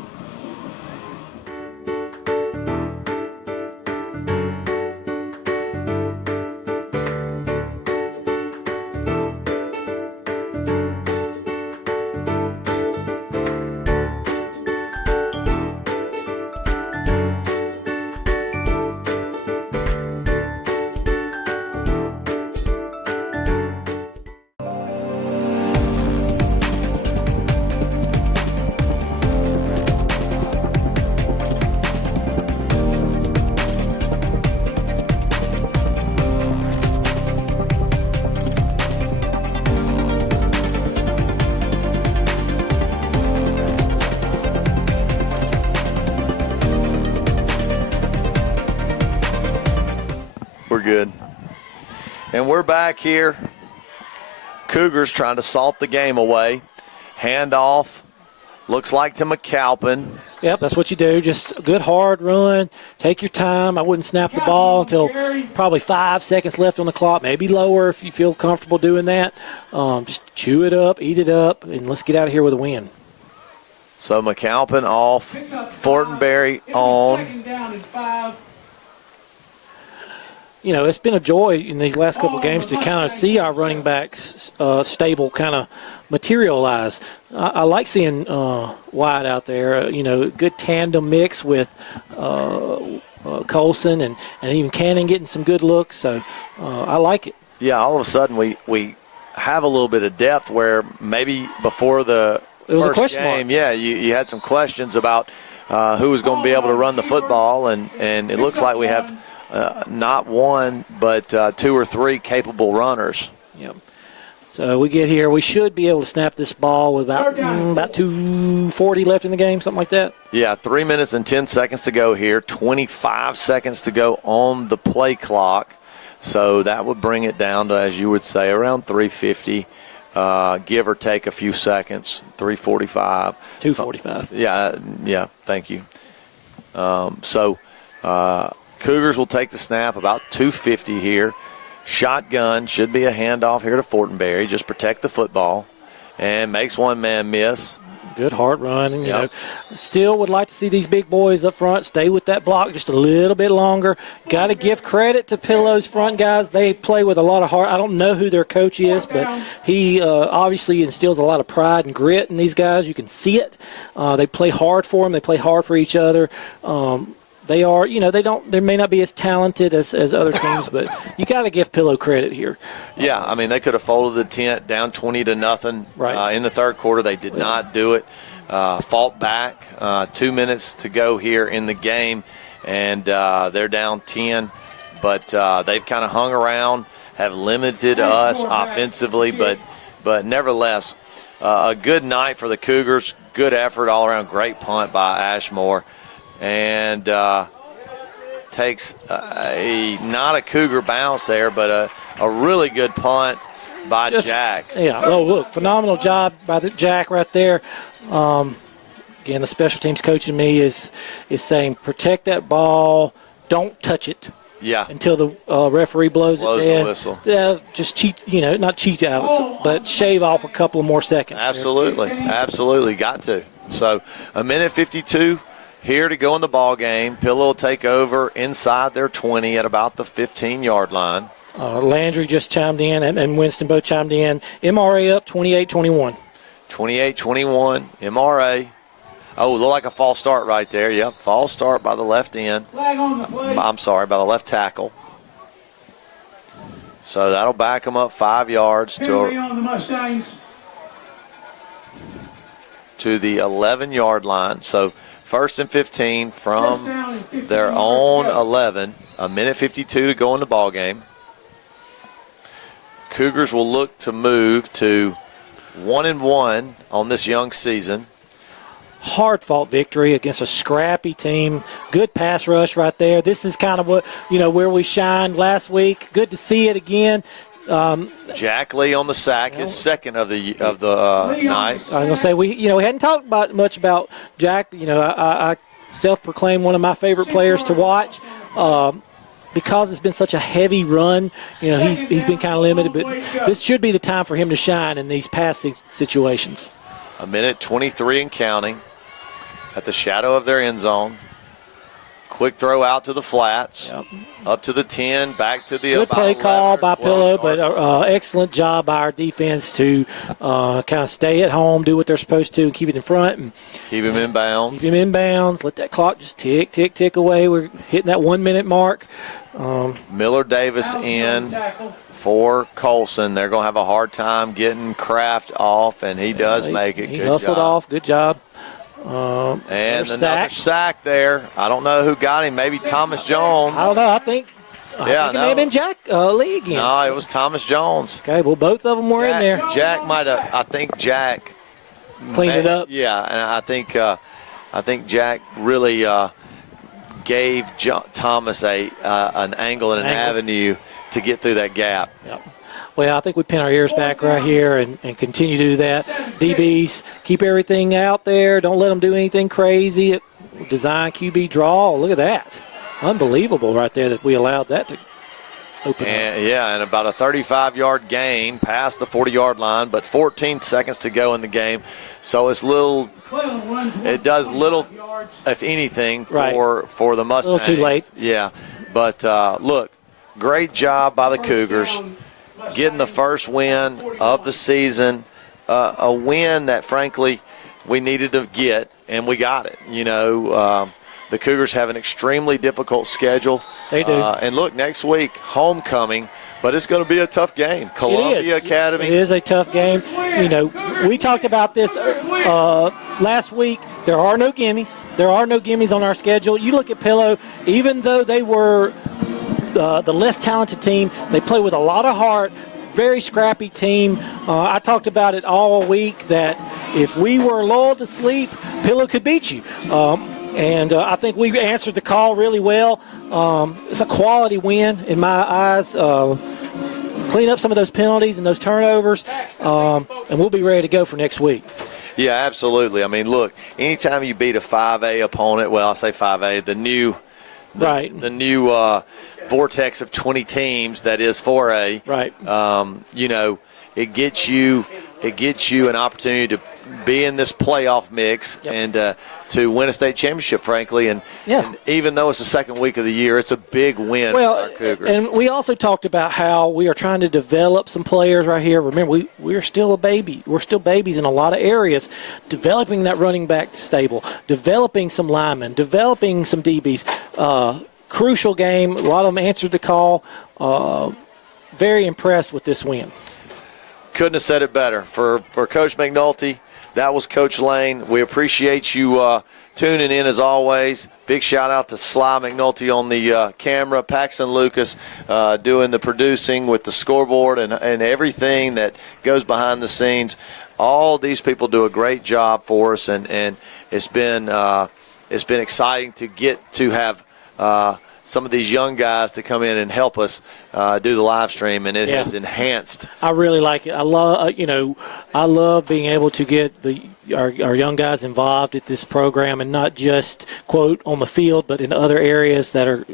We're good. And we're back here. Cougars trying to salt the game away. Handoff Looks like to McAlpin. Yep, that's what you do. Just a good hard run. Take your time. I wouldn't snap the ball until probably 5 seconds left on the clock, maybe lower if you feel comfortable doing that. Just chew it up, eat it up, and let's get out of here with a win. So McAlpin off, Fortenberry on. Second down and 5. You know, it's been a joy in these last couple of games to kind of see our running backs stable kind of materialize. I like seeing White out there. You know, good tandem mix with Colson and even Cannon getting some good looks. So I like it. Yeah, all of a sudden we have a little bit of depth where maybe before the It was a first question mark. game, yeah, you had some questions about who was going to be able to run the football, and it looks like we have not one but 2 or 3 capable runners. Yep. So we get here. We should be able to snap this ball with about 2:40 left in the game, something like that. Yeah, 3 minutes and 10 seconds to go here, 25 seconds to go on the play clock. So that would bring it down to, as you would say, around 3:50, give or take a few seconds, 3:45. 2:45. Yeah, thank you. Cougars will take the snap about 2:50 here. Shotgun, should be a handoff here to Fortenberry. Just protect the football. And makes one man miss. Good hard run. And, you know, still would like to see these big boys up front stay with that block just a little bit longer. Got to give credit to Pillow's front guys. They play with a lot of heart. I don't know who their coach is, but he obviously instills a lot of pride and grit in these guys. You can see it. They play hard for them. They play hard for each other. They are, you know, they may not be as talented as other teams, but you got to give Pillow credit here. Yeah, I mean, they could have folded the tent down 20-0 in the third quarter. They did not do it. Fought back. 2 minutes to go here in the game, and they're down 10. But they've kind of hung around, have limited us offensively, but nevertheless, a good night for the Cougars. Good effort all around. Great punt by Ashmore. And takes not a Cougar bounce there, but a really good punt by Jack. Yeah, oh, look, phenomenal job by Jack right there. Again, the special teams coach in me is saying protect that ball, don't touch it. Yeah. Until the referee blows it dead. The whistle. Yeah, just cheat, you know, not cheat out, but shave off a couple of more seconds. Absolutely, got to. So a minute 52. Here to go in the ball game. Pillow will take over inside their 20 at about the 15-yard line. Landry just chimed in, and Winston both chimed in. MRA up 28-21. 28-21, MRA. Oh, look like a false start right there. Yep, false start by the left end. Flag on the play. I'm sorry, by the left tackle. So that'll back them up 5 yards Penalty on the Mustangs. to the 11-yard line. So first and 15 from their own 11. A minute 52 to go in the ball game. Cougars will look to move to 1-1 on this young season. Hard-fought victory against a scrappy team. Good pass rush right there. This is kind of what, you know, where we shined last week. Good to see it again. Jack Lee on the sack, his second of the night. I was going to say, we hadn't talked much about Jack. You know, I self-proclaim one of my favorite players to watch. Because it's been such a heavy run, you know, he's been kind of limited, but this should be the time for him to shine in these passing situations. A minute 23 and counting at the shadow of their end zone. Quick throw out to the flats, up to the 10, back to the good play call by Pillow, but excellent job by our defense to kind of stay at home, do what they're supposed to, and keep it in front. And keep him in bounds. Keep him in bounds. Let that clock just tick, tick, tick away. We're hitting that 1 minute mark. Miller Davis in for Colson. They're going to have a hard time getting Kraft off, and he does make it. He good hustled job. off. Good job. And another sack there. I don't know who got him. Maybe Thomas Jones. I don't know. I think it may have been Jack Lee again. No, it was Thomas Jones. Okay, well, both of them were in there. Jack might have. I think Jack cleaned it up. Yeah, and I think Jack really Thomas an angle and an avenue to get through that gap. Yep. Well, I think we pin our ears back right here and continue to do that. DBs, keep everything out there. Don't let them do anything crazy. Design QB draw. Look at that. Unbelievable right there that we allowed that to open up. And about a 35-yard gain past the 40-yard line, but 14 seconds to go in the game. So it's it does little, if anything, for the Mustangs. A little too late. Yeah. But, look, great job by the Cougars getting the first win of the season, a win that, frankly, we needed to get, and we got it. The Cougars have an extremely difficult schedule. They do. And, look, next week, homecoming, but it's going to be a tough game. Columbia Academy. It is a tough game. We talked about this last week. There are no gimmies. There are no gimmies on our schedule. You look at Pillow, even though they were the less talented team, they play with a lot of heart. Very scrappy team. I talked about it all week that if we were lulled to sleep, Pillow could beat you. And I think we answered the call really well. It's a quality win in my eyes. Clean up some of those penalties and those turnovers, and we'll be ready to go for next week. Yeah, absolutely. I mean, look, anytime you beat a 5A opponent, well, I say 5A, the new vortex of 20 teams that is 4A. Right. It gets you an opportunity to be in this playoff mix and to win a state championship, frankly. And even though it's the second week of the year, it's a big win for our Cougars. And we also talked about how we are trying to develop some players right here. Remember, we're still a baby. We're still babies in a lot of areas. Developing that running back stable, developing some linemen, developing some DBs. Crucial game. A lot of them answered the call. Very impressed with this win. Couldn't have said it better. For Coach McNulty, that was Coach Lane. We appreciate you tuning in as always. Big shout out to Sly McNulty on the camera, Paxton Lucas doing the producing with the scoreboard and everything that goes behind the scenes. All these people do a great job for us, and it's been exciting to get to have some of these young guys to come in and help us do the live stream, and it has enhanced. I really like it. I love being able to get our young guys involved at this program, and not just quote on the field, but in other areas that are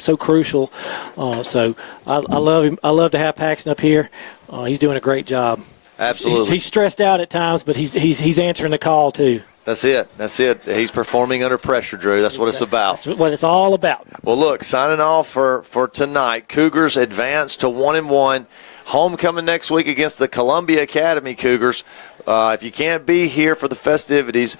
so crucial. So I love him. I love to have Paxton up here. He's doing a great job. Absolutely. He's stressed out at times, but he's answering the call too. That's it. He's performing under pressure, Drew. That's what it's about. That's what it's all about. Well, look, signing off for tonight. Cougars advance to 1-1. Homecoming next week against the Columbia Academy Cougars. If you can't be here for the festivities,